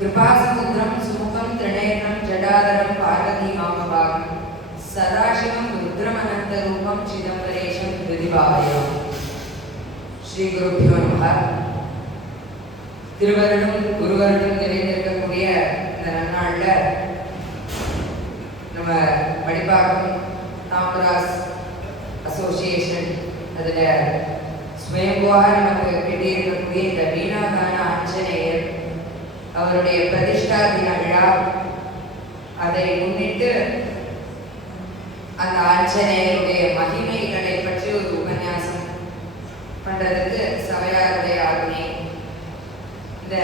कृपासमुद्रं सुमुखं त्रिनेत्रं जटाधरं पार्वतीमामभागं सदाशिवं रुद्रमनन्तरूपं चिदम्बरेशं हृदिभावयामि. ஸ்ரீகுருப்பியோ நமः. திருவருடும் குருவருடும் நிறைந்திருக்கக்கூடிய இந்த நன்னாளில் நம்ம படிப்பாக்கம் தாமராஸ் அசோசியேஷன் அதில் ஸ்வயம்புவாக நமக்கு கிட்டியிருக்கக்கூடிய இந்த வீணாகான ஆஞ்சநேயர் அவருடைய பிரதிஷ்டா தின விழா, அதை முன்னிட்டு அந்த ஆஞ்சநேயருடைய மகிமைகளை பற்றி ஒரு உபன்யாசம் பண்றதுக்கு சபையாருடைய ஆர்வனை. இந்த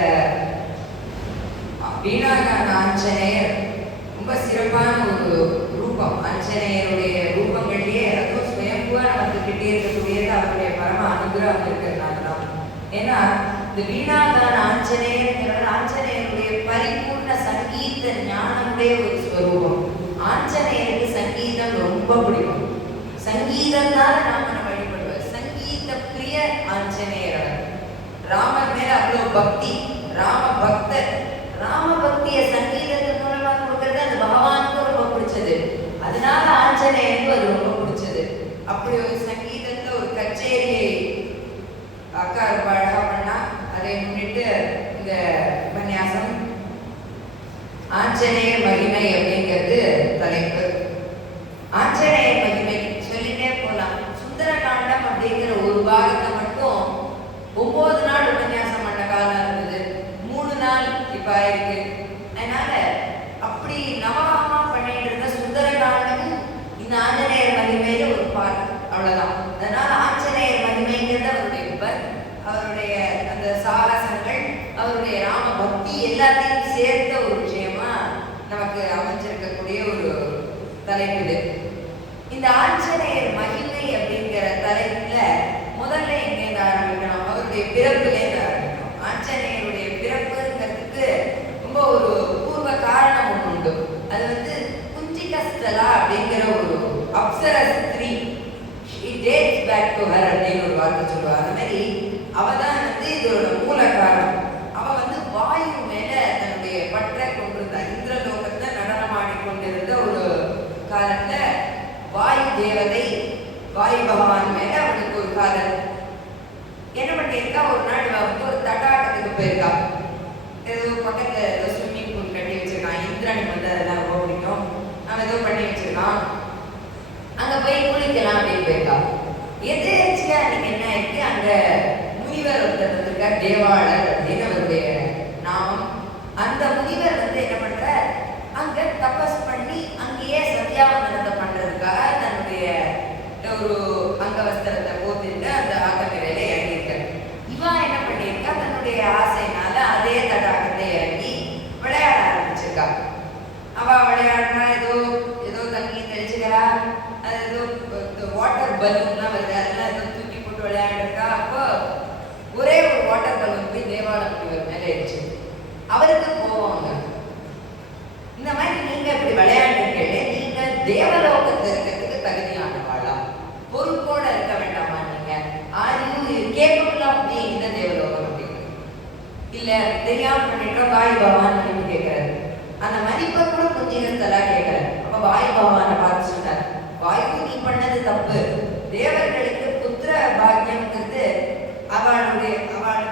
வீணாகான ஆஞ்சநேயர் ரொம்ப சிறப்பான ஒரு ரூபம். ஆஞ்சநேயருடைய ரூபங்கள்லயே அதுவும் சுயம்புவா நமக்கு கிட்டே இருக்கக்கூடியது அவருடைய பரம அனுகிரகம் இருக்கிறதுனால தான். ஏன்னா இந்த வீணாகான ஆஞ்சநேயர் ஆஞ்சநேயருடைய பரிபூர்ண சங்கீத ஞானமுடைய ஒரு ஸ்வரூபம். ஆஞ்சநேயருக்கு சங்கீதம் ரொம்ப பிடிக்கும். சங்கீதத்தால நாம வழிபடுவார். சங்கீத பிரிய ஆஞ்சநேயர். ராமர் மேல அவ்வளவு பக்தி, ராம பக்தர். ராம பக்திய சங்கீதத்தின் மூலமா கொடுக்கறது அந்த பகவானுக்கு ரொம்ப பிடிச்சது. அதனால ஆஞ்சநேயருக்கு அது ரொம்ப பிடிச்சது. அப்படி ஒரு சங்கீதத்துல ஒரு கச்சேரியை அக்கா ரொம்ப அழகா பண்ணா. அதை முன்னிட்டு இந்த உபன்யாசம் ஆஞ்சநேய மகிமை அப்படிங்கிறது தலைப்பு. ஆஞ்சநேய மகிமை சொல்லிட்டே போலாம். சுந்தரகாண்டம் அப்படிங்கிற ஒரு பாகத்தை மட்டும் 9 நாள் உபன்யாசம் பண்ண காலம் இருந்தது. 3 நாள் இப்ப ஆயிருக்கு. அதனால அப்படி நவகாமா பண்ணிட்டு இருந்த சுந்தரகாண்டமும் இந்த ஆஞ்சநேயர் மகிமையில ஒரு பாட்டு, அவ்வளவுதான். அதனால ஆஞ்சநேயர் மகிமைங்கிறது அவருடைய அவருடைய அந்த சாகசங்கள், அவருடைய ராம பக்தி எல்லாத்தையும் சேர்த்த ஒரு விஷயமா நமக்கு அமைஞ்சிருக்கக்கூடிய ஒரு தலைப்பு இது. இந்த ஆஞ்சநேயர் மகிமை அப்படிங்கிற தலைப்புல முதல்ல எங்கேருந்து ஆரம்பிக்கணும்? அவருடைய பிறப்புலேருந்து ஆரம்பிக்கணும். ஆஞ்சநேயருடைய பிறப்புங்கிறதுக்கு ரொம்ப ஒரு பூர்வ காரணம் ஒன்று உண்டு. அது குஞ்சிகஸ்தலா அப்படிங்கிற ஒரு அப்சர ஸ்திரீ, she dates back to her அப்படின்னு ஒரு வார்த்தை சொல்லுவா. அந்த மாதிரி அவதான் இதோட மூல காரணம். அவ வாயு மேல தன்னுடைய பற்றை கொண்டிருந்தா. இந்திரலோகத்தை நடனமாடிக்கொண்டிருந்த ஒரு காலத்துல வாயு தேவதை, வாயு பகவான் மேல அவனுக்கு ஒரு காதல். என்ன பண்ணியிருக்கா, ஒரு நாள் ஒரு தடாகத்துக்கு போயிருக்கா. ஏதோ பக்கத்துல ஏதோ ஸ்விம்மிங் பூல் கட்டி வச்சிருக்கான். இந்திரன் அதெல்லாம் ரொம்ப பிடிக்கும். அவன் ஏதோ பண்ணி வச்சிருக்கான். அங்க போய் குளிக்கலாம் அப்படின்னு போயிருக்கா. எதிர்ச்சியா நீங்க என்ன இருக்கு, அங்க முனிவர் ஒருத்தர் இருக்கார், தேவாளர் அப்படின்னு அவருடைய நாமம். அந்த முனிவர் என்ன பண்ற, அங்க தபஸ் பண்ணி அங்கேயே சத்தியாவந்தனத்தை பண்றதுக்காக தன்னுடைய ஒரு அங்கவஸ்திரத்தை போட்டுட்டு அந்த ஆகமிரையில இறங்கியிருக்காரு. இவன் என்ன பண்ணியிருக்கா, தன்னுடைய ஆசைனால அதே தடாகத்தை இறங்கி விளையாட ஆரம்பிச்சிருக்கா. அவ விளையாடுறா, ஏதோ ஏதோ தண்ணி தெளிச்சுக்கிறா. அது ஏதோ வாட்டர் பலூன்லாம் வருது, அதெல்லாம் ஏதோ தூக்கி போட்டு விளையாண்டுருக்கா. அப்போ ஒரே ஒரு வாட்டர் பலூன் போய் தேவால முனிவர் மேல ஆயிடுச்சு. அவருக்கு போவாங்க, இந்த மாதிரி நீங்க இப்படி விளையாண்டுருக்கீங்க, நீங்க தேவலோகத்தில் இருக்கிறதுக்கு தகுதியானவாளா? பொறுப்போட இருக்க வேண்டாமா? நீங்க கேபிள் ஆஃப் பீயிங் இந்த தேவலோகம் அப்படின்னு இல்ல தெரியாம பண்ணிட்டோம். வாயு பகவான் மன்னிப்பு கேட்கிறாரு. அந்த மன்னிப்பை கூட குஞ்சிகஸ்தலா கேட்கிறார். அப்ப வாயு பகவானை பார்த்து சொன்னார், வாயு நீ பண்ணது தப்பு. தேவர்களுக்கு புத்திர பாக்கியம்ங்கிறது அவளுக்கு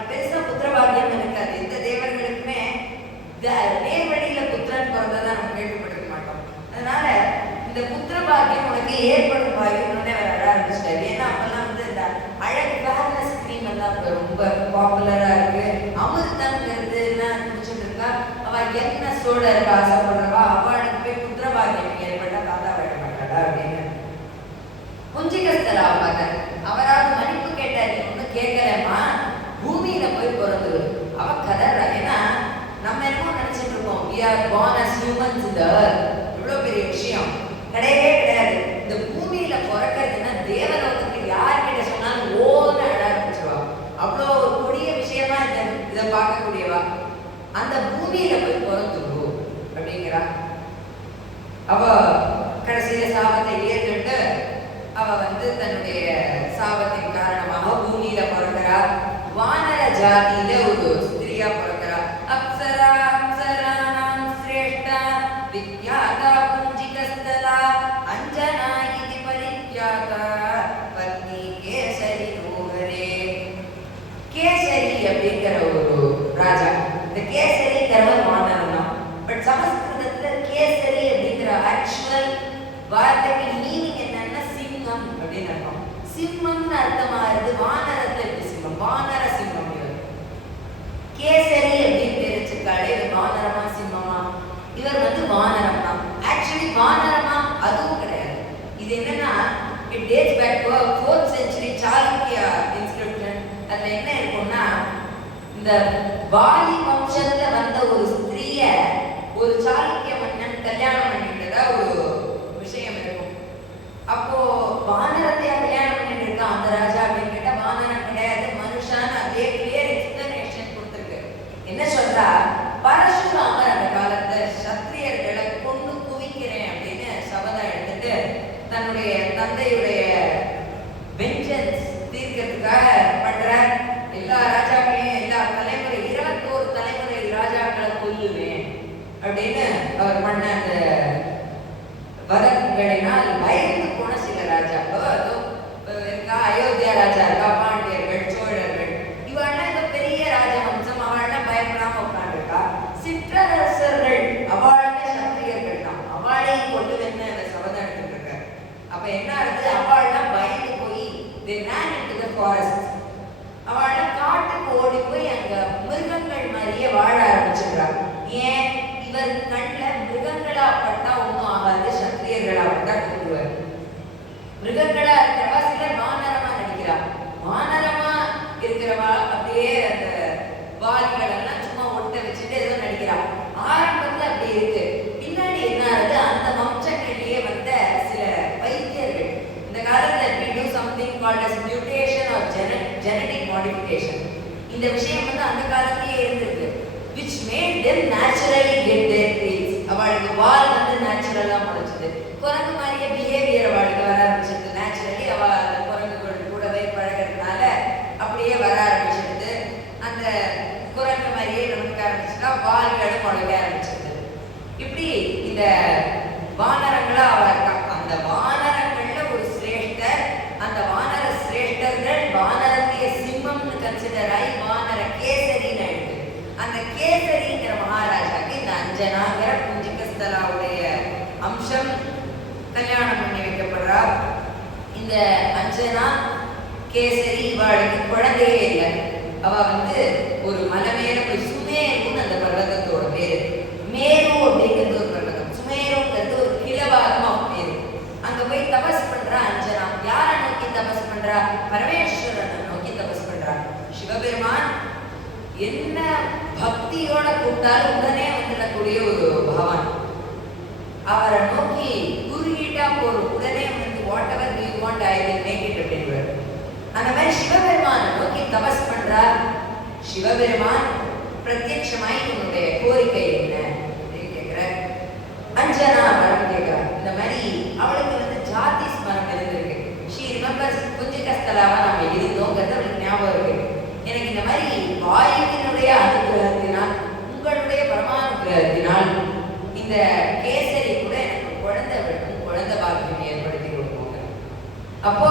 பெருசா புத்திர பாக்கியம் இருக்காது. எந்த தேவர்களுக்குமே நேர்வழியில புத்திரன் பிறந்ததான் நம்ம கேள்விப்பட்டிருக்க மாட்டோம். அதனால இந்த புத்திர பாக்கியம் உனக்கு ஏற்படும் பாக்கியம் அவர் அழ ஆரம்பிச்சிட்டாரு. ஏன்னா அப்பெல்லாம் இந்த அழகு ஃபேர்னஸ் கிரீம் எல்லாம் ரொம்ப பாப்புலரா இருக்கு. அமிர்தம்ங்கிறது எல்லாம் குடிச்சிட்டு இருக்கா. அவ என்ன சோட இருக்க ஆசைப்படுறவா, அவளுக்கு போய் புத்திர பாக்கியம் ஏற்பட்டா தாத்தா விட மாட்டாடா அப்படின்னு குஞ்சிகஸ்தலா பார்த்தார். அவரால் மன்னிப்பு கேட்டாரு. ஒன்னும் கேட்கலமா, பூமியில போய் பிறந்தது. அவ கதறா. ஏன்னா நம்ம என்னமோ நினைச்சிட்டு இருக்கோம், we are born as humans in the earth. இவ்வளவு பெரிய விஷயம் கிடையவே கிடையாது. இந்த பூமியில பிறக்கிறதுன்னா தேவலோகத்துக்கு யார்கிட்ட சொன்னாலும் ஓன்னு அழ ஆரம்பிச்சுவா. அவ்வளோ ஒரு கொடிய விஷயமா இதை பார்க்கக்கூடியவா. அந்த பூமியில போய் பிறந்துடும் அப்படிங்கிறா. அவ கடைசியில சாபத்தை ஏற்றுட்டு அவ தன்னுடைய சாபத்தின் காரணமாக பூமியில பிறக்கிறார். வானர ஜாதியில ஒரு ஸ்திரியா பிறக்கிறார். அப்சரா அப்படிங்கிற ஒரு ராஜா. இந்த கேசரிங்கிறவர் வானரம் தான். பட் சமஸ்கிருதத்துல கேசரி அப்படிங்கிற ஆக்சுவல் வார்த்தைக்கு மீனிங் என்னன்னா சிம்மம் அப்படின்னு அர்த்தம். சிம்மம்னு அர்த்தமாகுது. வானரத்துல எப்படி சிம்மம்? வானர சிம்மம். கேசரி அப்படின்னு பேர் வச்சிருக்காளே, இது வானரமா சிம்மமா? இவர் வந்து வானரம் தான். ஆக்சுவலி வானரமா அதுவும் கிடையாது. இது என்னன்னா it dates back to 4th century Chalukya inscription. அதுல என்ன இருக்கும்னா, இந்த வாலி வம்சத்துல வந்த ஒரு ஸ்திரீய ஒரு சாளுக்கிய மன்னன் கல்யாணம் பண்ணிட்டதா ஒரு விஷயம் இருக்கும். அப்போ வானரத்தை கல்யாணம் பண்ணிட்டு இருக்கான் அந்த ராஜா அப்படின்னு கேட்டா வானரம் கிடையாது, மனுஷான்னு அதே கிளியர் எக்ஸ்பிளனேஷன் கொடுத்துருக்கு. என்ன சொல்றா, பரசுராமர் அந்த காலத்துல சத்திரியர்களை கொண்டு குவிக்கிறேன் அப்படின்னு சபதம் எடுத்துட்டு தன்னுடைய தந்தையுடைய வெஞ்சன்ஸ் தீர்க்கிறதுக்காக பண்ற எல்லா ராஜாக்களையும் எல்லா தலைமுறை 21 தலைமுறை ராஜாக்களை கொல்லுவேன் அப்படின்னு அவர் பண்ண அந்த வரங்களினால் பயந்து போன சில ராஜாக்கள் இருக்கா. அயோத்தியா ராஜா இருக்கா, பாண்டியர்கள், சோழர்கள், இவாள்லாம் இந்த பெரிய ராஜவம்சம். அவள்லாம் பயப்படாம உட்காந்துருக்கா. சிற்றரசர்கள் அவளுமே சத்திரியர்கள் தான். அவளையும் கொல்லுவேன்னு சபதம் எடுத்துட்டு இருக்க. அப்ப என்ன ஆகுது, அவள்லாம் பயந்து போய் they ran into the forest. அவள்லாம் காட்டுக்கு ஓடி போய் அங்க மிருகங்கள் மாதிரியே வாழ ஆரம்பிச்சிடுறாங்க. ஏன்? இவர் கண்ணில் மிருகங்களா பட்டா ஒன்றும் ஆகாது, சத்திரியர்களா பட்டா கொள்ளுவார். மிருகங்களா இருக்கிறவா சிலர் வானரமா நடிக்கிறா. வானரமா இருக்கிறவா அப்படியே அந்த வாலிகள் எல்லாம் சும்மா ஒட்ட வச்சுட்டு ஏதோ நடிக்கிறா. ஆரம்பத்துல அப்படி இருக்கு. பின்னாடி என்ன ஆகுது, அந்த வம்சங்களிலேயே வந்த சில வைத்தியர்கள் இந்த காலத்துல we do something called as mutation or genetic modification. இந்த விஷயம் வந்து அந்த காலத்திலேயே இருந்திருக்கு. which made them naturally get their traits. அவளுக்கு வால் வந்து நேச்சுரலா முளைச்சது. குரங்கு மாதிரியே பிஹேவியர் அவளுக்கு வர ஆரம்பிச்சது. நேச்சுரலி அவ அந்த குரங்குகள் கூடவே பழகிறதுனால அப்படியே வர ஆரம்பிச்சிருது. அந்த குரங்கு மாதிரியே நமக்கு ஆரம்பிச்சுட்டா வால்களும் முளைக்க ஆரம்பிச்சது. இப்படி இந்த வானரங்களா அவ இருக்கா. அந்த வானரங்கள்ல ஒரு சிரேஷ்டர். அந்த வானர சிரேஷ்டர்கள் வானரத்திய சிம்மம்னு கன்சிடர் ஆகி வானர கேசரின்னு ஆயிடுது. அந்த கேசரிங்கிற மகாராஜாக்கு இந்த அஞ்சனாங்கிற புஞ்சிகஸ்தலாவுடைய அம்சம் கல்யாணம் பண்ணி வைக்கப்படுறா. இந்த அஞ்சனா கேசரி இவாளுக்கு குழந்தையே இல்லை. அவ வந்து ஒரு மலை மேல போய் சுமேருன்னு அந்த பர்வதத்தோட பேரு. மேரு அப்படிங்கிறது ஒரு பர்வதம், சுமேருங்கிறது ஒரு கிளபாகமா பேரு. அங்க போய் தபஸ் பண்றா அஞ்சனா. யாரை நோக்கி தபஸ் பண்றா? பரமேஸ்வரனை நோக்கி தபஸ் பண்றா. சிவபெருமான் என்ன பக்தியோட கூப்பிட்டாலும் உடனே வந்துடக்கூடிய ஒரு பகவான். அவரை நோக்கி குறுகிட்டா போறோம், உடனே வந்து whatever you want I will make it அப்படின்னு. அந்த மாதிரி சிவபெருமானை நோக்கி தபஸ் பண்றார். சிவபெருமான் பிரத்யட்சமாய் உன்னுடைய கோரிக்கை என்ன அப்படின்னு கேட்கிற. அஞ்சனா வரம் கேட்கிறார். இந்த மாதிரி அவளுக்கு வந்து ஜாதி ஸ்மரம் இருந்திருக்கு. ஷீ ரிமெம்பர்ஸ் புஞ்சிகஸ்தலாவா நம்ம இருந்தோங்கிறது அவளுக்கு ஞாபகம் இருக்கு. எனக்கு இந்த மாதிரி வாயுவினுடைய அனுகிரகத்தினால், உங்களுடைய பரமானுகிரகத்தினால் இந்த கேசரி கூட எனக்கு குழந்தை விடும், குழந்தை பாக்கியம் ஏற்படுத்தி கொடுப்போங்க. அப்போ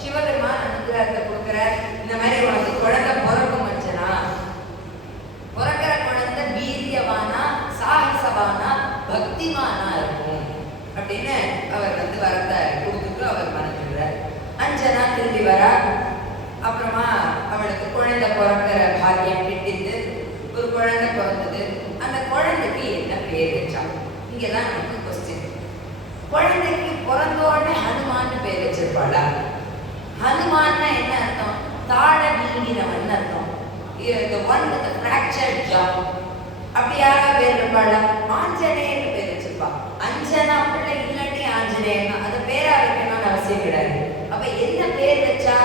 சிவபெருமான் அனுகிரகத்தை கொடுக்குற. இந்த மாதிரி உனக்கு குழந்தை பிறக்கும் அஞ்சனா. பிறக்கிற குழந்தை வீரியவானா, சாகசவானா, பக்திமானா இருக்கும் அப்படின்னு அவர் வந்து வரத்தை கொடுத்துட்டு அவர் மறந்துடுறார். அஞ்சனா திரும்பி வரா. அப்புறமா அவளுக்கு குழந்தை பிறக்கிற பாக்கியம் கிட்டிட்டு ஒரு குழந்தை பிறந்தது. அந்த குழந்தைக்கு என்ன பேர் வச்சா? இங்கதான் நமக்கு கொஸ்டின். குழந்தைக்கு பிறந்த உடனே ஹனுமான்னு பேர் வச்சிருப்பாளா? ஹனுமான்னா என்ன அர்த்தம்? தாழ வீங்கினவன் அர்த்தம். the one with the fractured jaw. அப்படி யாரா பேர் இருப்பாளா? ஆஞ்சநேயர்னு பேர் வச்சிருப்பா. அஞ்சனா பிள்ளை இல்லாட்டி ஆஞ்சநேயன். அது பேரா வைக்கணும்னு அவசியம் கிடையாது. அப்ப என்ன பேர் வச்சா?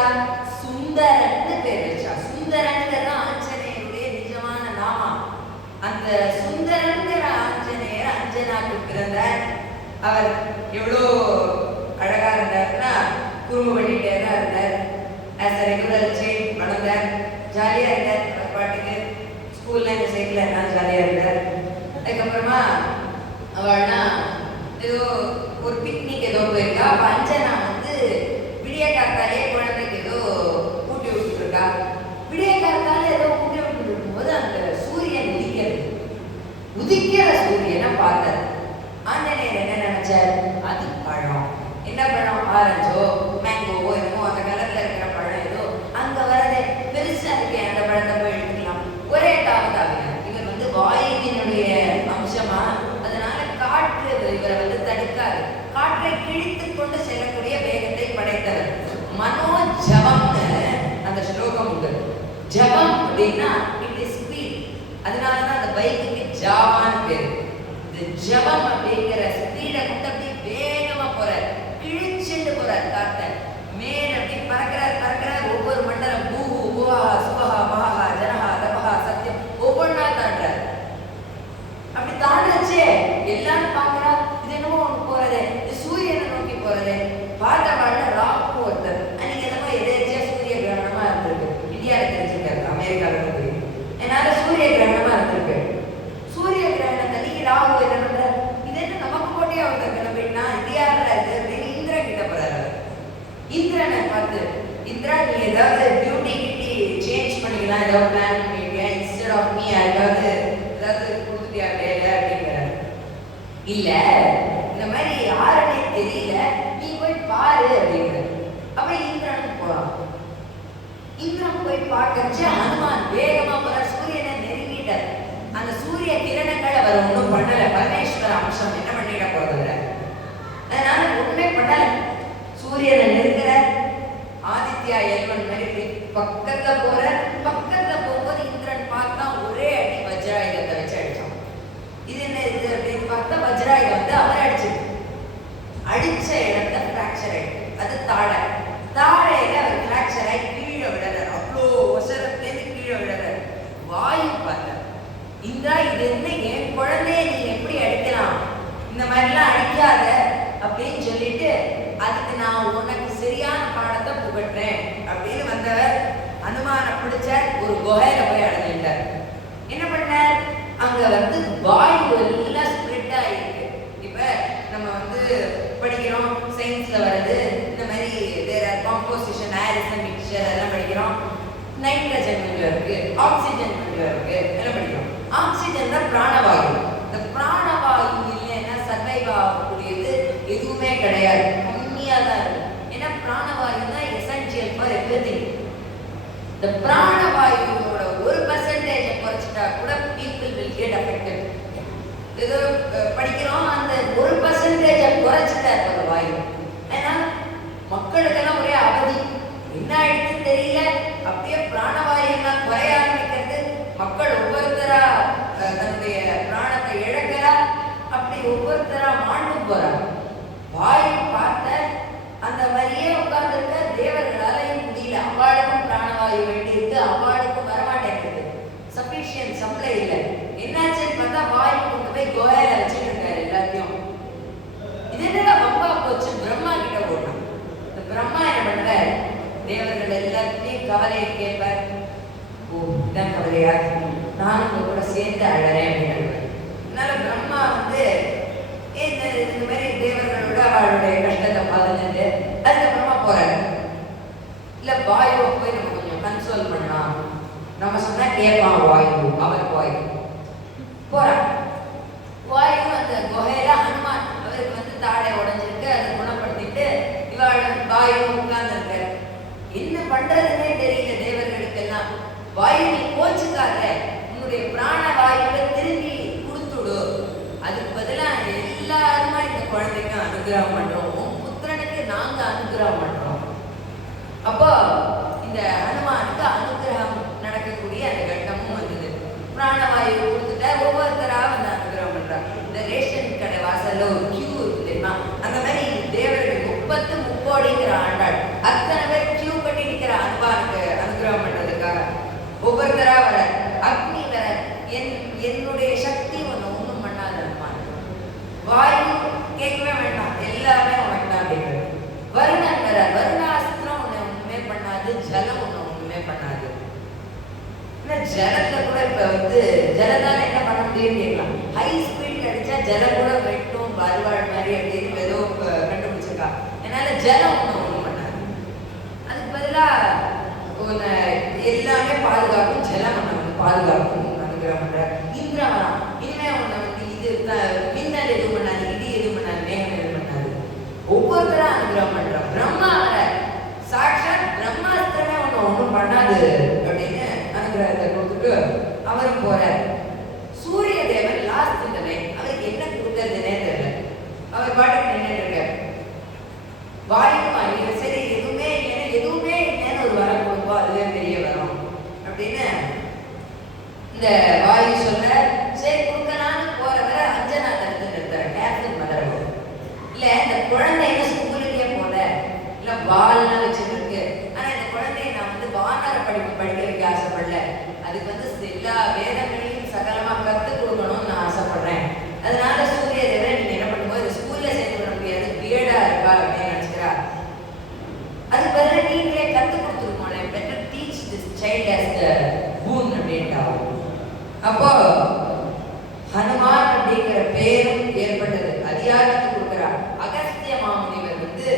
சுந்தரன்னு பேர் வச்சா. சுந்தரங்கிறது ஆஞ்சநேயருடைய நிஜமான நாமா. அந்த சுந்தரங்கிற ஆஞ்சநேயர் அஞ்சனாக்கு பிறந்தார். அவர் எவ்வளோ அழகா இருந்தார்னா குறும்பு பண்ணிட்டே தான் இருந்தார். ஆஸ் அ ரெகுலர் சைல்ட் வளர்ந்தார். ஜாலியா இருந்தார். அவர் பாட்டுக்கு ஸ்கூல்ல இந்த சைக்கிள் இருந்தாலும் ஜாலியா இருந்தார். அதுக்கப்புறமா அவள்னா ஏதோ ஒரு பிக்னிக் ஏதோ போயிருக்கா. அப்ப அஞ்சனா வந்து விடிய காத்தாலே குழந்தைக்கு ஏதோ ஊட்டி விட்டுட்டு இருக்கா. விடிய காத்தாலே உதிக்கிற சூரியனை பார்த்தார். ஆஞ்சநேயர் என்ன நினைச்சார்? அது பழம். என்ன பழம்? ஆரஞ்சோ மேங்கோவோ என்னமோ அந்த கலர்ல இருக்கிற பழம் ஏதோ அங்க வரதே பெருசா இருக்கே, அந்த பழத்தை போய் எடுத்துக்கலாம். ஒரே தாவதாவினார். இவர் வந்து வாயுவினுடைய அம்சமா, அதனால காற்று இவரை வந்து தடுக்காது. காற்றை கிழித்து கொண்டு செல்லக்கூடிய வேகத்தை படைத்தவர். மனோ ஜபம்னு அந்த ஸ்லோகம் உண்டு. ஜபம் அப்படின்னா இட் இஸ் ஸ்பீட். அதனாலதான் அந்த பைக்குக்கு ஜாவான்னு பேரு. இந்த ஜபம் அப்படிங்கிற ஸ்பீடை கொண்டு அப்படியே வேகமா போறார், கிழிச்சுட்டு போறார். காத்த மேல அப்படி பறக்கிறார். ஒவ்வொரு மண்டலம் பூஹு புவஹா சுவஹா மஹா ஜனஹா தபஹா சத்தியம் ஒவ்வொன்றா தாண்டார். அப்படி தாண்டச்சே எல்லாரும் பாக்குறா, இது என்னமோ ஒண்ணு போறதே, இது சூரியனை நோக்கி போறதே. பார்த்தவாழ்ல ராக்கு ஒருத்தர் அன்னைக்கு என்னமோ எதேச்சியா சூரிய கிரகணமா இருந்திருக்கு. இந்தியாவில் தெரிஞ்சுக்காரு, அமெரிக்காவில் இருக்கு. என்னால சூரிய கிரகணமா இருந்திருக்கு. சூரிய கிரகணத்தை நீங்க ராகு என்ன பண்ற, இது என்ன நமக்கு போட்டியா ஒருத்தர் கிளம்பினா இந்தியாவில் இருக்கு அப்படின்னு இந்திரன் கிட்ட போறாரு. இந்திரனை பார்த்து, இந்திரா நீ ஏதாவது பியூட்டி கிட்டி சேஞ்ச் பண்ணிக்கலாம், ஏதாவது பிளான் பண்ணிருக்கேன், இன்ஸ்டெட் ஆஃப் மீ ஏதாவது கொடுத்துட்டியா வேலை அப்படிங்கிறாரு. இல்ல இந்த மாதிரி யாருன்னே தெரியல, நீ போய் பாரு அப்படிங்கிற. அப்ப இந்திரனுக்கு போறான். இந்திரன் போய் பார்க்கச்சு ஹனுமான் வேகமா போற சூரியனை நெருங்கிட்டார். அந்த சூரிய கிரணங்களை அவர் ஒன்றும் பண்ணல. பரமேஸ்வர அம்சம் என்ன பண்ணிட போறது, அதனால ஒண்ணுமே பண்ணல. சூரியனை நெருங்கிற ஆதித்யா எல்வன் மாதிரி பக்கத்துல போற. பக்கத்துல போகும்போது இந்திரன் பார்த்தா ஒரே அடி வஜ்ராயுதத்தை வச்சு அடிச்சான். இது என்ன இது அப்படின்னு பார்த்தா வஜ்ராயுதம் வந்து அவர் அடிச்சிருக்கு. அடிச்ச இடத்துல பிராக்சர் ஆயிடுச்சு. அது தாடையில அவர் பிராக்சர் ஆகி கீழே விடுறாரு. அவ்வளோ ஒசரத்துலேருந்து கீழே விடுறாரு. வாயு பார்த்தார். இந்தா இது என்ன, என் குழந்தைய நீ எப்படி அடிக்கலாம், இந்த மாதிரிலாம் அடிக்காத அப்படின்னு சொல்லிட்டு அதுக்கு நான் உனக்கு சரியான பாடத்தை புகட்டுறேன் அப்படின்னு வந்தவர் அனுமான பிடிச்ச ஒரு குகையில போய் அடைஞ்சிட்டார். என்ன பண்ணார்? அங்க வந்து வாயு எல்லாம் ஸ்ப்ரெட் ஆயிருக்கு. இப்ப நம்ம வந்து படிக்கிறோம், சயின்ஸ்ல வருது இந்த மாதிரி காம்போசிஷன் ஆரிசன் மிக்சர் அதெல்லாம் படிக்கிறோம். நைட்ரஜன் இருக்கு, ஆக்சிஜன் இருக்கு, எல்லாம் படிக்கிறோம். ஆக்சிஜன் தான் பிராணவாயு. இந்த பிராணவாயு இல்லைன்னா சர்வைவ் ஆகக்கூடியது எதுவுமே கிடையாது, கம்மியா தான் இருக்கு. ஏன்னா பிராணவாயு தான் எசென்சியல் ஃபார் எவ்ரிதிங். இந்த பிராணவாயுவோட 1% குறைச்சிட்டா கூட people will get affected. ஏதோ படிக்கிறோம், அந்த 1% குறைச்சிட்டாரு அந்த வாயு. ஏன்னா மக்களுக்கெல்லாம் ஒரே அவதி, என்ன ஆயிடுச்சு தெரியல. அப்படியே பிராணவாயு எல்லாம் குறைய ஆரம்பிக்கிறது. மக்கள் ஒவ்வொருத்தரா தன்னுடைய பிராணத்தை இழக்கிறா. அப்படி ஒவ்வொருத்தரா மாண்டு போறா. வாயு பார்த்த அந்த மாதிரியே உட்கார்ந்துருக்க தேவர்களாலையும் முடியல. அவ்வாளுக்கும் பிராணவாயு வேண்டி இருக்கு, அவ்வாளுக்கும் வரமாட்டேங்குது. சஃபிஷியன்ட் சப்ளை இல்லை. என்னாச்சுன்னு பார்த்தா வாயு கொண்டு போய் கோயில வச்சுட்டு இருக்காரு எல்லாத்தையும். இது என்ன பம்பா போச்சு, பிரம்மா கிட்ட போட்டான். இந்த பிரம்மா என்ன பண்றாரு, தேவர்கள் எல்லாத்தையும் கவலையை கேட்பார். ஓ இதான் கவலையா, நானும் உங்க கூட சேர்ந்து அழறேன் அப்படின்னு. அதனால பிரம்மா வந்து இந்த மாதிரி தேவர்களோட அவளுடைய கஷ்டத்தை பார்த்துட்டு அதுக்கப்புறமா போறாரு. இல்ல வாயுவை போய் நம்ம கொஞ்சம் கன்சோல் பண்ணலாம், நம்ம சொன்னா கேட்பான் வாயு. அவர் வாயு போறான். வாயு அந்த குகையில ஹனுமான் அவருக்கு வந்து தாடை உடைஞ்சிருக்கு, அதை குணப்படுத்திட்டு இவாள் வாயு உட்கார்ந்து இருக்காரு. என்ன பண்றதுன்னே தெரியல தேவர்களுக்கெல்லாம். வாயு நீ கோச்சுக்காத, உன்னுடைய பிராண வாயுவை திரும்பி கொடுத்துடு. அதுக்கு பதிலா எல்லாருமா இந்த குழந்தைக்கு அனுகிரகம் பண்றோம், புத்திரனுக்கு நாங்க அனுகிரகம் பண்றோம். அப்போ இந்த ஹனுமானுக்கு அனுகிரகம் நடக்கக்கூடிய அந்த கட்டமும் வந்தது. பிராணவாயு கொடுத்துட்டா ஒவ்வொருத்தரா வந்து அனுகிரகம் பண்றாங்க. இந்த ரேஷன் கடை வாசல்ல ஒரு கியூ இருக்கு தெரியுமா, அந்த மாதிரி தேவர்கள் 30 ஆண்டாள் அத்தனை பேர் கியூ கட்டி நிற்கிற ஹனுமானுக்கு அனுகிரகம் பண்றதுக்காக. ஒவ்வொருத்தரா வர, அக்னி வர, என்னுடைய சக்தி ஒன்றும் பண்ணாது ஹனுமான். வாயு கேட்கவே வேண்டாம், எல்லாமே உனக்கு தான் அப்படிங்கிறது. வருணன் வர, வருணாஸ்திரம் ஒண்ணுமே பண்ணாது, ஜலம் ஒண்ணுமே பண்ணாது. ஜலத்துல கூட இப்ப வந்து ஜலத்தால என்ன பண்ண முடியும்னு கேட்கலாம். ஹை ஸ்பீட்ல அடிச்சா ஜலம் கூட வெட்டும் வருவாள் மாதிரி அப்படின்னு ஏதோ கண்டுபிடிச்சிருக்கா. அதனால ஜலம் ஒண்ணும் பண்ணாது. அதுக்கு பதிலா எல்லாமே பாதுகாக்கும், ஜலம் ஒண்ணு பாதுகாக்கும் அனுகிரகம் பண்ற. இந்திரன் இனிமே ஒண்ணு போட்டு அவரும் போறார். சூரிய தேவன் லாஸ்ட் அவருக்கு என்ன கொடுக்கறதுனே தெரியல. அவர் பாட்டுக்கு நின்றுட்டு இருக்கார். வாயு சரி எதுவுமே இல்லைன்னு ஒரு வரம் கொடுப்போம், அதுவே பெரிய வரம் அப்படின்னு இந்த வாயு சொல்ற. சரி கொடுக்கலான்னு போறவரை அஞ்சனா தடுத்து நிறுத்தார். கேப்டன் மதர் இல்ல இந்த குழந்தை என்ன ஸ்கூலுக்கே போல இல்ல பால்லாம் வச்சுருக்கு. ஆனா இந்த குழந்தைய நான் வந்து வானர படிக்க வைக்க ஆசைப்படல. அதுக்கு வந்து எல்லா வேதங்களையும் சகலமா கற்றுக் கொடுக்கணும்னு நான் ஆசைப்படுறேன். அதனால சூரிய தேவன் நீங்க என்ன பண்ணும்போது ஸ்கூல்ல சேர்த்து விட முடியாது, பியர்டா இருக்கா அப்படின்னு நினைச்சுக்கிறா. அது பதிலாக நீங்களே கற்றுக் கொடுத்துருக்கோம்ல, better teach this child as the boon அப்படின்ட்டா. அப்போ ஹனுமான் அப்படிங்கிற பேரும் ஏற்பட்டது. அது யார் கற்றுக் கொடுக்குறா? அகஸ்திய மாமுனிவர் வந்து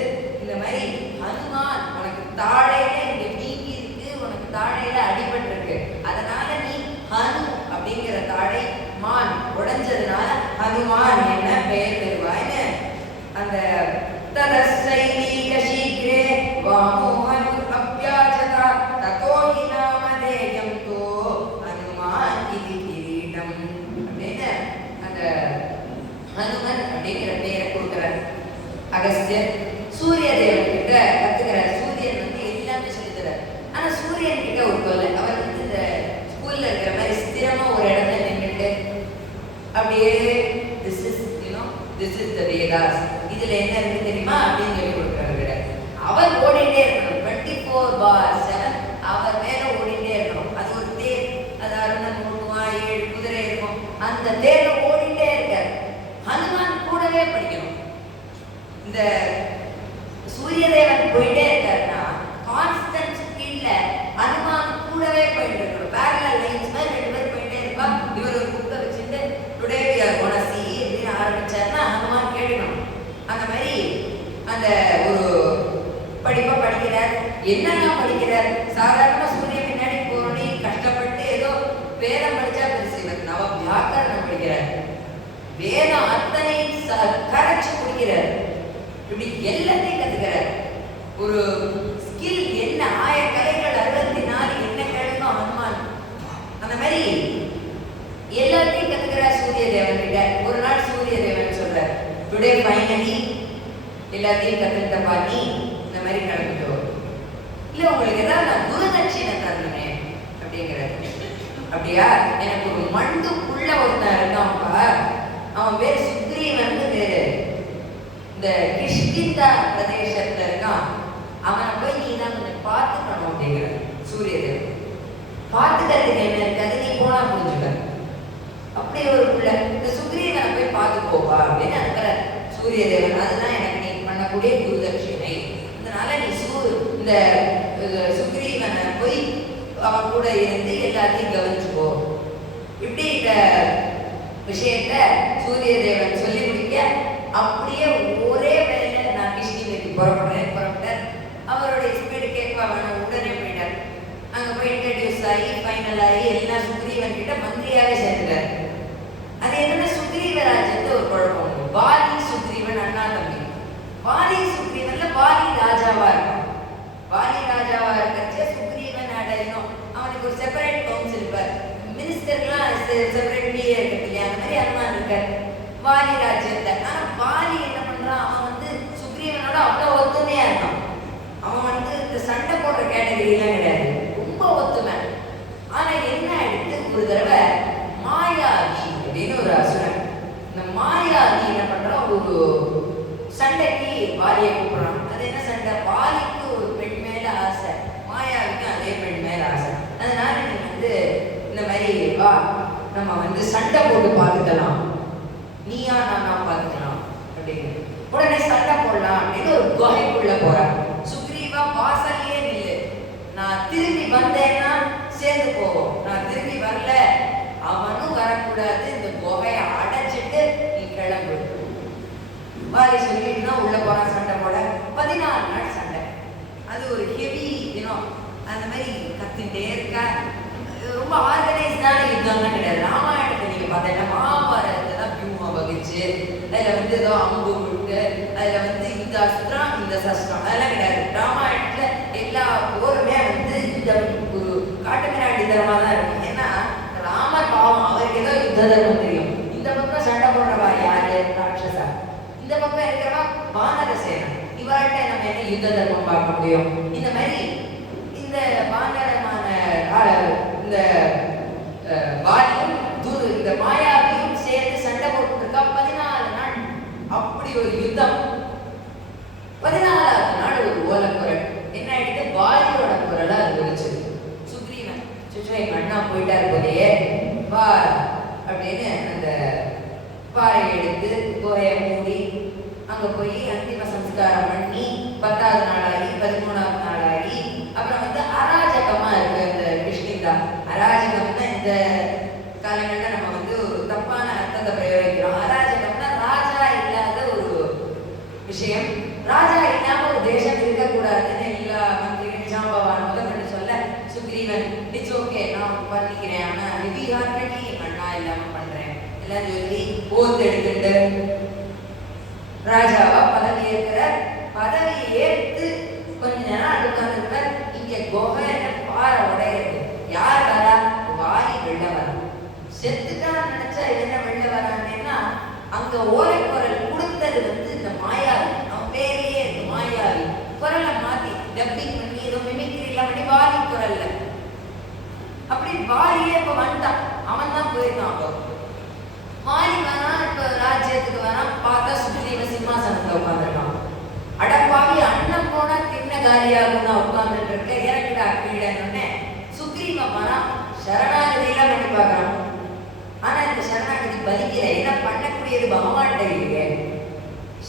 இந்த மாதிரி ஹனுமான் உனக்கு தாழையில இங்க வீங்கி இருக்கு, உனக்கு தாழையில அடிபட்டு இருக்கு, அதனால நீ ஹனு அப்படிங்கிற தாழை மான் உடைஞ்சதுனால ஹனுமான் என்ன பெயர் பெறுவாய்னு அந்த ததசைலீக சீக்ரே வாமோஹனு அப்யாஜதா ததோஹி நாமதேயம் தோ ஹனுமான் இது கிரீடம் அப்படின்னு அந்த ஹனுமன் அப்படிங்கிற பெயரை கொடுக்குறார் அகஸ்தியர். சூரிய தேவன் கிட்ட கத்துக்கிறார். சூரியன் வந்து எல்லாமே சொல்லித்தரார். ஆனா சூரியன் கிட்ட ஒரு தொல்லை. அவர் வந்து இந்த ஸ்கூல்ல இருக்கிற மாதிரி ஸ்திரமா ஒரு இடத்துல நின்றுட்டு அப்படியே திஸ் இஸ் த வேதாஸ், இதுல என்ன இருக்கு தெரியுமா அப்படின்னு சொல்லி கொடுக்குறாரு. அவர் ஓடிட்டே இருக்கணும். 24/7 அவர் மேல ஓடிட்டே இருக்கணும். அது ஒரு தேர், அது அருணன் 7 குதிரை இருக்கும். அந்த தேர்ல ஓடிட்டே இருக்காரு. ஹனுமான் கூடவே படிக்கணும். இந்த சூரியதேவன் போயிட்டே இருக்காருன்னா கான்ஸ்டன்ட் ஸ்பீட்ல ஹனுமான் கூடவே போயிட்டு இருக்கணும். பேரலல் லைன்ஸ் மாதிரி 2 பேர் போயிட்டே இருப்பா. இவர் ஒரு புக்கை வச்சுட்டு today we are gonna see அப்படின்னு ஆரம்பிச்சாருன்னா ஹனுமான் கேட்கணும். அந்த மாதிரி அந்த ஒரு படிப்பை படிக்கிறார். என்னென்ன படிக்கிறார்? சாதாரண சூரிய பின்னாடி போறோன்னே கஷ்டப்பட்டு ஏதோ வேதம் படிச்சா பெருசு. இவர் நவ வியாக்கரணம் படிக்கிறார். வேதம் அத்தனை கரைச்சு குடிக்கிறார். இப்படி எல்லாத்தையும் கத்துக்கிறார். ஒரு ஸ்கில் என்ன 1000 கலைகள் 64 என்ன கேளுக்கும் ஹனுமான். அந்த மாதிரி எல்லாத்தையும் கத்துக்கிறார் சூரிய தேவன் கிட்ட. ஒரு நாள் சூரிய தேவன் சொல்றார், டுடே ஃபைனலி எல்லாத்தையும் கத்துக்கிட்டப்பா நீ இந்த மாதிரி கிளம்பிட்டோ இல்ல உங்களுக்கு ஏதாவது நான் குருதட்சிணை தரணுமே அப்படிங்கிறார். அப்படியா? எனக்கு ஒரு மண்டுக்குள்ள ஒருத்தன் இருந்தான்ப்பா, அவன் பேர் சுக்ரீவன் பேரு, இந்த கிஷ்கிந்தா பிரதேசத்துல இருக்கான். அவனை போய் நீ தான் கொஞ்சம் பார்த்துக்கணும் அப்படிங்கிற சூரியதேவன். பார்த்துக்கிறதுக்கு என்ன இருக்காது, நீ போனா புரிஞ்சுக்க. அப்படி ஒரு பிள்ளை இந்த சுக்ரீவனை போய் பார்த்துக்கோப்பா அப்படின்னு அனுப்புற சூரியதேவன். அதுதான் எனக்கு நீ பண்ணக்கூடிய குருதட்சிணை. அதனால நீ இந்த சுக்ரீவனை போய் அவன் கூட இருந்து எல்லாத்தையும் கவனிச்சுக்கோ. இப்படி இந்த விஷயத்த சூரியதேவன் சொல்லி முடிக்க அப்படியே ஒரே வேலை நான் கிருஷ்ணகிரிக்கு புறப்பட்டார். அவருடைய ஸ்பீடு கேட்பா வேணும், உடனே போயிட்டார். அங்க போய் இன்ட்ரடியூஸ் ஆகி ஃபைனல் ஆகி எல்லாம் சுக்ரீவன் கிட்ட மந்திரியாவே சேர்ந்துட்டார். அது என்னன்னா சுக்ரீவராஜ்யத்து ஒரு குழப்பம் உண்டு. வாலி சுக்ரீவன் அண்ணா தம்பி. வாலி சுக்ரீவன்ல வாலி ராஜாவா இருக்கான். வாலி ராஜாவா இருக்கச்சே சுக்ரீவன் அடையணும். அவனுக்கு ஒரு செப்பரேட் கவுன்சில் இருப்பார். மினிஸ்டர்லாம் செப்பரேட் பிஏ இருக்கு இல்லையா, அந்த மாதிரி அனுமான் இருக்கார் வாலி ராஜ்யத்தை. ஆனா வாலி என்ன பண்றான், அவன் வந்து சுக்ரீவனோட அவ்வளவு ஒத்துமையா இருக்கான். அவன் வந்து இந்த சண்டை போடுற கேட்டகரியெல்லாம் கிடையாது, ரொம்ப ஒத்துமை. ஆனா என்ன ஆயிடுத்து, ஒரு தடவை மாயாவி அப்படின்னு ஒரு அசுரன், இந்த மாயாவி என்ன பண்றான், ஒரு சண்டைக்கு வாலியை கூப்பிடுறான். அது என்ன சண்டை, வாலிக்கு ஒரு பெண் மேல ஆசை, மாயாவிக்கு அதே பெண் மேல ஆசை. அதனால நீ வந்து இந்த மாதிரி வா, நம்ம வந்து சண்டை போட்டு பார்த்துக்கலாம், நீயா நானா பார்த்துக்கலாம் அப்படின்னு. உடனே சண்டை போடலாம் அப்படின்னு ஒரு குகைக்குள்ள போறான். சுக்ரீவா வாசல்லையே நில்லு, நான் திரும்பி வந்தேன்னா சேர்ந்து போவோம், நான் திரும்பி வரல அவனும் வரக்கூடாது, இந்த குகையை அடைச்சிட்டு நீ கிளம்பு. வாலி சொல்லிட்டுனா உள்ள போறான் சண்டை போட. 14 நாள் சண்டை. அது ஒரு ஹெவி தினம். அந்த மாதிரி கத்திட்டே இருக்கா. ரொம்ப ஆர்கனைஸ்டான யுத்தம்லாம் கிடையாது. ராமாயணத்தை நீங்க பார்த்தீங்கன்னா மகாபாரதத்தை தான் வியூமா வகிச்சு அதுல வந்து ஏதோ அம்பு விட்டு அதுல வந்து இந்த அஸ்திரம் இந்த சஸ்திரம் அதெல்லாம் கிடையாது. ராமாயணத்துல எல்லா போருமே வந்து இந்த ஒரு காட்டுமிராண்டி தரமா தான் இருக்கும். ஏன்னா யுத்த தர்மம் தெரியும். இந்த பக்கம் சண்டை போடுறவா யாரு? ராட்சசா. இந்த பக்கம் இருக்கிறவா வானர சேனா. இவாள்கிட்ட நம்ம என்ன யுத்த தர்மம் பார்க்க முடியும்? இந்த மாதிரி இந்த வானரமான இந்த வாலியும் இந்த மாயாவியும் சேர்ந்து சண்டை போட்டு இருக்கா 14 நாள். அப்படி ஒரு யுத்தம். 14வது நாள் ஒரு ஓலக்குரல் என்ன ஆயிடுது? வாலியோட குரலா அது ஒலிச்சது. சுக்ரீவன் சுச்சோ எங்க அண்ணா போயிட்டாரு போதே வா அப்படின்னு அந்த பாறை எடுத்து கோயை மூடி அங்க போய் அந்திம சம்ஸ்காரம் பண்ணி 10வது நாளாகி 13வது நாளாகி அப்புறம் அராஜகமா இருக்கு அந்த கிருஷ்ணிதா. அராஜகம்னா இந்த காலங்கள்ல நம்ம ஒரு தப்பான அர்த்தத்தை பிரயோகிக்கிறோம். அராஜகம்னா ராஜா இல்லாத ஒரு விஷயம். ராஜா இல்லாம ஒரு தேசம் இருக்கக்கூடாதுன்னு எல்லா மந்திரிகள் ஜாம்பவான் முதல்ல சொல்ல சுக்ரீவன் இட்ஸ் ஓகே நான் பண்ணிக்கிறேன், ஆனா விஹார்கடி மண்ணா இல்லாம பண்றேன் எல்லாம் சொல்லி ஓத்து எடுத்துட்டு ராஜாவா பதவி ஏற்கிறார். பதவி ஏற்று கொஞ்ச நேரம் அடுக்காந்துருப்பார். இங்க கோகை பாறை உடையிறது. யார் வரா? வாலி வெள்ள வரா. செத்துட்டான்னு நினைச்சா என்ன வெள்ள வரான்னா அங்க ஓலைக்குரல் கொடுத்தது இந்த மாயாவி. அவன் பேரையே இருக்கு மாயாவி. குரலை மாத்தி டப்பிங் பண்ணி ஏதோ மிமிக்ரி எல்லாம் பண்ணி வாலி குரல்ல அப்படி வாலியே இப்ப வந்துட்டான். அவன் தான் போயிருக்கான். அப்போ வாலி வரான். இப்ப ராஜ்யத்துக்கு வரான். பார்த்தா சுக்ரீவ சிம்மாசனத்துல உட்காந்துருக்கான். அடப்பாவி அண்ணன் போனா தின்ன காலியாகும் தான் உட்கார்ந்துட்டு இருக்க. இறக்குடா கீழே. சுக்ரீவன் வரான். சரணாகதியெல்லாம் பண்ணி பார்க்கறான். ஆனா இந்த சரணாகதி பலிக்கல. என்ன பண்ணக்கூடியது பகவான்கிட்ட இல்லையே.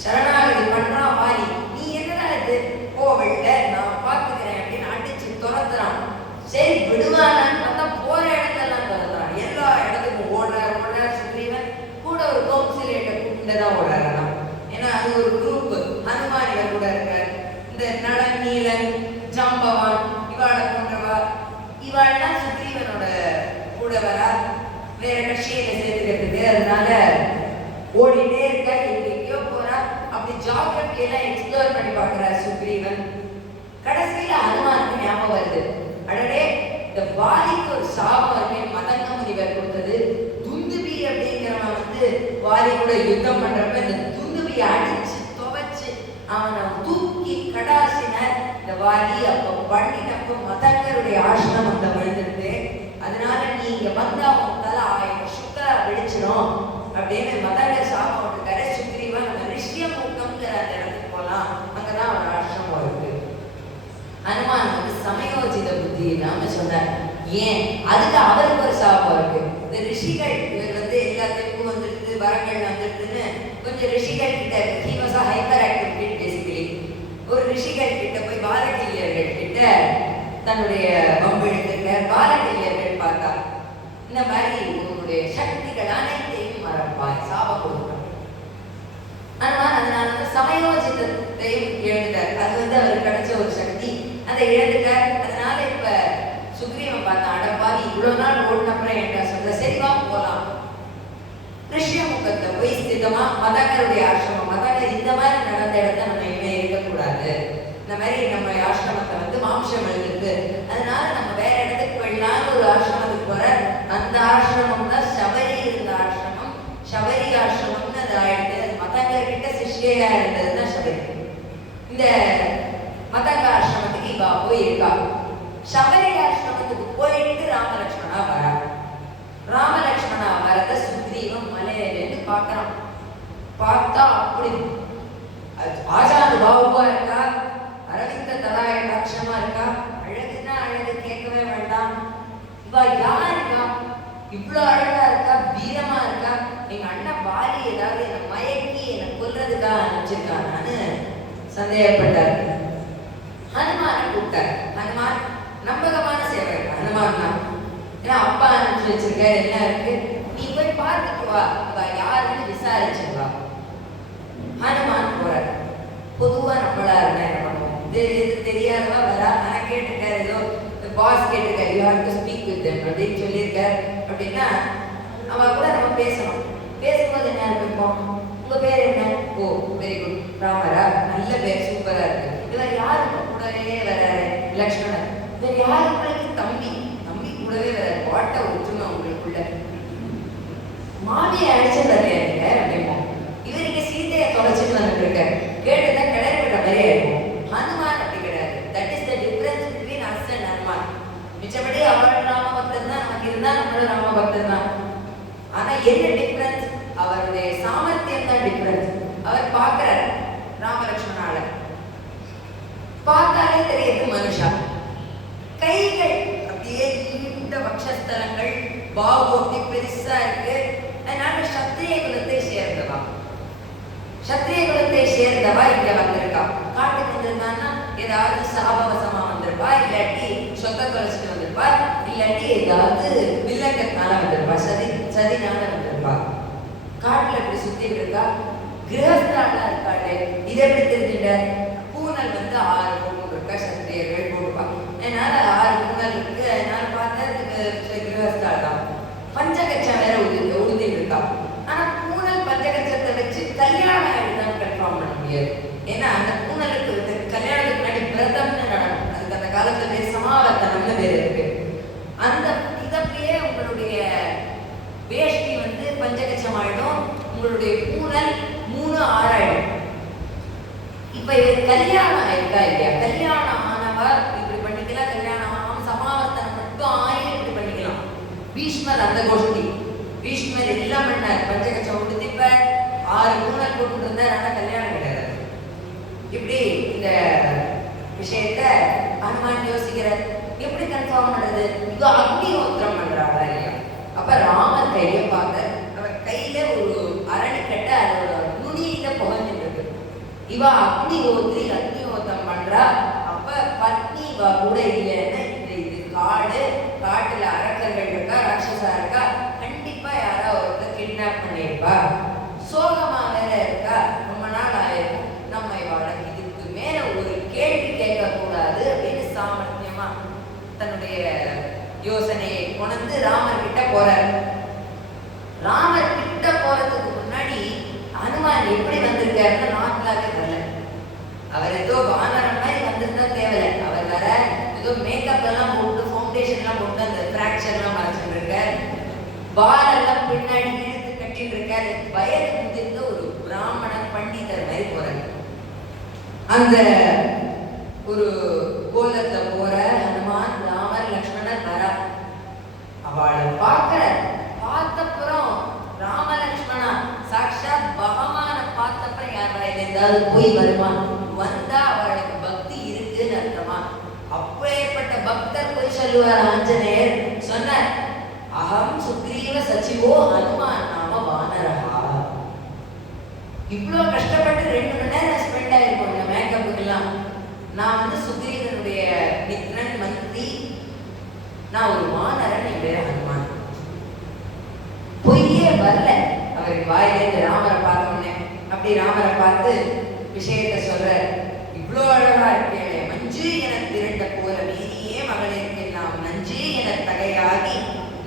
சரணாகதி பண்றான் வாலி. நீ என்னடா இது கோவில்ல நான் பாத்துக்கிறேன் அப்படின்னு அடிச்சு துரத்துறான். சரி விடுவானான்னு பார்த்தா போற இடத்தெல்லாம் துரத்துறான். எல்லா இடத்துக்கும் ஓடுறாரு. சுக்ரீவன் கூட ஒரு கவுன்சிலேட்டை கூப்பிட்டுதான் ஓடுறாரு. ஏன்னா அது ஒரு குரூப். ஹனுமான் இவர் கூட இருக்கார். இந்த நளன் நீலன் ஜாம்பவான் இவாள போன்றவா இவாள்லாம் சுக்ரீவனோட கூட வரா. வேற கட்சியில சேர்த்துக்கிறதுக்கு. அதனால ஓடிட்டே இருக்கா. எங்கேயோ போறா. அப்படி ஜாகிரபி எல்லாம் எக்ஸ்ப்ளோர் பண்ணி பார்க்கிறார் சுக்ரீவன். கடைசியில ஹனுமானுக்கு ஞாபகம் வருது. அடடே இந்த வாலிக்கு ஒரு சாபம் வருமே மதங்க முனிவர் கொடுத்தது. துந்துபி அப்படிங்கிறவன் வாலி கூட யுத்தம் பண்றப்ப இந்த துந்துபியை அடிச்சு துவைச்சு அவனை தூக்கி கடாசினார் இந்த வாலி. அப்ப பண்ணினப்ப மதங்கருடைய ஆசிரமத்தை விழுந்துட்டு அதனால நீங்க அவன் தலை 1000 சுக்கா வெடிச்சிடும் அப்படின்னு மதங்கர் சாபம் விட்டுருக்காரு. சுக்ரீவன் நம்ம ரிஷ்யமுகம்ங்கிற அந்த இடத்துக்கு போலாம். அங்கதான் அவன் ஆசிரமம் இருக்கு. ஹனுமான் சமயோஜித புத்தி இல்லாம சொன்னார். ஏன் அதுக்கு அவருக்கு ஒரு சாபம் இருக்கு. இந்த ரிஷிகள் இவர் எல்லாத்துக்கும் வந்துருக்கு வரங்கள் வந்துருக்குன்னு கொஞ்சம் ரிஷிகள் கிட்ட he was a hyperactive kid basically. ஒரு ரிஷிகள் கிட்ட போய் பாலகில்யர்கள் கிட்ட தன்னுடைய பம்பு எடுத்துட்டார். பாலகில்யர்கள் பார்த்தா இந்த மாதிரி உங்களுடைய சக்திகள் அனைத்தையும் மறப்பாய் சாபம் கொடுத்தார். ஹனுமான் அதனால சமயோஜிதத்தையும் இழந்துட்டார். அது அவருக்கு கிடைச்ச ஒரு சக்தி. அதை இழந்துட்டார். அதனால இப்ப சுக்ரீவன் பார்த்தா அடப்பாவி இவ்வளவு நாள் ஓடினப்புறம் என்ன சொல்ற சரிவா போலாம். ரிஷ்யமுகத்தை போய் ஸ்திதமா மதங்கருடைய ஆசிரமம். மதங்கர் இந்த மாதிரி நடந்த இடத்த நம்ம இனிமே இருக்கக்கூடாது. இந்த மாதிரி நம்ம ஆசிரமத்தை மாம்சம் எழுதிருக்கு. அதனால நம்ம வேற இடத்துக்கு போயிடலான்னு ஒரு ஆசிரமத்துக்கு போற. அந்த ஆசிரமம் தான் சபரி இருந்த ஆசிரமம். சபரி ஆசிரமம்னு அது ஆயிடுது. அது மதங்கர் கிட்ட சிஷ்யா இருந்ததுதான் சபரி. இந்த மதங்க ஆசிரமத்துக்கு இவா போயிருக்கா. சபரி ஆசிரமத்துக்கு போயிட்டு ராமலட்சுமணா வரா. ராமலட்சுமணா வரத சுக்ரீவன் மலையிலிருந்து பார்க்கறான். பார்த்தா அப்படி ஆஜானு பாபுவா இருக்கா. அரவிந்த தலாய டாட்சமா இருக்கா. அழகுன்னா அழகு கேட்கவே வேண்டாம். இவா யாருக்கா இவ்வளவு அழகா இருக்கா, வீரமா இருக்கா. எங்க அண்ணன் வாலி ஏதாவது என்னை மயக்கி என்னை கொல்றதுக்காக அனுப்பிச்சிருக்கான்னு சந்தேகப்பட்டார். ஹனுமானை கூப்பிட்டார். ஹனுமான் நம்பகமான சேவகர். ஹனுமான் தான். ஏன்னா அப்பா அனுப்பிச்சு வச்சிருக்க என்ன இருக்கு, நீ போய் பார்த்துட்டு வா, இவ யாருன்னு விசாரிச்சுவா. ஹனுமான் போறார். பொதுவா நம்மளா இருந்தா என்ன பண்ணுவோம், இது தெரியாதவா வரா, ஆனா கேட்டிருக்காரு, ஏதோ பாஸ் கேட்டிருக்காரு, you have to speak with them அப்படின்னு சொல்லியிருக்காரு. அப்படின்னா அவ கூட நம்ம பேசணும். பேசும்போது என்ன இருப்போம், உங்க பேர் என்ன, ஓ வெரி குட், ராமரா, நல்ல பேர், சூப்பரா இருக்கு. இவர் யாருக்கு கூடவே வராரு, லக்ஷ்மணன். இவர் யாரு உங்களுக்கு, தம்பி, தம்பி கூடவே வராரு. வாட்ட ஒற்றுமை உங்களுக்குள்ள. பக்தர் தான். ஆனா என்ன டிஃபரன்ஸ்? அவருடைய சாமர்த்தியம் தான் டிஃபரன்ஸ். அவர் பார்க்கிறார் ராமலட்சுமணால, பார்த்தாலே தெரியுது மனுஷா. கைகள் அப்படியே நீண்ட வக்ஷஸ்தலங்கள், பாகு அப்படி பெருசா இருக்கு. அதனால சத்திரிய குலத்தை சேர்ந்தவா, சத்திரிய குலத்தை சேர்ந்தவா இங்க வந்திருக்கா. காட்டுக்கு வந்திருந்தான்னா ஏதாவது சாபவசமா வந்திருப்பா, இல்லாட்டி சொத்த தொலைச்சிட்டு வந்திருப்பா, இல்லாட்டி ஏதாவது வில்லங்கத்தினால வந்திருப்பா, சதினால வந்திருப்பா. காட்டுல இப்படி சுத்திட்டு இருக்கா. கிரகஸ்தானா இருக்காளே, இதை எப்படி தெரிஞ்சுட்ட? பூனல் 6 பூனல் இருக்கா, சத்திரியர்கள் போடுவாங்க. அதனால 6 பூனல் இருக்கு. அதனால பார்த்தா கிரகஸ்தால் தான். பஞ்சகச்சம் வேற உறுதி இருக்கா. ஆனா பூனல் பஞ்சகச்சத்தை வச்சு கல்யாணம் ஆயிடுதான் கன்ஃபார்ம் பண்ண முடியாது. ஏன்னா அந்த பூனலுக்கு கல்யாணத்துக்கு முன்னாடி விரதம்னு நடக்கும். அதுக்கு அந்த காலத்துல சமாவர்த்தனம்னு பேர் இருக்கு. அந்த இதப்பயே உங்களுடைய வேஷ்டி பஞ்சகச்சம் ஆயிடும், உங்களுடைய பூனல் 3 6 ஆயிடும். இப்ப கல்யாணம் ஆயிருக்கா இல்லையா? கல்யாணம் ஆனவா இப்படி பண்ணிக்கலாம், கல்யாணம் ஆகாம சமாவர்த்தனம் மட்டும் ஆயிரம் இப்படி பண்ணிக்கலாம். பீஷ்மர் அந்த கோஷ்டி, பீஷ்மர் எல்லாம் பண்ணார். பஞ்சகச்சம் உடுத்தி இப்ப 6 பூனல் போட்டு இருந்தார். ஆனா கல்யாணம் கிடையாது. இப்படி இந்த விஷயத்த அனுமான் யோசிக்கிறார். எப்படி கன்ஃபார்ம் பண்றது? இது அக்னிஹோத்திரம் பண்றாரா இல்லையா? அப்ப ராமர் கையில பார்த்த, அவர் கையில ஒரு அரணிக்கட்டை அதோட நுனியில புகஞ்சிட்டு இருக்கு. இவ அக்னிஹோத்திரி, அக்னிஹோத்திரம் பண்றா. அப்ப பத்னி இவ கூட இல்லைன்னு இது காட்டுல அரக்கர்கள் இருக்கா, ராட்சசா இருக்கா, கண்டிப்பா யாராவது ஒருத்தர் கிட்னாப் பண்ணிருப்பா. சோகமா வேற இருக்கா, ரொம்ப நாள் ஆயிருக்கும். நம்ம இவாள இதுக்கு மேல ஒரு கேள்வி கேட்க கூடாது அப்படின்னு சாமர்த்தியமா தன்னுடைய யோசனையை கொண்டு ராமர் கிட்ட போறார். ராமர் கிட்ட போறதுக்கு முன்னாடி அனுமான் எப்படி வந்திருக்காருன்னு நாட்களாவே வரல. அவர் ஏதோ வானரம் மாதிரி வந்திருந்தா தேவையில்லை. அவர் வர ஏதோ மேக்கப் எல்லாம் போட்டு, ஃபவுண்டேஷன் எல்லாம் போட்டு, அந்த பிராக்சர் எல்லாம் மறைச்சிட்டு இருக்காரு. பால் எல்லாம் பின்னாடி இழுத்து கட்டிட்டு இருக்காரு. வயது முதிர்ந்த ஒரு பிராமணன் பண்டிதர் மாதிரி போறாரு. அந்த ஒரு கோலத்தை போற ஹனுமான், ராமர், லக்ஷ்மணர் வர அவளை பார்க்கிற. பார்த்தப்புறம் ராம லக்ஷ்மணா சாட்சாத் பகவான பார்த்தப்புறம் யார் வாயில ஏதாவது போய் வருமா? வந்தா அவளுக்கு பக்தி இருக்குன்னு அர்த்தமா? அப்பேற்பட்ட பக்தர் போய் சொல்லுவார். ஆஞ்சநேயர் சொன்னார், அகம் சுக்ரீவ சச்சிவோ ஹனுமான் நாம வானரஹா. இவ்வளவு கஷ்டப்பட்டு 2 மணி நேரம் ஸ்பெண்ட் ஆயிருக்கும் இந்த மேக்கப்புக்கெல்லாம். நான் சுக்ரீவனுடைய மித்ரன், மந்திரி, நான் ஒரு வானரன், என் பேர் ஹனுமான். பொய்யே வரல அவருக்கு வாயிலிருந்து. ராமரை பார்த்தோன்னே அப்படி ராமரை பார்த்து விஷயத்த சொல்ற. இவ்வளோ அழகா இருக்கே, மஞ்சு என திரண்ட போல மீறியே மகளிருக்கெல்லாம் நஞ்சு என தகையாகி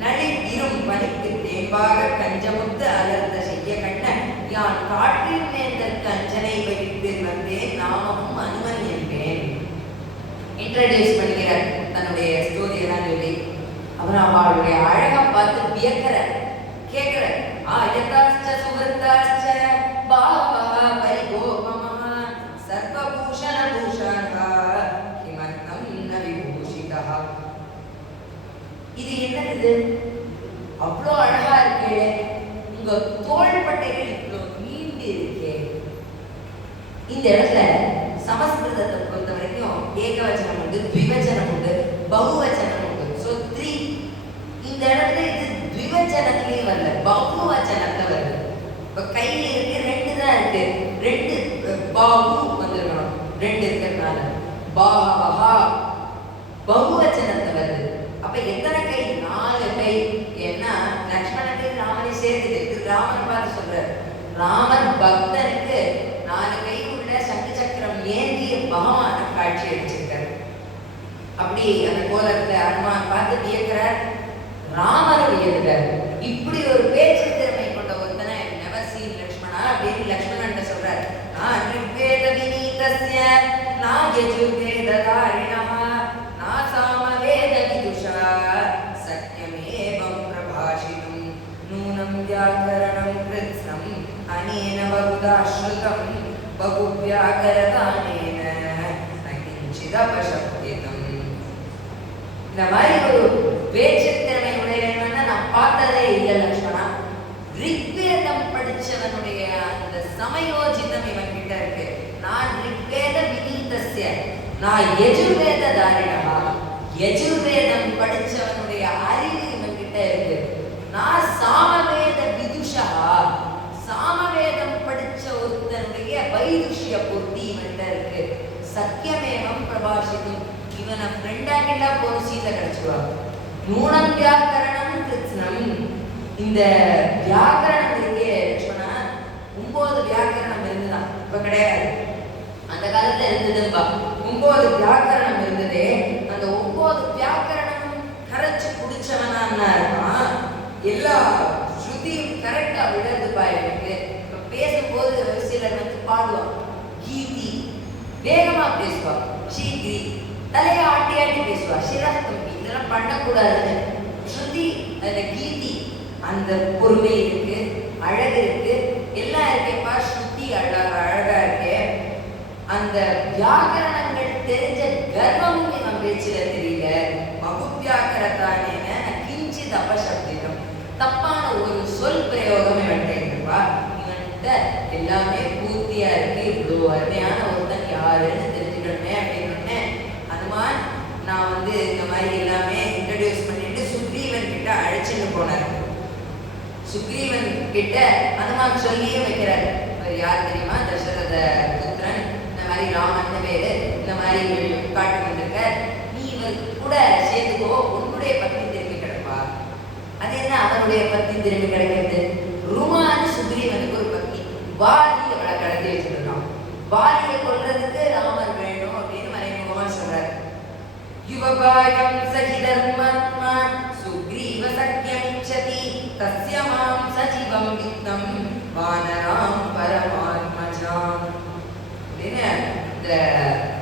நளி இரும் பனிக்கு தேம்பாக கஞ்சமுத்து அலர்ந்த செய்ய கண்ண யான் காற்றின் மேந்தற்கு அஞ்சனை வகித்து வந்தேன், நாமமும் அனுமன் என்பேன். இன்ட்ரடியூஸ் பண்ணுகிறார் தன்னுடைய ஸ்டோரி எல்லாம் சொல்லி. அப்புறம் அவளுடைய அழகா பார்த்து வியக்கிற, கேட்கிற. ஆயதாச்ச சுவர்தாச்ச பாவா பரிகோபமஹ சர்வபூஷண பூஷணஹ கிமர்த்தம் ந விபூஷிதஹ. இது என்னது? அவ்வளோ அழகா இருக்கே, உங்க தோள்பட்டைகள் இவ்வளோ நீண்டு இருக்கே. இந்த இடத்துல சமஸ்கிருதத்தை பொறுத்த வரைக்கும் ஏகவச்சனம் உண்டு, த்விவச்சனம் உண்டு, பகுவச்சனம் உண்டு. ஸோ 3. இந்த இடத்துல இது த்விவச்சனத்திலே வரல, பகுவச்சனத்துல வருது. இப்போ கையில இருக்கு 2 தான் இருக்கு, 2 பாகு வந்துருக்கணும், 2 இருக்கிறதுனால பாவஹா பகுவச்சனத்துல வருது. அப்ப எத்தனை கை? 4 கை. ஏன்னா லக்ஷ்மணனுக்கு ராமனை சேர்த்துட்டு ராமன் பார்த்து சொல்றாரு, ராமன் பக்தனுக்கு 4 கை உள்ள சங்கு சக்கரம் ஏந்திய பகவான காட்சி அளிச்சிருக்காரு. அப்படி அந்த கோலத்துல அனுமான் பார்த்து வியக்கிறார். ராமருடைய இப்படி ஒரு பேச்சு திறமை கொண்ட ஒருத்தனை நெவர் சீன் லக்ஷ்மணா அப்படின்னு லக்ஷ்மணன் சொல்றார். நான் ரிக்வேத விநீதஸ்ய நா யஜுர்வேத தாரிணஹ நா சாமவேத விதுஷா சத்யமேவம் பிரபாஷிதம் நூனம் வியாகரணம் கிருத்ஸ்னம் அனேன பகுதாஸ்ருதம் பகுவ்யாகரதானேன நகிஞ்சிதபசப்திதம். இந்த மாதிரி ஒரு பேச்சு திறமை உடையவன்னா நான் பார்த்ததே இல்லை லக்ஷ்மணா. ரிக்வேதம் படிச்சவனுடைய அந்த சமயோஜிதம் இவன் கிட்ட இருக்கு. நான் ரிக்வேத வினீதஸ்ய, நான் யஜுர்வேத தாரிணா. யஜுர்வேதம் படிச்சவனுடைய அறிவு இவன் கிட்ட இருக்கு. நான் சாமவேத விதுஷா, சாமவேதம் படிச்ச ஒருத்தனுடைய வைதுஷ்ய பூர்த்தி இவன்கிட்ட இருக்கு. சத்தியமேவம் பிரபாஷிதம், இவனை ஃப்ரெண்டா கிட்டா போன சீதை கிடைச்சிடுவாங்க. நூனம் வியாக்கரணம் கிருத்னம், இந்த வியாக்கரணம் இருக்கே லட்சுமணா, 9 வியாக்கரணம் இருந்துதான், இப்ப கிடையாது. அந்த காலத்துல இருந்ததும்பா 9 வியாக்கரணம் இருந்ததே. அந்த 9 வியாக்கரணம் கரைச்சு குடிச்சவனா இருக்கான். எல்லா ஸ்ருதியும் கரெக்டா விடுறதுப்பா எனக்கு. இப்ப பேசும்போது சிலர் வந்து பாடுவான் கீதி, வேகமா பேசுவா, சீக்கிரி, தலையை ஆட்டி ஆட்டி பேசுவா, சிரத்தம்பி, இதெல்லாம் பண்ணக்கூடாது. ஸ்ருதி, அந்த கீதி, அந்த பொறுமை இருக்கு, அழகு இருக்கு, எல்லாம் இருக்கேப்பா. ஸ்ருதி அழகா இருக்கே. அந்த வியாக்கரணங்கள் தெரிஞ்ச கர்வமும் இவன் பேச்சுல தெரியல. மகுவியாக்கரத்தானேன கிஞ்சித் அபசப்திதம், தப்பான ஒரு சொல் பிரயோகம் இவன்கிட்ட இருக்குப்பா. இவன்கிட்ட எல்லாமே பூர்த்தியா இருக்கு. இவ்வளவு அருமையான ஒருத்தன் யாருன்னு தெரிஞ்சுக்கணுமே அப்படின்னு ஹனுமான் நான் வந்து இந்த மாதிரி எல்லாமே இன்ட்ரடியூஸ் பண்ணிட்டு சுக்ரீவன் கிட்ட அழைச்சிட்டு போனார். சுக்ரீவன் கிட்ட ஹனுமான் சொல்லியே வைக்கிறார். யார் தெரியுமா? தசரத புத்திரன், இந்த மாதிரி ராமன் பேரு, இந்த மாதிரி காட்டு கொண்டிருக்க, நீ இவர் கூட சேர்த்துக்கோ, உன்னுடைய பத்தி திரும்பி கிடப்பா. அது என்ன அவனுடைய பத்தி திரும்பி கிடைக்கிறது? ருமான்னு சுக்ரீவனுக்கு ஒரு பத்தி, வாலி அவளை கடத்தி வச்சிருக்கான். வாலியை கொல்றதுக்கு ராமர் வேணும் அப்படின்னு மறைமுகமா சொல்றாரு. யுவபாயம் சகி தர்மாத்மா சுக்ரீவ சக்கியமிச்சதி தஸ்ய மாம் சஜீவம் வித்தம் வானராம் பரமாத்மஜாம். அப்படின்னு இந்த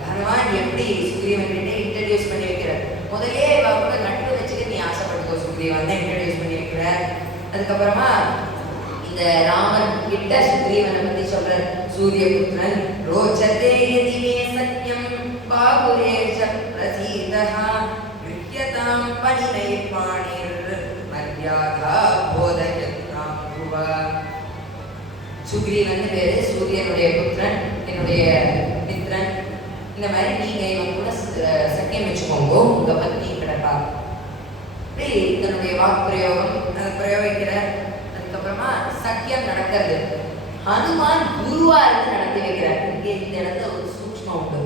ஹனுமான் எப்படி சுக்ரீவன் கிட்ட இன்ட்ரடியூஸ் பண்ணி வைக்கிறார். முதலே கூட நட்பு வச்சுட்டு நீ ஆசைப்பட்டுக்கோ சுக்ரீவன் தான் இன்ட்ரடியூஸ் பண்ணி வைக்கிறார். அதுக்கப்புறமா இந்த ராமன் கிட்ட சுக்ரீவனை பத்தி சொல்ற. சூரியபுத்திரன் ரோச்சதே யதி மே சத்யம் பாகுரேஷ பிரசீதஹ ருஹ்யதாம் பணினை பாணிர் மர்யாதா போதயத்னாம் புவ. சுக்ரீவன் பேரு, சூரியனுடைய புத்திரன், என்னுடைய மித்ரன். இந்த மாதிரி நீங்க இவன் கூட சக்கியம் வச்சுக்கோங்க, உங்க பத்னி கிடப்பா. தன்னுடைய வாக்கு பிரயோகம் அதை பிரயோகிக்கிறார். அதுக்கப்புறமா சக்கியம் நடக்கிறது. ஹனுமான் குருவா இருந்து நடத்தி வைக்கிறார். இங்கே இந்த இடத்துல ஒரு சூக்ஷ்மம் உண்டு.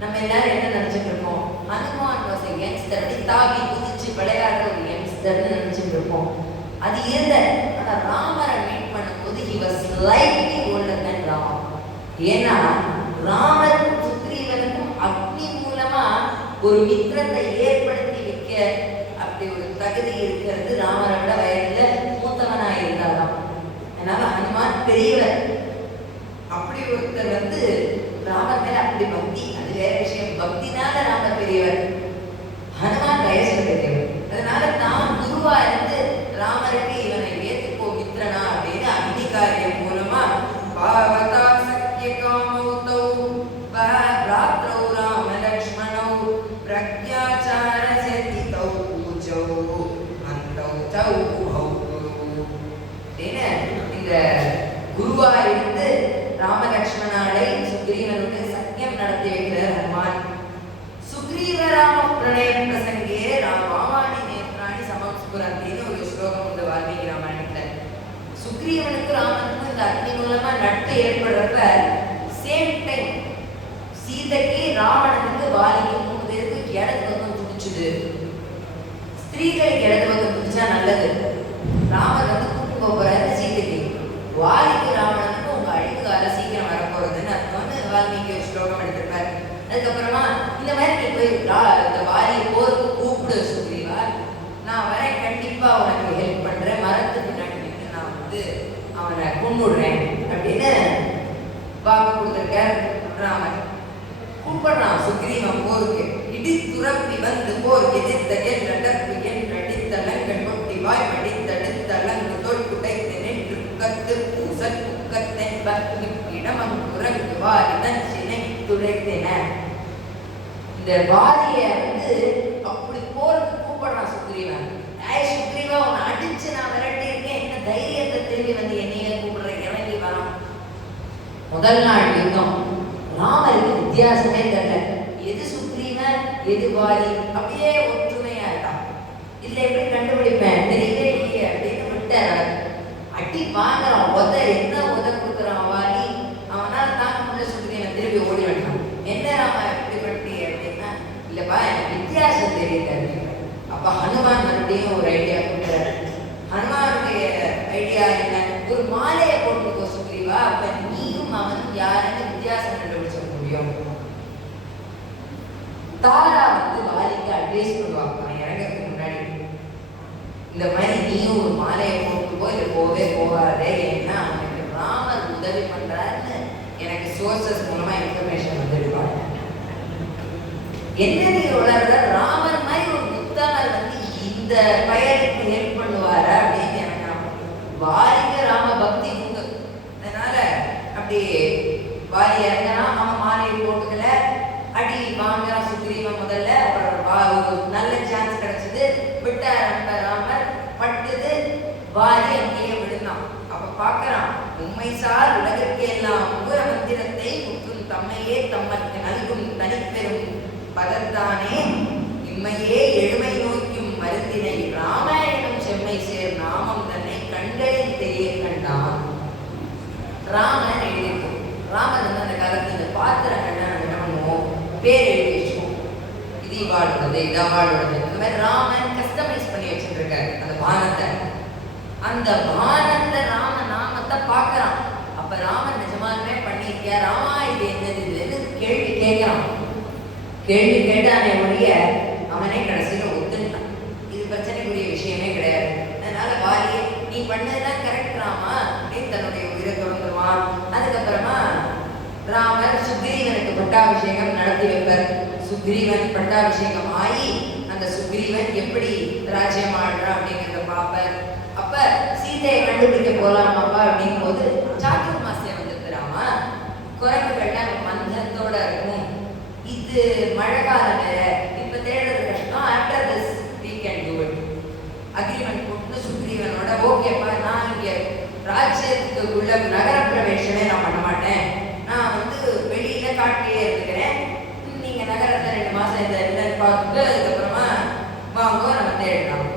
நம்ம எல்லாரும் என்ன நினைச்சிட்டு இருக்கோம்? ஹனுமான் வாஸ் எ யங்ஸ்டர், தாவி குதிச்சு விளையாடுற ஒரு யங்ஸ்டர்னு நினைச்சிட்டு இருக்கோம். அது இருந்த, ஆனா ராமரை மீட் பண்ணும்போது he was slightly older than Ramar. ஏன்னா ராமருக்கும் சுக்ரீவனுக்கும் அக்னி மூலமா ஒரு மித்திரத்தை ஏற்படுத்தி வைக்க அப்படி ஒரு தகுதி இருக்கிறது. ராமரை விட வயதுல மூத்தவனா இருந்தாராம். அதனால ஹனுமான் பெரியவர். அப்படி ஒருத்தர் வந்து ராமர் மேல அப்படி பக்தி, அது வேற விஷயம். பக்தினால ராமர் பெரியவர், ஹனுமான் வயசுல பெரியவர். அதனால தான் குருவா இருந்து ராமருக்கு இவனை ஏத்துக்கோ மித்ரனா அப்படின்னு அக்னி காரியம் மூலமா பாவதா சக்ய காமௌதௌ பிராத்ரௌ ராம லக்ஷ்மணௌ பிரக்யாச்சார சதிதௌ பூஜௌ அந்தௌ சௌ உபௌ. இந்த குருவா இருந்து ராமலக்ஷ்மணாலை சுக்ரீவனுக்கு சத்தியம் நடத்தி வைக்கிறார் ஹனுமான். சுக்ரீவ ராம பிரணய பிரசங்கே ராமாணி நேத்ராணி சமம் ஸ்புரந்தின்னு ஒரு ஸ்லோகம் உண்டு வால்மீகி ராமாயணத்துல. சுக்ரீவனுக்கு ராமனுக்கும் இந்த அக்னி மூலமா நட்பு ஏற்படுறப்ப சேம் டைம் சீதைக்கு ராவணனுக்கு வாலிக்கு 3 பேருக்கு இடது பக்கம் துடிச்சுது. ஸ்திரீகளுக்கு இடது பக்கம் துடிச்சா நல்லது. ராமர் வந்து கூட்டு போறாரு சீதைக்கு. வாலிக்கு ராவணனுக்கும் உங்க அழிவு கால சீக்கிரம் வரப்போறதுன்னு அர்த்தம்னு வால்மீகி ஒரு ஸ்லோகம் எடுத்திருப்பாரு. அதுக்கப்புறமா இந்த மாதிரி நீ போய் இந்த வாலியை போருக்கு கூப்பிடு சுக்ரீவா, நான் வரேன், கண்டிப்பா உனக்கு ஹெல்ப் பண்றேன், மரத்துக்கு பின்னாடி நான் வந்து அவனை கொண்டுடுறேன் அப்படின்னு வாக்கு கொடுத்திருக்கார் ராமன். கூப்பிடுறான் சுக்ரீவன் போருக்கு. இடி துறப்பி வந்து போர் எதிர்த்த என் நடப்பு என் அடித்தலங்கள் கொட்டி வாய் மடித்தடுத்தலங்கு தொட்டுடைத்து நின்று புக்கத்து பூசல் புக்கத்தென் பக்தி இடமம் குரங்கு வாரி தன் சினை துடைத்தென. இந்த வாரியை வந்து அப்படி போருக்கு கூப்பிடுறான் சுக்ரீவன். சுக்ரீவா உன்னை அடிச்சு முதல் நாள் யுத்தம் ராமருக்கு வித்தியாசமே தெரியல. எது சுக்ரீவன் எது வாலி அப்படியே ஒற்றுமையா இருக்கான். இதுல எப்படி கண்டுபிடிப்பேன் தெரியவே இல்லையே அப்படின்னு விட்டார். அடி வாங்குறான், உத என்ன உத கொடுக்குறான் வாலி. அவனால தாங்க முடியல, சுக்ரீவன் திருப்பி ஓடி வேண்டாம். என்ன ராம எப்படி பண்ணி அப்படின்னா, இல்லப்பா எனக்கு வித்தியாசம் தெரியல அப்படின்னு. அப்ப ஹனுமான் மறுபடியும் ஒரு ஐடியா கொடுக்குறாரு. ஹனுமானுடைய ஐடியா என்ன, ஒரு மாலையை போட்டுக்கோ சுக்ரீவா, அப்ப நீயும் அவனும் யாருன்னு வித்தியாசம் கண்டுபிடிச்ச முடியும். தாரா வாலிக்கு அட்வைஸ் பண்ணுவாங்க இறங்கிறதுக்கு முன்னாடி, இந்த மாதிரி நீயும் ஒரு மாலையை போட்டுக்கோ, இல்லை போவே போகாதே, ஏன்னா அவனுக்கு ராமர் உதவி பண்றாருன்னு எனக்கு சோர்சஸ் மூலமா இன்ஃபர்மேஷன் வந்துருப்பாங்க. என்ன நீ வளர்ற, ராமர் மாதிரி ஒரு புத்தகர் இந்த பயனுக்கு ஹெல்ப் பண்ணுவாரா அப்படின்னு எனக்கு வாலிக்கு ராம பக்தி உண்டு. அதனால அப்படி வாலி இறங்கினா அவன் மாலையை போட்டுக்கல, அடி வாங்குறான் சுக்ரீவன் முதல்ல. அப்புறம் நல்ல சான்ஸ் கிடைச்சது, விட்டார் ராமர், பட்டுது, வாலி அங்கேயே விழுந்தான். அப்ப பாக்குறான், உண்மை சார் உலகிற்கு எல்லாம் முகுர மந்திரத்தை முற்றும் தம்மையே தம்மற்கு நல்கும் தனிப்பெரும் பதத்தானே இம்மையே எழுமை நோக்கும் மருந்தினை ராமாயணம் செம்மை சேர் நாமம் தன்னை கண்களில் தெரிய கண்டான். ராமன் எழுதியிருக்கும். ராமன் அந்த காலத்துல இந்த பாத்திரங்கள்லாம் என்ன பண்ணுவோம், பேர் எழுதி வச்சுக்கோம். இது இவாளோடது, இது அவளோடது. இந்த மாதிரி ராமன் கஸ்டமைஸ் பண்ணி வச்சுருக்காரு அந்த பானத்தை. அந்த பானத்தை ராம நாமத்தை பார்க்கறான். அப்ப ராமன் நிஜமாலுமே பண்ணியிருக்கியா, ராமா இது என்னது இதுன்னு கேள்வி கேட்கிறான். கேள்வி கேட்டானே ஒழிய அவனே கடைசியில ஒத்துட்டான். இது பிரச்சனைக்குரிய விஷயமே கிடையாது. அதனால வாலியே நீ பண்ணதுதான் கரெக்ட் ராமா அப்படின்னு தன்னுடைய உயிரை தொடர்ந்துருவான். அதுக்கப்புறமா ராமர் சுக்ரீவனுக்கு பட்டாபிஷேகம் நடத்தி வைப்பார். சுக்ரீவன் பட்டாபிஷேகம் ஆகி அந்த சுக்ரீவன் எப்படி ராஜ்யம் ஆடுறான் அப்படிங்கிறத பார்ப்பார். அப்ப சீதையை கண்டுபிடிக்க போலாமாப்பா அப்படிங்கும் போது சாதுர்மாசியம் வந்துருக்குறாமா, குரங்குகள்லாம் மந்தத்தோட இருக்கும். இது மழை காலம் வேற, இப்ப தேடுறது கஷ்டம். After this we can do it. Agreement போட்டு சுக்ரீவனோட ஓகேப்பா, நான் இங்க ராஜ்யத்துக்குள்ள நகர பிரவேசமே நான் பண்ண மாட்டேன், நான் வெளியில காட்டிலே இருக்கிறேன், நீங்க நகரத்துல 2 மாசம் இதை என்னன்னு பார்த்துட்டு அதுக்கப்புறமா வாங்க நம்ம தேடலாம்.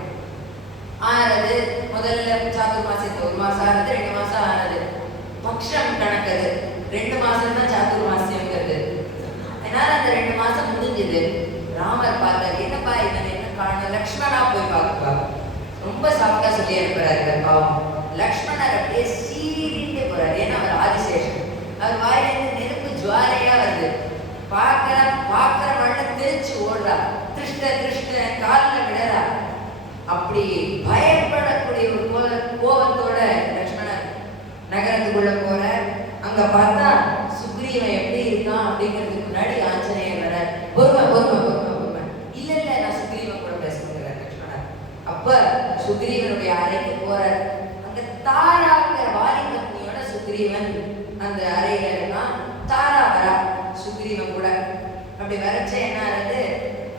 ஆனது முதல்ல சாதுர்மாசியத்தை 1 மாசம் ஆனது, 2 மாசம் ஆனது, பக்ஷம் கணக்குது 2 மாசம் தான் சாதுர்மாசியங்கிறது. அதனால அந்த 2 மாசம் முடிஞ்சது. ராமர் பார்த்தாரு, என்னப்பா இவன் என்ன காரணம், லக்ஷ்மணா போய் பார்த்துப்பா. ரொம்ப சாப்பிட்டா சொல்லி அனுப்புறாரு பாவம். லக்ஷ்மணர் அப்படியே சீரிட்டு போறாரு, ஏன்னா அவர் ஆதிசேஷன். அவர் வாயிலிருந்து நெருப்பு ஜுவாலையா வருது. பார்க்கிற மண்ண தெரிச்சு ஓடுறா, திருஷ்ட திருஷ்ட காலில் விடறா. அப்படி பயப்படக்கூடிய ஒரு கோபத்தோட லக்ஷ்மணர் நகரத்துக்குள்ள போற. அங்க பார்த்தா சுக்ரீவன் எப்படி இருக்கான் அப்படிங்கிறதுக்கு முன்னாடி ஆஞ்சநேயர் வர. பொறுமை பொறுமை பொறுமை பொறுமை, இல்ல இல்ல நான் சுக்ரீவன் கூட பேசுகிறேன் லக்ஷ்மணர். அப்ப சுக்ரீவனுடைய அறைக்கு போற. அங்க தாராங்கிற வாலிபத்னியோட சுக்ரீவன் அந்த அறையில இருக்கான். தாரா வரா சுக்ரீவன் கூட. அப்படி வரைச்ச என்ன ஆகுது,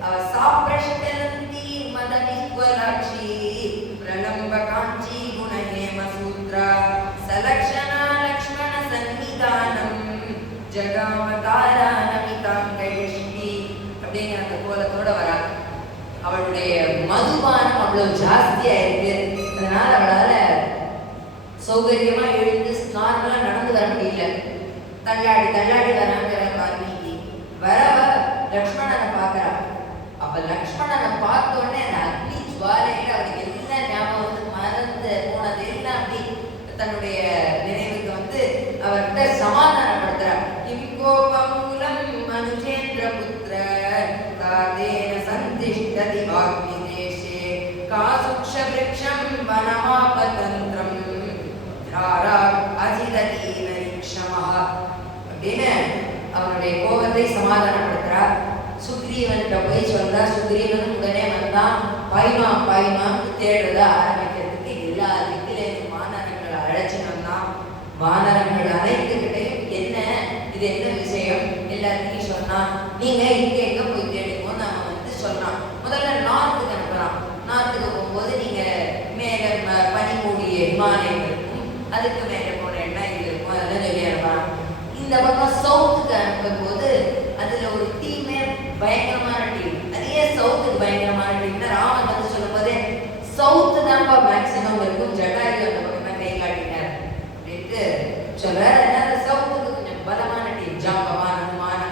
அவ சாப்பிரஷ்டந்தி மதவிஹ்வலாட்சி பிரலம்ப காஞ்சி குணஹேம சூத்ரா சலக்ஷணா லக்ஷ்மண சன்னிதானம் ஜகாமதாரா நமிதாங்கயஷ்டி அப்படிங்கிற அந்த கோலத்தோட வரா. அவளுடைய மதுபானம் அவ்வளவு ஜாஸ்தியா இருக்கு. அதனால அவளால சௌகரியமா எழுந்து நார்மலா நடந்து வர முடியல. தள்ளாடி தள்ளாடி வராங்கிற வால்மீகி வரவ லக்ஷ்மணனை பார்க்கறா. அப்ப லக்ஷ்மணனை பார்த்த உடனே அந்த அக்னி ஜுவாலையில அவருக்கு எல்லாம் ஞாபகம் மறந்து போனது எல்லாம் அப்படி தன்னுடைய நினைவுக்கு அவர்கிட்ட சமாதானப்படுத்துறார். இங்கோபமூலம் மனுஜேந்திர புத்திர தாதேன சந்திஷ்டதி வாக்விதேஷே காசுக்ஷ விருக்ஷம் வனமாபதந்திரம் தாரா அஜிததீன ரிக்ஷமஹ அப்படின்னு அவனுடைய கோபத்தை சமாதானப்படுத்துறார். சுக்ரீவன்கிட்ட போய் சொல்றா. சுக்ரீவன் உடனே வந்தான். பாய்மா பாய்மான்னு தேடுறத ஆரம்பிக்கிறதுக்கு எல்லா திக்கிலேயும் வானரங்களை அழைச்சின்னு வந்தான். வானரங்கள் அனைத்துக்கிட்டையும் என்ன இது என்ன விஷயம் எல்லாத்தையும் சொன்னான். நீங்க இங்க எங்க போய் தேடுமோ நம்ம சொன்னான். முதல்ல நார்த்துக்கு அனுப்புறான். நார்த்துக்கு போகும்போது நீங்க மேல பனிமூடிய விமானம் இருக்கும், அதுக்கு மேல போனேன்னா இது இருக்கும், அதெல்லாம் சொல்லி அனுப்புறான். போது அதுல ஒரு டீமே பயங்கரமான டீம். அதே சவுத்துக்கு பயங்கரமான டீம்னா ராமன் வந்து சொல்லும் போதே சவுத்து தான்ப்பா மேக்சிமம் இருக்கும், ஜடாயு அந்த பக்கம் தான் கை காட்டினார் அப்படின்ட்டு சொல்றாரு. அதனால சவுத்துக்கு கொஞ்சம் பலமான டீம், ஜாம்பவான், ஹனுமான்,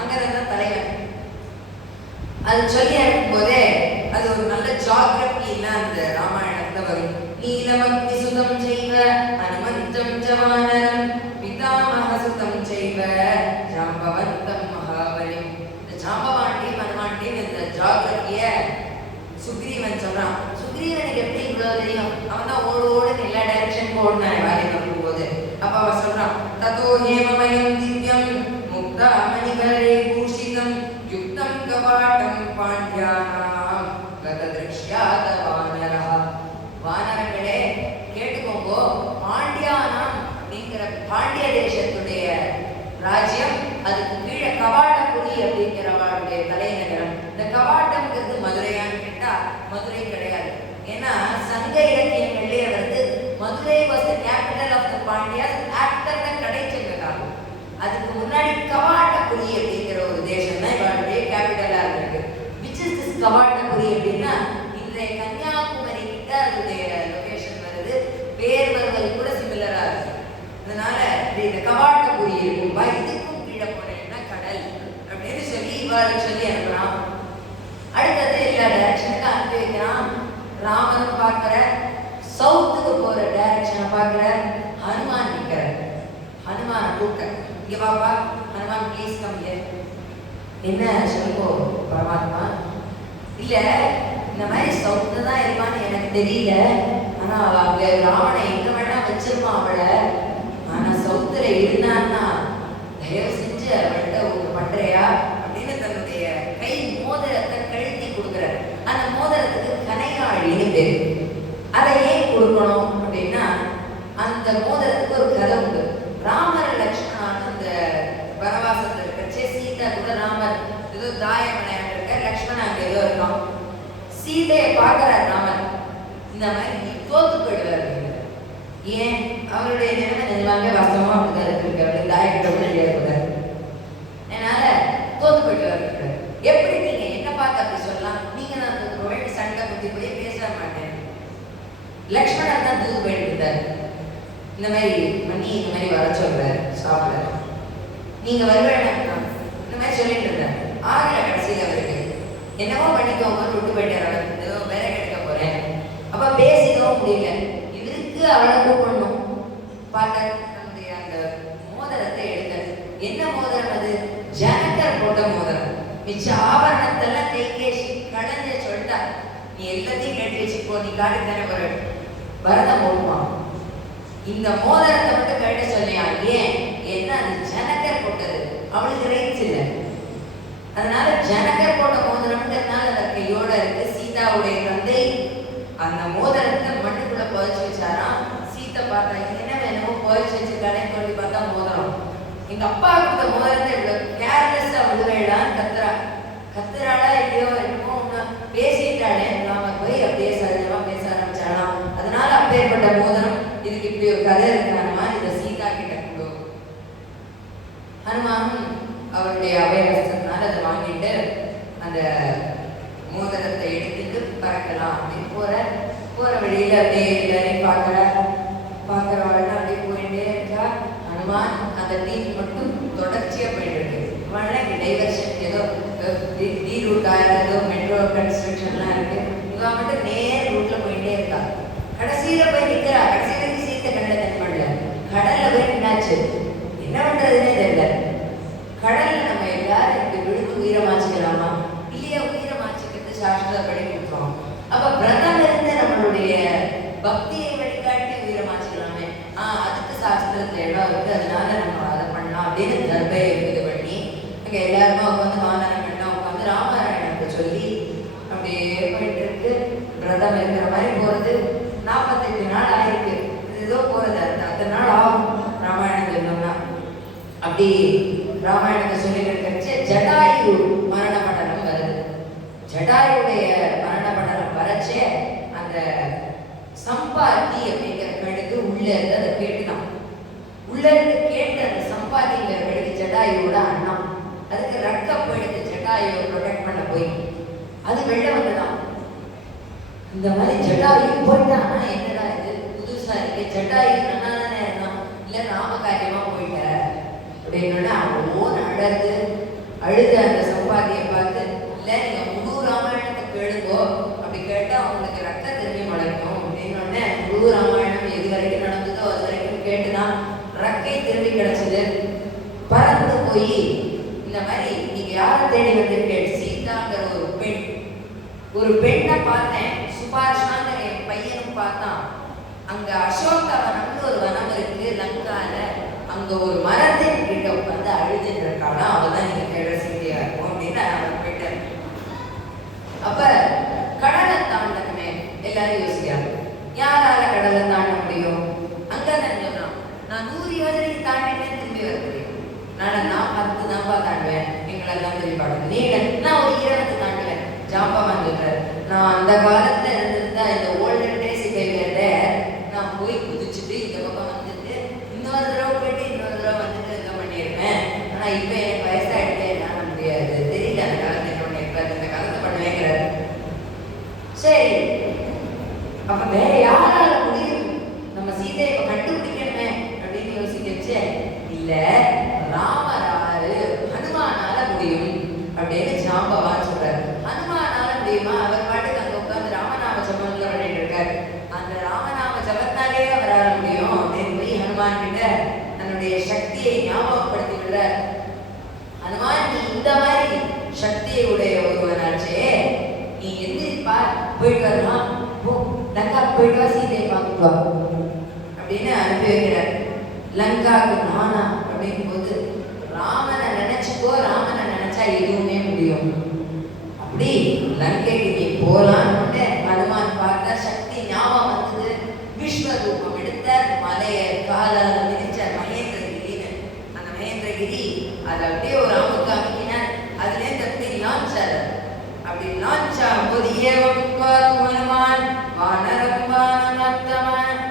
அங்கரன் தான் தலைவன். அது சொல்லி அனுப்பும் போதே அது ஒரு நல்ல ஜாகிரபி எல்லாம் அந்த ராமாயணத்துல வரும். நீலமக்தி சுதம் செய்வ ஹனுமந்தம் ஜவானரம் பிதாமக சுதம் செய்வ ஜாம்பவந்தம் மகாபலிம். இந்த ஜாம்பவான்டையும் ஹனுமான்டையும் இந்த ஜாகிரபிய சுக்ரீவன் சொல்றான். சுக்ரீவனுக்கு எப்படி இவ்வளவு தெரியும்? அவன் தான் ஓடுன்னு எல்லா டைரக்ஷனுக்கும் ஓடினான் வாலிபன் இருக்கும்போது. அப்ப அவன் சொல்றான், ததோ ஹேமமயம் திவ்யம் முக்தா மணிகரே பூஷிதம் யுக்தம் கவாடம் பாண்ட்யானாம் கதத்ருஷ்யாத வானரஹ. வானரங்களே கேட்டுக்கோங்க, பாண்டியானாம் அப்படிங்கிற பாண்டிய தேசத்துடைய ராஜ்யம், அதுக்கு கீழே கவாடபுரி அப்படிங்கிறவாளுடைய தலைநகரம். இந்த கவாட்டம்ங்கிறது மதுரையான்னு கேட்டா மதுரை கிடையாது. ஏன்னா சங்க இலக்கியங்கள்லயே வந்து Madurai was the capital of the Pandyas after the கடைச்சங்க காலம். அதுக்கு முன்னாடி கவாட்டபுரி அப்படிங்கிற ஒரு தேசம் தான் இவளுடைய கேபிட்டலா இருக்கு. விச் இஸ் திஸ் கவாட்டபுரி அப்படின்னா இன்றைய கன்னியாகுமரி கிட்ட அதோடைய லொகேஷன் வருது. பேர் வருவது கூட சிமிலரா இருக்கு. அதனால இந்த கவாட்டபுரி இருக்கும். இதுக்கும் கீழே போனேன்னா கடல் அப்படின்னு சொல்லி இவாளுக்கு சொல்லி அனுப்புறான். அடுத்தது எல்லா டைரக்ஷனுக்கும் அனுப்பி வைக்கிறான். ராமன் பார்க்கிற சவுத்துக்கு போற டைரக்ஷனை பார்க்கிற ஹனுமான் நிற்கிற. ஹனுமான கூப்பிட்ட, இங்க பாப்பா ஹனுமான் ப்ளீஸ் கம் ஹியர். என்ன சொல்லுங்கோ பரமாத்மா? இல்ல இந்த மாதிரி சவுத்துல தான் இருப்பான்னு எனக்கு தெரியல, ஆனா அங்க ராவணை எங்க வேணா வச்சிருப்பான் அவளை, ஆனா சவுத்துல இருந்தான்னா தயவு செஞ்சு அவள்கிட்ட ஒரு பண்றையா அப்படின்னு தன்னுடைய கை மோதிரத்தை கழுத்தி கொடுக்குற. அந்த மோதிரத்துக்கு கனையாழின்னு பேரு. அதை ஏன் கொடுக்கணும் அப்படின்னா அந்த மோதிரத்துக்கு ஒரு கதை உண்டு. ராமர் லக்ஷ்மணன் அந்த வனவாசத்துல இருக்கச்சே சீதா கூட ராமர் ஏதோ தாயம் விளையாண்டு இருக்க, லக்ஷ்மணன் அங்க ஏதோ இருக்கான். சீதையை பார்க்கிறார் ராமர், இந்த மாதிரி நீ தோத்து போயிடுவார். ஏன்? அவருடைய நிலைமை நிஜமாவே வாஸ்தவமா அப்படிதான் இருக்கு. அப்படி தாயக்கிட்ட கூட எழுதியாரு. அதனால தோத்து போயிடுவார். எப்படி நீங்க என்ன பார்த்து அப்படி சொல்லலாம்? நீங்க நான் தூத்து போயிட்டு சண்டை குத்தி போய் பேச மாட்டேன். லக்ஷ்மணன் தான் தூத்து போயிட்டு இருந்தார். இந்த மாதிரி பண்ணி இந்த மாதிரி வர சொல்றாரு சாப்பிட, நீங்க வருவேன் இந்த மாதிரி சொல்லிட்டு இருந்தார். ஆகல கடைசியில் அவருக்கு என்னவோ பண்ணிக்கோங்க விட்டு போயிட்டார். அவர் ஏதோ வேற கிடைக்க போறேன். அப்ப பேசிக்கவும் முடியல. இவருக்கு அவளை கூப்பிடணும். பார்த்த நம்முடைய அந்த மோதிரத்தை எடுத்தார். என்ன மோதிரம் அது? ஜனகர் போட்ட மோதிரம். மிச்ச ஆபரணத்தெல்லாம் கைகேசி கடைஞ்ச சொல்லிட்டா, நீ எல்லாத்தையும் கட்டி வச்சுக்கோ, நீ காட்டு தானே போற பரதம் போடுவான். இந்த மோதிரத்தை மட்டும் கட்ட சொல்லியா? ஏன்? ஏன்னா அது ஜனகர் போட்டது, அவளுக்கு ரைட்ஸ் இல்லை. அதனால ஜனகர் போட்ட மோதிரம்ன்றதுனால அந்த கையோட இருக்கு. சீதாவுடைய தந்தை அந்த மோதிரத்தை மண்ணுக்குள்ள புதைச்சு வச்சாராம். சீத்தை பார்த்தா என்ன வேணுமோ புதைச்சு வச்சிருக்கானே சொல்லி பார்த்தா மோதிரம். எங்க அப்பா கொடுத்த மோதிரத்தை இவ்வளவு கேர்லெஸ்ஸா விடுவேடான்னு கத்துறாளா இல்லையோ என்னமோ பேசிட்டாளே நாம போய் அப்படியே சகஜமா பேச ஆரம்பிச்சாலாம். அதனால அப்பேற்பட்ட மோதிரம், இதுக்கு இப்படி ஒரு கதை இருக்கானுமா, இதை சீதா கிட்ட கொடு. ஹனுமானும் அவருடைய அபயஹஸ்தத்தினால அதை வாங்கிட்டு அந்த மோதிரத்தை எடுத்துட்டு பறக்கலாம் அப்படின்னு போற வழியில அப்படியே எல்லாரையும் பார்க்கறவாள் அப்படியே போயிட்டே இருக்கா. ஹனுமான் அந்த டீம் மட்டும் தொடர்ச்சியா போயிட்டு இருக்கு. டைவர்ஷன் ஏதோ டி ரூட் ஏதோ மெட்ரோ கன்ஸ்ட்ரக்ஷன்லாம் இருக்கு. இவன் மட்டும் நேர் ரூட்ல போயிட்டே இருக்கா. கடைசியில போய் நிற்கிறா. கடைசியில சீத்தை கண்ணில் தென்படல. கடல்ல போய் நின்னாச்சு. என்ன பண்றதுன்னே தெரியல. கடல்ல நம்ம எல்லாரும் இப்படி விழுந்து உயிரை மாச்சிக்கலாமா? இல்லையா? உயிரை மாச்சிக்கிறது சாஸ்திரப்படி கொடுத்தோம். அப்ப பிரதம் இருந்து நம்மளுடைய பக்தியை வழிகாட்டி உயிரை மாச்சிக்கலாமே. அதுக்கு சாஸ்திரத்துல இடம் இருக்கு, அதனால நம்ம அதை பண்ணலாம் அப்படின்னு தர்பையை இது பண்ணி அங்க எல்லாருமே உட்காந்து வானரங்கள்லாம் உட்காந்து ராமாயணத்தை சொல்லி அப்படியே போயிட்டு இருக்கு. பிரதம் இருக்கிற மாதிரி போறது. 48 நாள் ஆயிருக்கு. ஏதோ போறது அத்தனை நாள் ஆகும் ராமாயணம் சொல்லணும்னா. அப்படி ராமாயணத்தை சொல்லிட்டு கழிச்சு ஜடாயு மரண பட்டணம் வருது. ஜடாயுடைய மரண பட்டணம் வரச்சே அந்த சம்பாதி அப்படிங்கிற கழுகு உள்ள இருந்து அதை கேட்டுதான். உள்ள இருந்து கேட்டு அந்த சம்பாதிங்கிற கழுகு ஜட்டாயுவோட அண்ணன். அதுக்கு ரக்க போயிடுது, ஜட்டாயுவை ப்ரொடெக்ட் பண்ண போய் அது வெளில வந்துதான். இந்த மாதிரி ஜட்டாயு போயிட்டான். ஆனா என்னடா இது புதுசா இருக்கு, ஜட்டாயு நல்லா தானே இருந்தான், இல்ல ராம காரியமா போயிட்ட அப்படின்னா அவன் அடர்ந்து அழுது அந்த சம்பாதியை பார்த்து, இல்ல நீங்க முழு ராமாயணத்தை கேளுங்கோ, அப்படி கேட்டா அவங்களுக்கு ரத்த திரும்பி முளைக்கும் அப்படின்னு முழு ராமாயணம் எது வரைக்கும் நடந்ததோ அது வரைக்கும் கேட்டுதான் ரக்கை திரும்பி கிடைச்சது. பறந்து போய் இந்த மாதிரி நீங்க யாரை தேடி வந்திருக்கேன், சீதாங்கிற ஒரு பெண்ணை பார்த்தேன், சுபாஷாங்கிற என் பையனும் பார்த்தான். அங்க அசோக வனம்னு ஒரு வனம் இருக்கு லங்கால, அங்க ஒரு மரத்தின் கிட்ட உட்காந்து அழுதுட்டு இருக்கானா, அவதான் நீங்க தேட சீதையா இருக்கும் அப்படின்னு அவன் போயிட்டேன். அப்ப கடலை தாண்டணுமே எல்லாரும் யோசிக்கிறாங்க, யாரால கடலை தாண்ட முடியும்? அங்கதான் சொல்றான், நான் 100 யோஜனை தாண்டினே திரும்பி வர முடியும். நான் 10 தான்ப்பா தாண்டுவேன், எங்களெல்லாம் திரும்பி பாடுங்க. நீ நான் ஒரு 20 தாண்டுவேன். ஜாம்பவான் சொல்றாரு, நான் அந்த காலத்துல இருந்திருந்தா இந்த ஓல்டன் டேஸ் நான் போய் குதிச்சுட்டு இந்த பக்கம் வந்துட்டு இன்னொரு தடவை போயிட்டு இன்னொரு தடவை வந்துட்டு என்ன பண்ணிருப்பேன். ஆனா இப்ப எனக்கு வயசாயிட்டே என்னால முடியாது, தெரியல அந்த காலத்தை என்ன இப்ப இந்த காலத்தை பண்ணுவேங்கிறாரு. சரி, அப்ப வேற யாரால முடியும்? நம்ம சீதையை இப்ப கண்டுபிடிக்கணுமே அப்படின்னு யோசிக்கச்சு, இல்ல ராமராரு ஹனுமானால முடியும் அப்படின்னு ஜாம்பவான் சொல்றாரு. ஹனுமானால முடியுமா? அவர் பாட்டுக்கு அங்க உட்கார்ந்து ராமநாம ஜபம்ல பண்ணிட்டு இருக்காரு. அந்த ராமநாம ஜபத்தாலே அவரால் முடியும் அப்படின்னு போய் ஹனுமான் கிட்ட தன்னுடைய சக்தியை ஞாபகப்படுத்தி விடுறார். ஹனுமான், நீ இந்த மாதிரி சக்தியை உடைய ஒருவனாச்சே, நீ எந்திரிப்பா, போயிட்டு வரலாம், லங்கா போயிட்டு வா, சீதையை பார்த்துவா அப்படின்னு அனுப்பி வைக்கிறார். லங்காவுக்கு நானா அப்படின் போது, ராமனை நினைச்சுக்கோ, ராமனை நினைச்சா எதுவுமே முடியும். அப்படி லங்கைக்கு நீ போலான்னு ஹனுமான் பார்த்தா சக்தி ஞாபகம் வந்தது. விஸ்வரூபம் எடுத்த மலையை காலால மிதிச்ச மகேந்திரகிரின்னு, அந்த மகேந்திரகிரி அதை அப்படியே ஒரு அமுக்கு அமுக்கினார். அதுல இருந்து அப்படி லான்ச் ஆகுது. அப்படி லான்ச் ஆகும்போது ஏவம் ஹனுமான் வானரம்பானமத்தமன்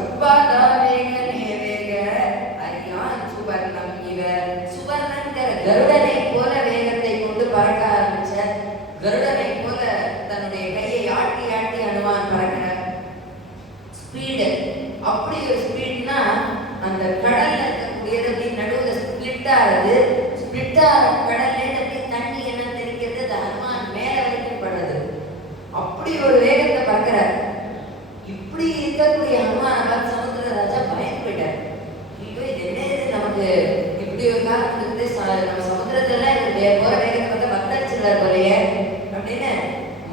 உட்பாதா வேக நேவேக அரியான் சுவர்ணம் இவ. சுவர்ணங்கிற கருடனை போல வேகத்தை கொண்டு பறக்க ஆரம்பிச்ச, கருடனை போல தன்னுடைய கையை ஆட்டி ஆட்டி ஹனுமான் பறக்கிறார். ஸ்பீடு அப்படி ஒரு ஸ்பீட்னா, அந்த கடல்ல இருக்கக்கூடியது அப்படி நடுவுல ஸ்பிளிட் ஆகுது. ஸ்பிளிட் ஆகிற கடல்ல அப்படி தண்ணி என்ன தெரிக்கிறது, அது ஹனுமான் மேல வரைக்கும் படுறது. அப்படி ஒரு வேகத்தை பறக்கிறார். இப்படி இருக்கக்கூடிய ஹனுமான பார்த்து சமுத்திர ராஜா பயந்து போயிட்டார். ஐயோ, இது என்ன, இது நமக்கு இப்படி ஒரு காலம் இருக்குது, நம்ம சமுத்திரத்துல போற வேகத்தை பார்த்தா பத்தடிச்சிருவார் போலையே அப்படின்னு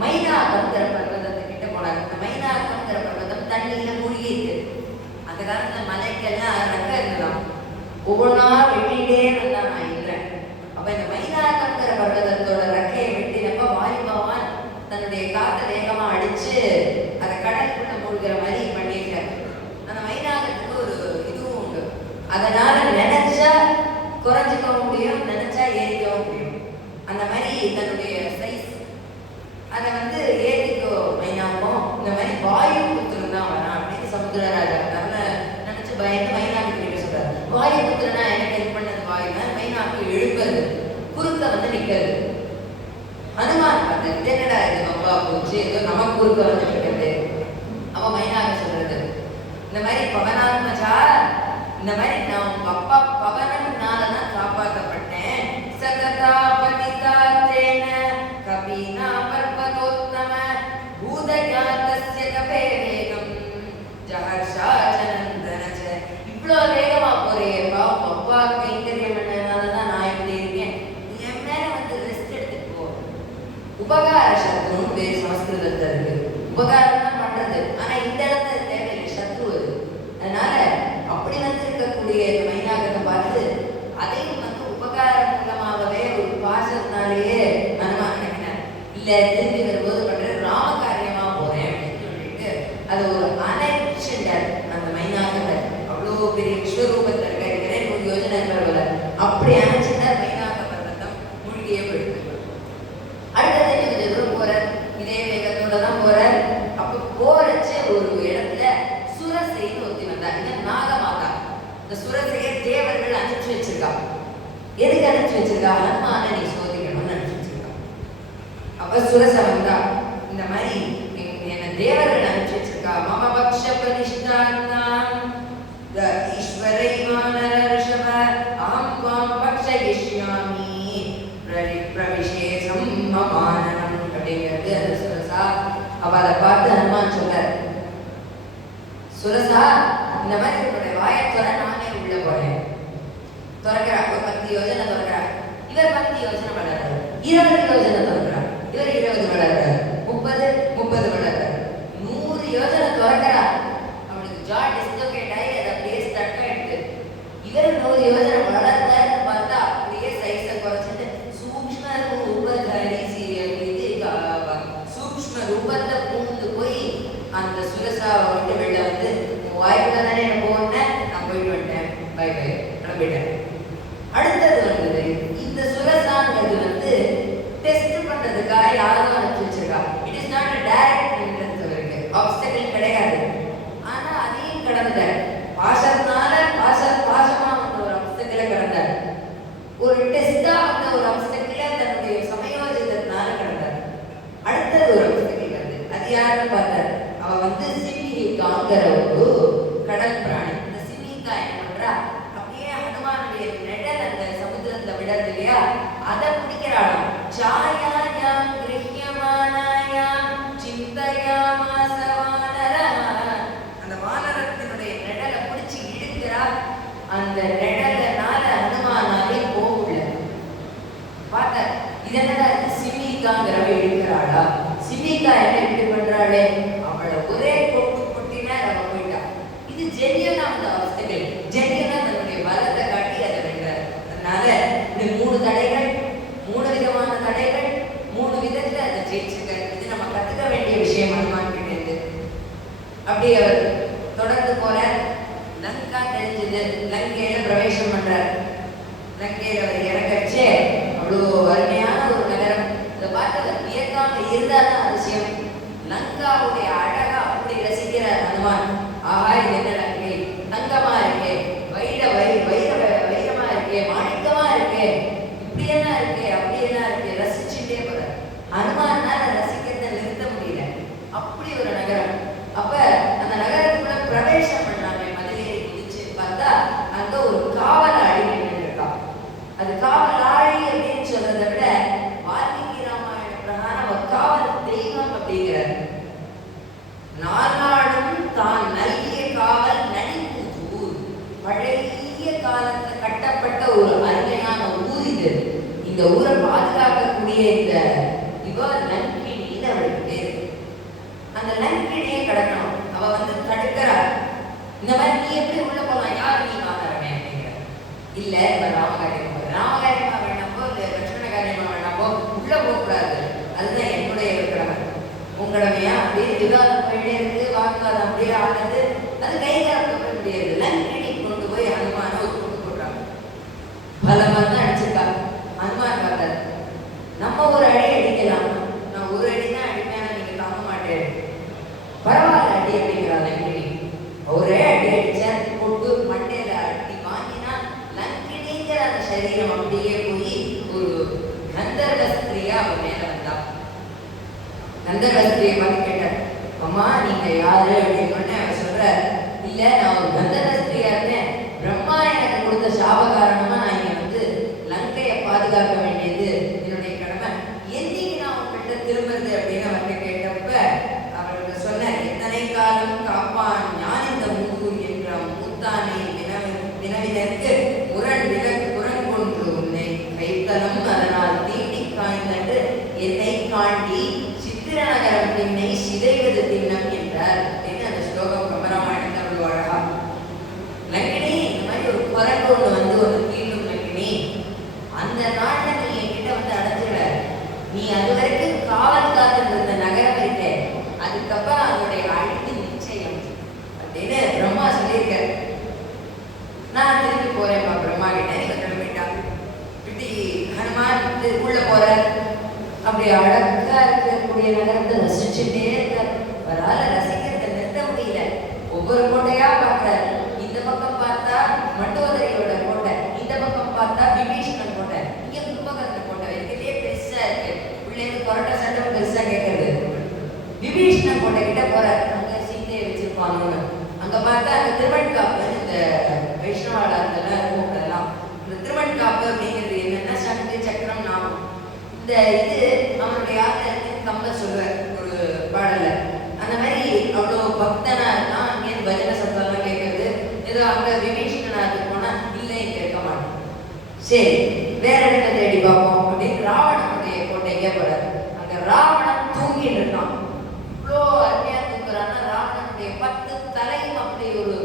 மைனாகம்ங்கிற பர்வதத்தை கிட்ட போனார். இந்த மைனாகம்ங்கிற பர்வதம் தண்ணியில மூழ்கி இருக்கு. அந்த காலத்துல மலைக்கெல்லாம் ரக்க இருக்கலாம், ஒவ்வொன்றா வெட்டிட்டே வந்தா நான் இல்லை. அப்ப இந்த மைனாகம்ங்கிற பர்வதத்தோட ரெக்கையை வெட்டினப்ப வாயு பகவான் தன்னுடைய காத்த வேகமா அடிச்சு அதை கடலுக்குள்ள மூழ்கிற மாதிரி பண்ணியிருக்காரு. அந்த மைனாகத்துக்கு ஒரு இதுவும் உண்டு, அதனால நினைச்சா குறைஞ்சிக்கவும் முடியும், நினைச்சா ஏறிக்கவும் முடியும். அந்த மாதிரி தன்னுடைய சைஸ் அதை ஏறிக்கோ மைனாகம். இந்த மாதிரி வாயு புத்திரன் தான் வரா அப்படின்னு சமுத்திரராஜா நினைச்சு பயந்து மைனாக்கு கிட்ட சொல்றாரு. வாயு புத்திரனா எனக்கு ஹெல்ப் பண்ணது வாயுனா, மைனாக்கு எழுப்புறது, குறுக்க நிக்கிறது. ஹனுமான் பார்த்து, இது என்னடா இது ரொம்ப போச்சு, ஏதோ நமக்கு குறுக்க இருக்கிறது. அவ மைனாக சொல்றது, இந்த மாதிரி பவனாத்மஜா, இந்த மாதிரி நான் உங்க அப்பா பவனம்னாலதான் காப்பாற்றப்பட்டேன். சததா பதிதாத்தேன கபீனா பர்வதோத்தம பூதயாதஸ்ய கபே வேகம் ஜஹர்ஷா ஜனந்தனஜ. இவ்வளோ வேகமா போறேப்பா, உங்க அப்பா கைங்கரியம் பண்ணனாலதான் நான் இப்படி இருக்கேன். என் மேல ரெஸ்ட் எடுத்துட்டு போ. உபகார சத்ருன்னு பேர் சமஸ்கிருதத்துல இருக்கு. உபகாரம் தான் பண்றது, ஆனா இந்த இடத்துல தேவையில்லை, சத்ரு அது. அதனால அப்படி இருக்கக்கூடிய மைனாகத்தை பார்த்து அதையும் உபகாரம் மூலமாகவே ஒரு பாசத்தினாலேயே ஹனுமான் நினைக்கிறார். இல்ல திரும்பி வரும்போது பண்ற ராம காரியமா போறேன் அப்படின்னு சொல்லிட்டு அது ஒரு அனெக்ஷன். அந்த மைனாகத்தை அவ்வளோ பெரிய விஸ்வரூபத்தில் இருக்கிற 100 யோஜனை போல அப்படி அணைச்சிட்டார். மைனாக பர்வதம் மூழ்கியே போயிட்டு அடுத்தது கொஞ்சம் தூரம் போறார், இதே வேகத்தோட தான் போறார். அப்ப போறச்ச ஒரு இடத்துல சுரசைன்னு ஒருத்தி வந்தாங்க, நாகமாதா. இந்த சுரசையை தேவர்கள் அனுப்பிச்சு அனுப்பிச்சு வச்சிருக்கா. எதுக்கு அனுப்பிச்சு வச்சிருக்கா? ஹனுமான நீ சோதிக்கணும்னு அனுப்பிச்சு வச்சிருக்கா. அப்ப சுரசா வந்தா, இந்த மாதிரி என்ன தேவர்கள் அனுப்பிச்சு வச்சிருக்கா. மம பக்ஷ பரிஷ்டான்னாம் ஈஸ்வரை வானர ரிஷப அஹம் த்வாம் பக்ஷயிஷ்யாமி பிரவிசேஷம் மமானனம் அப்படிங்கிறது அந்த சுரசா. அவ அதை பார்த்து ஹனுமான் சொல்றார், சுரசா இந்த மாதிரி உன்னுடைய வாயை துற, நானே உள்ள போறேன். துறக்கிறார். ஒரு 10 யோஜனை துறக்கிறார். இவர் 10 யோஜனை வளர்றாரு. 20 யோஜனை துறக்கிறார். இவர் 20 வளர்றாரு. 30 வளர்றாரு. 100 யோஜனை துறக்கிறார். அவனுக்கு ஜா டிஸ்லோகேட் ஆகி அதை அப்படியே ஸ்டக் ஆயிடுது. இவர் 100 யோஜனை வளர்ந்தாருன்னு பார்த்தா அப்படியே சைஸை குறைச்சிட்டு சூக்ஷ்ம ரூபதாரி சூக்ஷ்ம ரூபத்தை பூந்து போய் அந்த சுரசாவை விட்டு வெளில வந்து, வாய்ப்புல தானே என்ன போனேன், நான் போயிட்டு வந்துட்டேன், பை பை கிளம்பிட்டேன். அடுத்தது வந்தது இந்த சுரசாங்கிறது வந்து டெஸ்ட் பண்றதுக்காக யாரும் அனுப்பிச்சு வச்சிருக்கா. It is not a direct hindrance. அவருக்கு ஆப்ஸ்டக்கிள் கிடையாது. ஆனா அதையும் கடந்தார். பாசத்தினால பாசமா வந்த ஒரு ஆப்ஸ்டக்கிளை கடந்தார். ஒரு டெஸ்டா வந்த ஒரு ஆப்ஸ்டக்கிளை தன்னுடைய சமயோஜிதத்தினால கடந்தார். அடுத்தது ஒரு ஆப்ஸ்டக்கிள் வருது. அது யாருன்னு பார்த்தார். அவ வந்து சிம்ஹிகாங்கிற ஒரு கடல் பிராணி. இந்த சிம்ஹிகா என்ன பண்றா, அப்படியே ஹனுமானுடைய நிழல் அந்த சமுத்திரத்துல விடுறது இல்லையா, அதை பிடிக்கிறாளாம். சாயாயாம் கிரஹ்யமானாயாம் சிந்தயாமாஸ வானரஹ. அந்த வானரத்தினுடைய நிழலை பிடிச்சி இழுக்கிறா. அந்த நிழலனால ஹனுமானாலே போகல. பார்த்தார், இதென்னடா சிம்ஹிகாங்கிறவ இழுக்கிறாளா? சிம்ஹிகா என்ன இப்படி பண்றாளே, அவளை ஒரே கொட்டு கொட்டினா அவ போயிட்டா. இது ஜென்யனா அந்த அவஸ்தைகள். ஜென்யனா தன்னுடைய பலத்தை காட்டி அதை வென்றார். அதனால இப்படி 3 தடைகள், 3 விதமான தடைகள், 3 விதத்துல அதை ஜெயிச்சிருக்காரு. இது நம்ம கத்துக்க வேண்டிய விஷயம் ஹனுமான் கிட்ட இருந்து. அப்படி அவர் தொடர்ந்து போறார். லங்கா தெரிஞ்சது. லங்கையில பிரவேசம் பண்றார். லங்கையில அவர் இறங்கச்சே அவ்வளோ அருமையான ஒரு நகரம். இதை பார்த்து அவர் வியக்காம இருந்தாதான் அதிசயம். லங்காவுடைய அழகா அப்படி ரசிக்கிறார் ஹனுமான். ஆஹா, இது என்ன லங்கை, தங்கமா இருக்கே, வைரமா இருக்கே, மாணிக்கமா இருக்கே, இப்படி என்ன இருக்கே, அப்படி என்ன இருக்கே, ரசிச்சுட்டே போற. ஹனுமானால ரசிக்கிறத நிறுத்த முடியல. அப்படி ஒரு நகரம். அப்ப அந்த நகரத்துக்குள்ள பிரவேசம் பண்ணாங்க. மதிலேறி குதிச்சு பார்த்தா அங்க ஒரு காவலாளி இருக்கா. அது காவலாளி அப்படின்னு சொல்றதை விட வால்மீகி ராமாயண பிரகாரம் ஒரு காவல் தெய்வம் அப்படிங்கிறார். நாளாடும் தான் நல்கிய காவல் நனிபுதூர். பழைய காலத்துல கட்டப்பட்ட ஒரு அருமையான ஊர் இது. இந்த ஊரை பாதுகாக்கக்கூடிய இந்த லங்கிணின்னு அவளுக்கு பேரு. அந்த லங்கிணியை கடக்கணும். அவ வந்து தடுக்கிறார். இந்த மாதிரி நீ எப்படி உள்ள போகலாம், யார் நீ வாங்கறமே அப்படிங்கிற. இல்ல ராமகாரியமா வேணாமோ இல்ல லட்சுமண காரியமா வேணாமோ உள்ள போகக்கூடாது. அதுதான் என்னுடைய கடமை. உன் கடமையா அப்படியே விவாதம் போயிட்டே இருக்கு. வாக்குவாதம் அப்படியே ஆகுது. அது கைகாலம் போக முடியாது. லங்கிணி கொண்டு போய் ஹனுமான ஒரு கொண்டு போடுறாங்க. பலமா தான் அடிச்சிருக்காங்க. ஹனுமான் பார்த்தாரு, நம்ம ஒரு அடி அடிக்கலாம், நான் ஒரு அடி தான் அடிப்பேன், நீங்க தாங்க மாட்டேன், பரவாயில்ல அடி அப்படிங்கிறா லங்கிணி. ஒரே அடி அடிச்சா போட்டு மண்டையில அடி வாங்கினா லங்கிணிங்கிற அந்த சரீரம் அப்படியே போய் ஒரு கந்தர்வ ஸ்திரியா அவன் மேல வந்தா. கந்தர்வ ஸ்திரியை பார்த்து கேட்டார், அம்மா நீங்க யாரு அப்படின்னு. அவன் சொல்ற, இல்ல நான் ஒரு கந்தர்வ ஸ்திரியா இருந்தேன், பிரம்மா எனக்கு கொடுத்த சாப காரணமா நான் இங்க வந்து லங்கையை பாதுகாக்க வேண்டியது என்னுடைய கடமை, என்னைக்கு நான் உங்ககிட்ட திரும்புறது அப்படின்னு அவர்கிட்ட கேட்டப்ப அவருக்கு சொன்ன, எத்தனை காலம் காப்பான் ஞான் இந்த மூதூர் என்ற மூத்தானை வினவினருக்கு புறன் கொன்று உன்னை கைத்தலம் அதனால் தீட்டி காய்ந்தன்று என்னை காண்டி சித்திர நகரம் பின்னை சிதைவது திண்ணம் என்றார் அப்படின்னு அந்த ஸ்லோகம் கம்பராமாயணத்தை அவ்வளவு அழகா. லங்கினி இந்த மாதிரி ஒரு குரங்கு ஒண்ணு வந்து ஒரு தீண்டும் லங்கினி, அந்த நாட்டை நீ என்கிட்ட வந்து அடைஞ்சிட, நீ அது வரைக்கும் காவல் காத்திருந்த நகரம் இருக்கே, அதுக்கப்புறம் அதனுடைய அழிவு நிச்சயம் அப்படின்னு பிரம்மா சொல்லியிருக்காரு. நான் திரும்பி போறேன்ப்பா பிரம்மா கிட்ட. இவன் கிளம்பிட்டான். இப்படி ஹனுமான் உள்ள போற. அப்படி அழகா இருக்கக்கூடிய நகரத்தை ரசிச்சுட்டே இருக்கார். அவரால் ரசிக்கிறத நிறுத்த முடியல. ஒவ்வொரு கோட்டையா பார்க்கிறார். இந்த பக்கம் பார்த்தா மண்டோதரியோட கோட்டை, இந்த போறாரு, அங்க சீதையை வச்சிருப்பானோன்னு. அங்க பார்த்தா அந்த திருவண்காப்பு, இந்த வைஷ்ணவாளர்கள்லாம் இருக்கும் அதெல்லாம். இந்த திருவண்காப்பு அப்படிங்கிறது என்னன்னா சங்கு சக்கரம் நாமம். இந்த இது அவனுடைய ஆத்திரத்தின் கம்பர் சொல்லுவார் ஒரு பாடல. அந்த மாதிரி அவ்வளோ பக்தனா இருக்கான். அங்கேருந்து பஜனை சத்தம்லாம் கேட்கறது. ஏதோ அங்க விபீஷணனாத்துக்கு போனா இல்லை இங்க இருக்க மாட்டோம், சரி வேற இடத்த தேடி பார்ப்போம் அப்படின்னு ராவணனுடைய கோட்டைக்கே போறாரு. அங்க ராவணன் தூங்கிட்டு இருக்கான். இவ்வளோ அருமையா தூங்குறான்னா ராவணனுடைய 10 தலையும் அப்படி ஒரு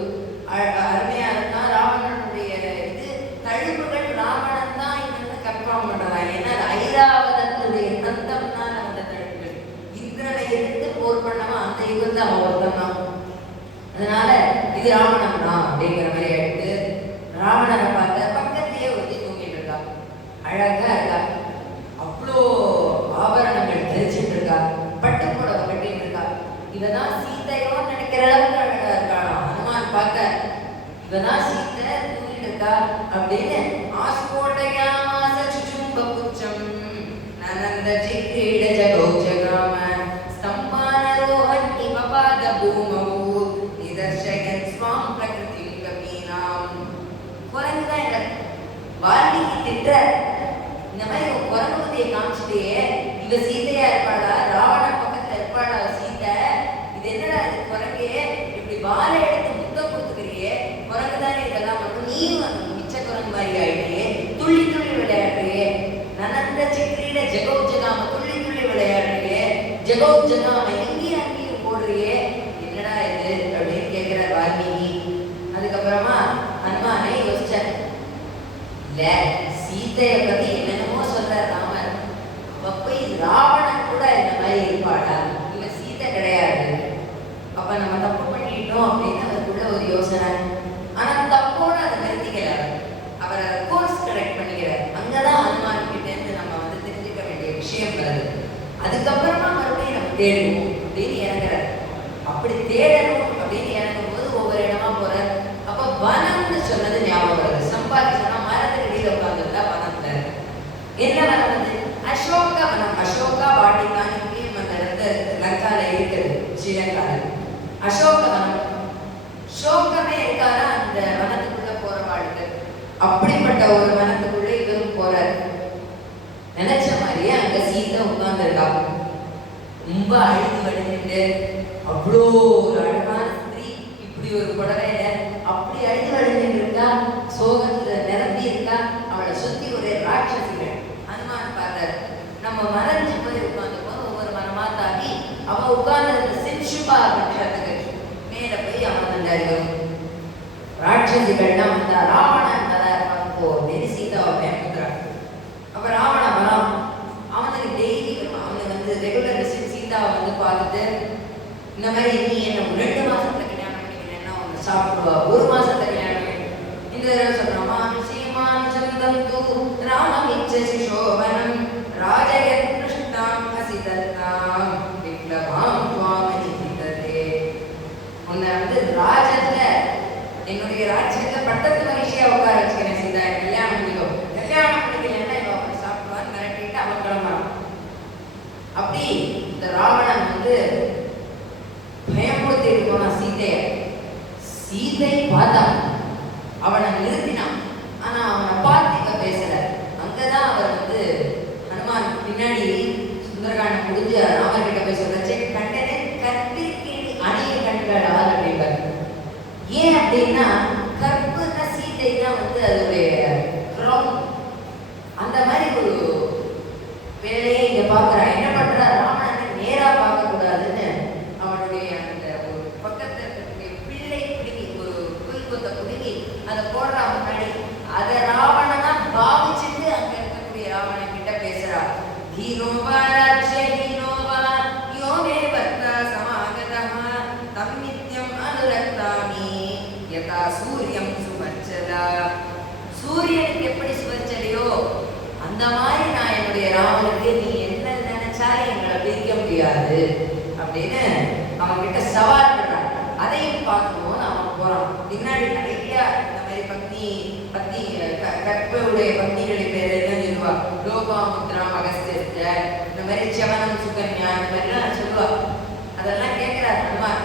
அருமையா இருக்கான். ராவணனுடைய இது தழும்புகள் ராவணன் தான் இங்க கன்ஃபார்ம் பண்றான். ஏன்னா ஐராவதனுடைய தந்தம்னா அந்த தழும்புகள் இந்திரனை எதிர்த்து போர் பண்ணவன் அந்த யுகத்தை அவன் ஒருத்தன் தான். அதனால இது ராவணன் தான் அப்படிங்கிற மாதிரி ஆயிடுத்து. ராவணனை பார்த்த பக்கத்தையே ஒருத்தி தூங்கிட்டு இருக்கா, அழகா இருக்கா, அவ்வளோ ஆபரணங்கள் தெரிச்சுட்டு இருக்கா, பட்டு புடவை கட்டிட்டு இருக்கா. இவதான் சீதையோ நினைக்கிற அளவுக்கு அழகா இருக்காளாம். ஹனுமான் பார்க்க இவதான் சீதை தூங்கிட்டு இருக்கா அப்படின்னு ஆஸ்போட்டயாமாச சுசும்ப புச்சம் நனந்த சிக்ரீட ஜகௌஜகாம ஸ்தம்பானரோஹன் இவபாத பூமௌ நிதர்ஷயன் ஸ்வாம் பிரகிருதிம் கபீனாம். குரங்குதான் இல்லை, வால்மீகி திட்ட இந்த மாதிரி ஒரு குரங்குதியை காமிச்சுட்டே இவ சீதையா இருப்பாளா, ராவண பக்கத்துல இருப்பாளா சீதை, இது என்னடா இது குரங்கே இப்படி வாழை எடுத்து முத்தம் கொடுத்துக்கிறியே, குரங்கு தானே இதெல்லாம் பண்ணும், நீயும் அந்த மிச்ச குரங்கு மாதிரி ஆயிட்டியே, துள்ளி துள்ளி விளையாடுறியே, நனந்த சிக்ரீட ஜெகௌஜகாம துள்ளி துள்ளி விளையாடுறியே, ஜெகௌஜகாம எங்கேயும் அங்கேயும் போடுறியே, என்னடா இது அப்படின்னு கேட்கிற வால்மீகி. அதுக்கப்புறமா ஹனுமானே யோசிச்சார், இல்ல சீதையை பத்தி என்னென்னமோ சொல்ற ராமர், போய் ராவணன் கூட இந்த மாதிரி இருப்பாடா, இவன் சீதை கிடையாது, அப்ப நம்ம தப்பு பண்ணிட்டோம் அப்படின்னு அவருக்குள்ள ஒரு யோசனை. ஆனா தப்போட அதை நிறுத்திக்கிறார், அவர் அதை கோர்ஸ் கரெக்ட் பண்ணிக்கிறார். அங்கதான் ஹனுமான் கிட்ட இருந்து நம்ம தெரிஞ்சுக்க வேண்டிய விஷயம் வருது. அதுக்கப்புறமா மறுபடியும் நம்ம தேடுவோம் அப்படின்னு இறங்குறார். அப்படி தேடணும் அப்படின்னு இறங்கும் போது ஒவ்வொரு இடமா போறார். அப்ப வனம்னு சொன்னது ஞாபகம் வருது. சம்பாதி சொன்னா மரத்துக்கு அடியில் உட்கார்ந்துருந்தா வனத்துல என்ன வனம் வந்து அசோக வனம். அசோகா வாட்டிதான் இங்கேயும் அந்த இடத்துல லங்கால இருக்கிறது, ஸ்ரீலங்கால அசோக வனம். சோகமே இருக்காரா அந்த வனத்துக்குள்ள போற வாழ்க்கை. அப்படிப்பட்ட ஒரு வனத்துக்குள்ள இவரும் போறாரு. நினைச்ச மாதிரியே அங்க சீதை உட்கார்ந்துருக்கா, ரொம்ப அழுதி வடிஞ்சுட்டு, அவ்வளோ ஒரு அழகான ஸ்திரீ, இப்படி ஒரு புடவையில அப்படி அழுதி வடிஞ்சுட்டு இருக்கா, சோகத்துல நிரம்பி இருக்கா. அவளை சுத்தி ஒரே ராட்சசிகள். ஹனுமான் பார்த்தாரு, நம்ம மறைஞ்சு போய் உட்கார்ந்து போது ஒவ்வொரு மரமா தாக்கி அவ உட்கார்ந்து சிம்சுபா அப்படின்றதுக்கு மேல போய் அமர்ந்தாரு. ராட்சசிகள்லாம் வந்தா ராவணன் போ அப்படின்னு சீதாவை பயன்படுத்துறாங்க. அப்ப ராவணன் வரான், அவனுக்கு டெய்லி வருவான். அவனுக்கு ரெகுலர் விசிட் சீதாவை பார்த்துட்டு, இந்த மாதிரி நீ என்ன 2 மாசத்துல கல்யாணம் பண்ணிக்கிறேன்னா ஒன்று சாப்பிடுவா, 1 மாசத்துல கல்யாணம் பண்ணி இந்த தடவை சொல்றான் சீமான் சந்தம் தூ ராமம் இச்சசி சோபனம் ராஜயத் கிருஷ்ணாம் அசிதத்தாம் விக்லவாம் துவாமணி கிததே. உன்னை ராஜத்துல என்னுடைய ராஜ்யத்துல பட்டத்து மகிழ்ச்சியா உட்கார வச்சுக்கிறேன் சீதா, கல்யாணம் பண்ணிக்கோ, கல்யாணம் பண்ணிக்கலன்னா இவ அவனை சாப்பிடுவான்னு மிரட்டிட்டு அவன் கிளம்புறான். அப்படி இந்த ராவணன் பயப்படுத்திட்டு போனான் சீதைய. சீதை பார்த்தான், அவனை நிறுத்தினான். ஆனா அவனை பார்த்து இவ பேசல. அங்கதான் அவர் ஹனுமான் பின்னாடி சுந்தரகாண்டம் முடிஞ்சு ராமர் கிட்ட போய் சொல்றச்சே, கண்டனே கற்பிற்கு அணிய கண்களால் அப்படின்பாரு. ஏன் அப்படின்னா கற்புனா சீதை தான் அதோடைய அந்த மாதிரி ஒரு வேலையை இங்க பாக்குறா. என்ன பண்றா, ராவணனை நேரா பார்க்க கூடாதுன்னு அவனுடைய அந்த ஒரு பக்கத்துல இருக்கக்கூடிய பிள்ளை பிடிங்கி ஒரு புல் கொத்த பிடிங்கி அதை போடுறா முன்னாடி. அதை ராவணனா பாவிச்சுட்டு அங்க இருக்கக்கூடிய ராவணன் கிட்ட பேசுறா. ஹீனோவா ராஜ்ய ஹீனோவா யோமே பர்த்தா சமாகதஹ தம்மித்யம் அனுரக்தாமி யதா சூரியம் சுவர்ச்சலா. சூரியனுக்கு எப்படி சுவர்ச்சலையோ அந்த மாதிரி நான் என்னுடைய ராமனுக்கு நீ என்ன நினைச்சாலும் எங்களை பிரிக்க முடியாது அப்படின்னு அவன் கிட்ட சவால் பண்றான். அதையும் பார்க்கணும்னு அவன் போறான். பின்னாடி நிறைய இந்த மாதிரி பத்னி கற்புடைய பத்னிகளை பேர் என்ன சொல்லுவா, லோபாமுத்ரா மகஸ்திர, இந்த மாதிரி செவனம் சுகன்யா, இந்த மாதிரிலாம் சொல்லுவா. அதெல்லாம் கேட்கிறார் ஹனுமான்.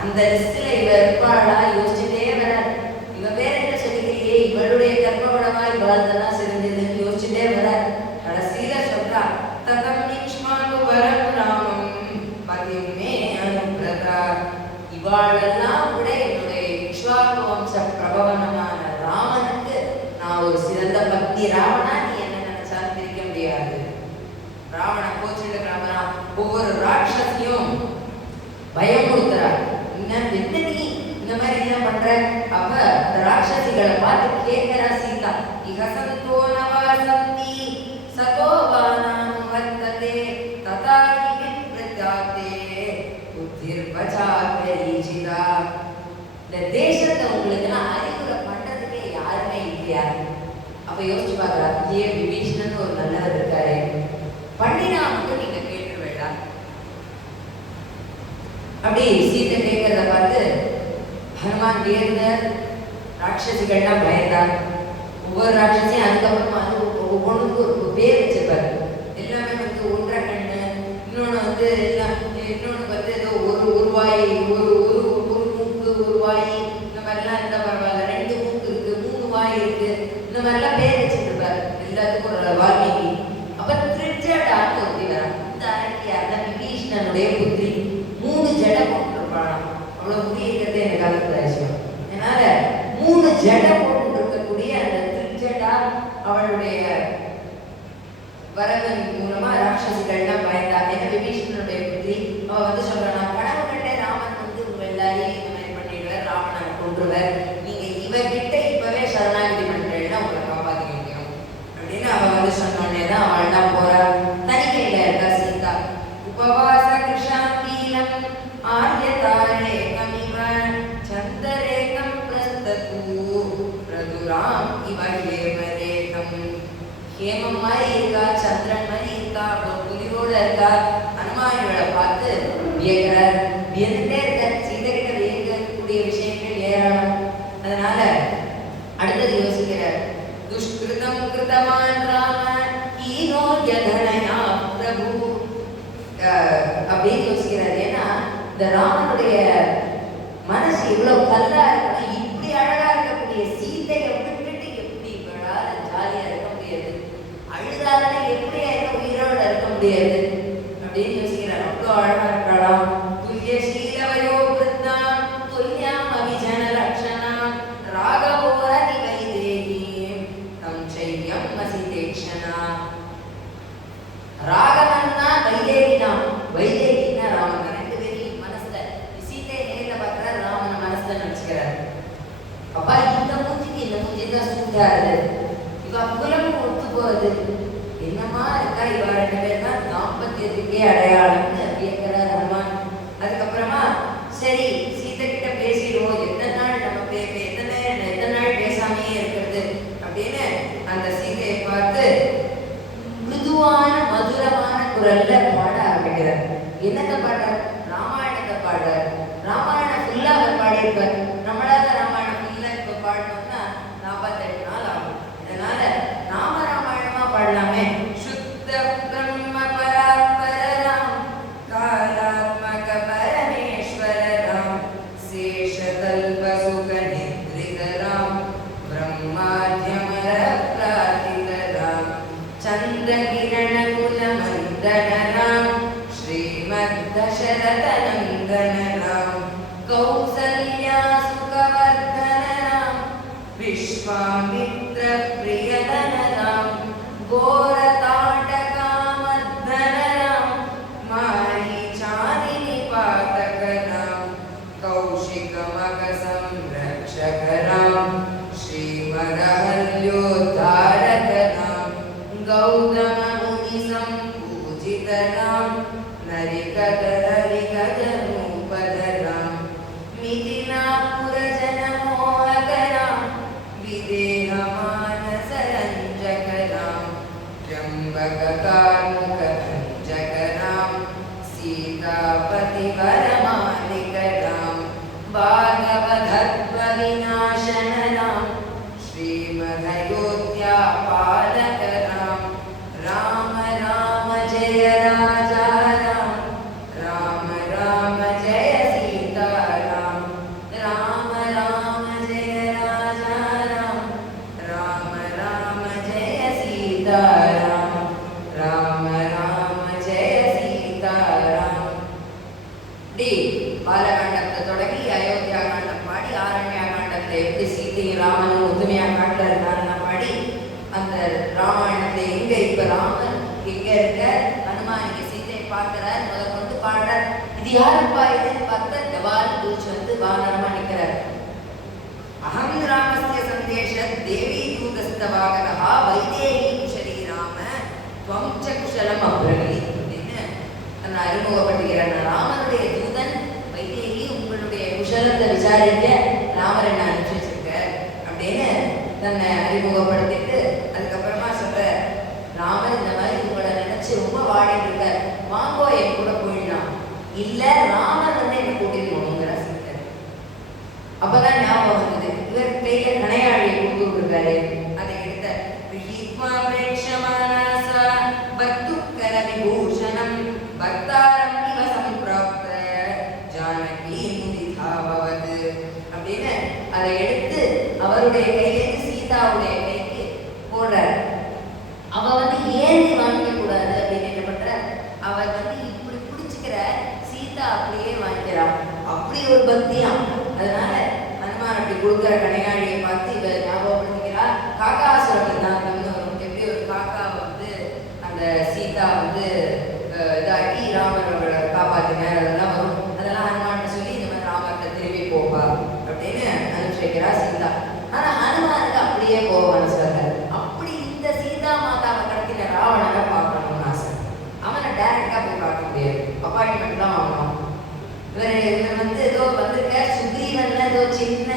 அந்த லிஸ்ட்ல இவ இருப்பாளா யோசிச்சுட்டே வரார். இவ பேர் என்ன சொல்லிக்கிறியே, இவளுடைய கர்ப்பவளமா இவளதெல்லாம் சிறந்ததுன்னு யோசிச்சுட்டே வரார். கடைசியில சொல்றா, ததம் இக்ஷ்வாகு வரம் ராமம் பதிமே அனுப்ரதா. இவாளெல்லாம் கூட என்னுடைய இக்ஷ்வாகு வம்ச பிரபவனமான ராமனுக்கு நான் ஒரு சிறந்த பக்தி. ராவணா நீ என்ன நினைச்சாலும் பிரிக்க முடியாது. ராவண கோச்சிட்டு ராமனா ஒவ்வொரு ராட்சசியும் பயம் கொடுக்கிறார். என்ன நீ இந்த மாதிரி என்ன பண்ற? அப்ப இந்த ராட்சசிகளை பார்த்து கேட்கிறா சீதா, இஹசந்தோ நவாசந்தி சதோ வானாம் வர்த்ததே ததாகி விப்ரஜாதே புத்திர் வசாபரிஜிதா. இந்த தேசத்தை உங்களுக்கு எல்லாம் அறிவுரை பண்றதுக்கே யாருமே இல்லையா? அப்ப யோசிச்சு பாக்குறா, ஏன் விபீஷணன் ஒரு நல்லவர் இருக்காரு, பண்ணினா மட்டும் நீங்க கேட்டு வேண்டாம். அப்படி சீத்தை கேட்கறத பார்த்து ஹனுமான் வியந்த, ராட்சசிகள்லாம் பயந்தார். ஒவ்வொரு ராட்சசியும் அதுக்கப்புறமா அது ஒவ்வொன்றுக்கு ஒரு பேர் வச்சிருப்பாரு. எல்லாமே வந்து ஒன்றரை கண்ணு, இன்னொன்று எல்லாம் இன்னொன்று ஏதோ ஒரு வாய், ஒரு மூக்கு, ஒரு வாய், இந்த மாதிரிலாம் இருந்தா பரவாயில்ல. 2 மூக்கு இருக்கு, 3 வாய் இருக்கு, இந்த மாதிரிலாம் பேர் வச்சிருப்பாரு எல்லாத்துக்கும் ஒரு வால்மீகி. அப்ப திருச்சடான்னு ஒருத்தி வரா. இந்த அரக்கியார் தான் விபீஷணனுடைய புத்திரி. 3 ஜடை போட்டுருப்பாளாம். அவ்வளவு முடி இருக்கிறதே எனக்கு காலத்துல விஷயம். அதனால 3 ஜடை போட்டு இருக்கக்கூடிய அந்த திருச்சடா அவளுடைய வரவன் மூலமா ராட்சசிகள்லாம் பயந்தா. ஏன்னா விபீஷணனுடைய புத்திரி. அவ வந்து சொல்றான், கனவு கண்ட ராமன் வந்து உங்க எல்லாரையும் இந்த மாதிரி பண்ணிடுவார், ராவணனை கொன்றுவர், நீங்க இவகிட்ட இப்பவே சரணாகதி பண்றேன்னா உங்களை காப்பாத்திக்க முடியும் அப்படின்னு அவ வந்து சொன்னோடனே தான் அவள் தான் போறா. தனிமையில இருக்கா சீதா. உபவாச கிருஷாந்தீலம் ஆர்யதாரேகமிவ சந்தரேகம் பிரஸ்தது பிரதுராம் இவ ஹேமரேகம். ஹேமம் மாதிரி இருக்கா, சந்திரன் மாதிரி இருக்கா, புலியோட இருக்கா. ஹனுமானோட பார்த்து வியக்கிறார். வியந்துட்டே இருக்கார். சீதைகிட்ட வியக்கக்கூடிய விஷயங்கள் ஏராளம். அதனால அடுத்தது யோசிக்கிறார். துஷ்கிருதம் கிருதமான் ராம ஈனோ யதனயா பிரபு அப்படின்னு யோசிக்கிறார். ஏன்னா இந்த ராமனுடைய மனசு இவ்வளவு கல்லா இருக்கணும், இப்படி அழகா இருக்கக்கூடிய சீதையை விட்டுட்டு எப்படி இவளால ஜாலியா இருக்க முடியாது, அழுதாலே எப்படி உயிரோட இருக்க முடியாது அப்படின்னு யோசிக்கிறார். அவ்வளோ அழகா இருக்கலாம். துல்லிய சீலவயோ கிருத்னாம் துல்லியாம் அபிஜன லக்ஷணாம் ராகவோர நிவைதேகி தம் சையம் மசிதேக்ஷனா. ராகவன்னா வைதேகினா, வைதேகினா ராமன். 2 பேரையும் மனசுல சீதையை நேரில் பார்க்கிறார், ராமனை மனசுல நினைச்சுக்கிறார். அப்பா இந்த மூஞ்சிக்கு இந்த மூஞ்சி தான் சூட்டாது, இவ குலமும் ஒத்து போறது, என்னமா இருக்கா இவ 2 பேர் தான் தாம்பத்தியத்துக்கே அடையாளம்னு கேட்கிறார் ஹனுமான். அதுக்கப்புறமா சரி சீதை கிட்ட பேசிடுவோம், எத்தனை நாள் நம்ம எத்தனை நாள் பேசாமே இருக்கிறது அப்படின்னு அந்த சீதையை பார்த்து மிருதுவான மதுரமான குரல்ல பாட ஆரம்பிக்கிறார். என்னத்தை பாடுறார்? ராமாயணத்தை பாடுறார். ராமாயணம் ஃபுல்லா அவர் பாடியிருப்பார். நம்மளால ராமாயணம் ஃபுல்லா இப்ப பாடணும்னா 48 நாள் ஆகும். இதனால நாம ராமாயணமா பாடலாமே. சுத்த பிரம்ம பராத்பரம் காலாத்மக பரமேஸ்வரம் சேஷதல்ப சுக நித்ரிதரம் பிரம்மாத்யமர பிராதிதரம் சந்திரகிரண குலமந்தனம் ஸ்ரீமத் தசரத நந்தனம் கௌசல்யா சுகவர்தனம் விஸ்வாமித்ர பிரியதனம் கோரதாடகாமர்தனம் மாரீசானி நிபாதகனம் கௌஷிகமகசம் ரக்ஷகனம் ஸ்ரீமதஹல்யோத்தாரகனம் கௌதம முனிசம் பூஜிதனம் நரிகதரவிகதனூபதனம் மிதினாபுரஜனமோகனம் விதேகமானசரஞ்சகனம் ஜம்பககார்முகபஞ்சகனம் சீதாபதிவரமாலிகனம் பாகவதத்வவிநாசனம் ஸ்ரீமதயோத்யா பாலகனம் ராம ராம ஜெய ராஜா ராம் ராம ராம ராமாயணத்தை எங்க இப்ப ராமன் எங்க இருக்க, ஹனுமான் இங்க சீதையை பார்க்கிறார், முதல் கொண்டு பாடுறார். இது யாருப்பா இதுன்னு பார்த்தா ஜவால் பூச்சி வந்து வானரமா நிக்கிறார். அகம் ராமஸ்ய சந்தேஷ தேவி தூதஸ்தவாகதா வைதேகி குஷலி ராம துவம் ச குஷலம் அப்ரவீத் அப்படின்னு தன்னை அறிமுகப்படுத்துகிறார். ராமனுடைய தூதன் வைதேகி, உங்களுடைய குஷலத்தை விசாரிக்க ராமர் என்ன அனுப்பிச்சு வச்சிருக்கார் அப்படின்னு தன்னை அறிமுகப்படுத்திட்டு அதுக்கப்புறமா சொல்ற, ராமர் இந்த மாதிரி உங்களை நினைச்சு ரொம்ப வாடிட்டு இருக்கார், வாங்கோ என் கூட போயிடலாம். இல்ல ராமர் வந்து என்ன கூட்டிட்டு போகணுங்கிற சீட்டை. அப்பதான் ஞாபகம் வந்தது, இவர் கையில கணையாழியை கொடுத்து விட்டுருக்காரு. அதை எடுத்த பக்துக்கர விபூஷணம் பக்தாரம் இவ சம்பிராப்த ஜானகி முதிதாபவது அப்படின்னு அதை எடுத்து அவருடைய கையிலிருந்து சீதாவுடைய கைக்கு போடுறார். அவ வந்து ஏந்தி வாங்கிக்க கூடாது அப்படின்னு என்ன பண்ற, அவர் வந்து இப்படி பிடிச்சுக்கிற, சீதா அப்படியே வாங்கிக்கிறான். அப்படி ஒரு பக்தியாம். அதனால ஹனுமான் அப்படி கொடுக்குற கணையாழியை பார்த்து இவ ஞாபகப்படுத்திக்கிறா. காக்காசுரன் தான் எப்படி ஒரு காக்காவை வந்து அந்த சீதா வந்து இதாக்கி ராமர் காப்பாத்தினார், அதெல்லாம் வரும். அதெல்லாம் ஹனுமான் சொல்லி இந்த மாதிரி ராமர்கிட்ட திரும்பி போப்பா அப்படின்னு அனுப்பிச்சு வைக்கிறா சீதா. ஆனா ஹனுமானுக்கு அப்படியே போவான்னு சொல்றாரு. அப்படி இந்த சீதா மாதாவை கடத்தின ராவணனை பார்க்கணும்னு ஆசை. அவனை டைரக்டா போய் பார்க்க முடியாது, அப்பாயின்மெண்ட் தான் வாங்கணும். இவர் வந்து ஏதோ வந்திருக்க சுக்ரீவன்ல ஏதோ சின்ன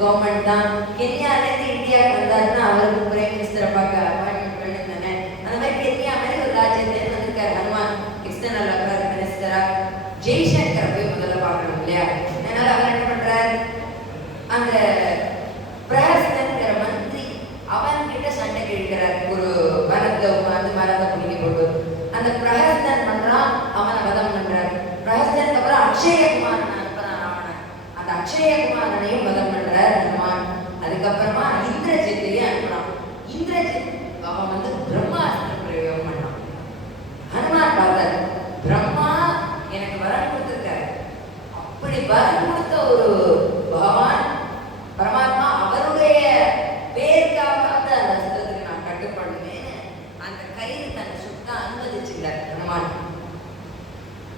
கவர்மெண்ட் தான், கென்யாலேருந்து இந்தியாவுக்கு வந்தாருன்னா அவருக்கு பிரைம் மினிஸ்டரை பார்க்க அப்பாயின்மெண்ட் பண்ணிருந்தானே, அந்த மாதிரி கென்யா மாதிரி ஒரு ராஜ்யத்துலேருந்து வந்திருக்காரு ஹனுமான் எக்ஸ்டர்னல் அஃபேர் மினிஸ்டரா. ஜெய்சங்கரை போய் முதல்ல பார்க்கணும் இல்லையா? அதனால அவர் என்ன பண்றாரு, அந்த பிரஹஸ்தன்கிற மந்திரி அவன் கிட்ட சண்டை கேட்கிறார். ஒரு மரத்தை உட்கார்ந்து மரத்தை பிடிக்க போட்டு அந்த பிரஹஸ்தன் பண்றான், அவனை வதம் பண்றார். பிரஹஸ்தனுக்கு அப்புறம் அக்ஷயகுமாரன் அனுப்புறான் ராவணன். அந்த அக்ஷயகுமாரனையும் வதம் பண்றார் ஹனுமான். அதுக்கப்புறமா இந்திரஜித்தையும் அனுப்புறான். இந்திரஜித் அவன் வந்து பிரம்மாஸ்திரம் பிரயோகம் பண்ணான். ஹனுமான் பார்த்தார், பிரம்மா எனக்கு வரம் கொடுத்திருக்காரு, அப்படி வரம் கொடுத்த ஒரு பகவான் பரமாத்மா அவருடைய பேருக்காக அந்த அஸ்திரத்துக்கு நான் கட்டுப்படுவேன்னு அந்த கயிறு தன்னை சுத்த அனுமதிச்சுட்டார் ஹனுமான்.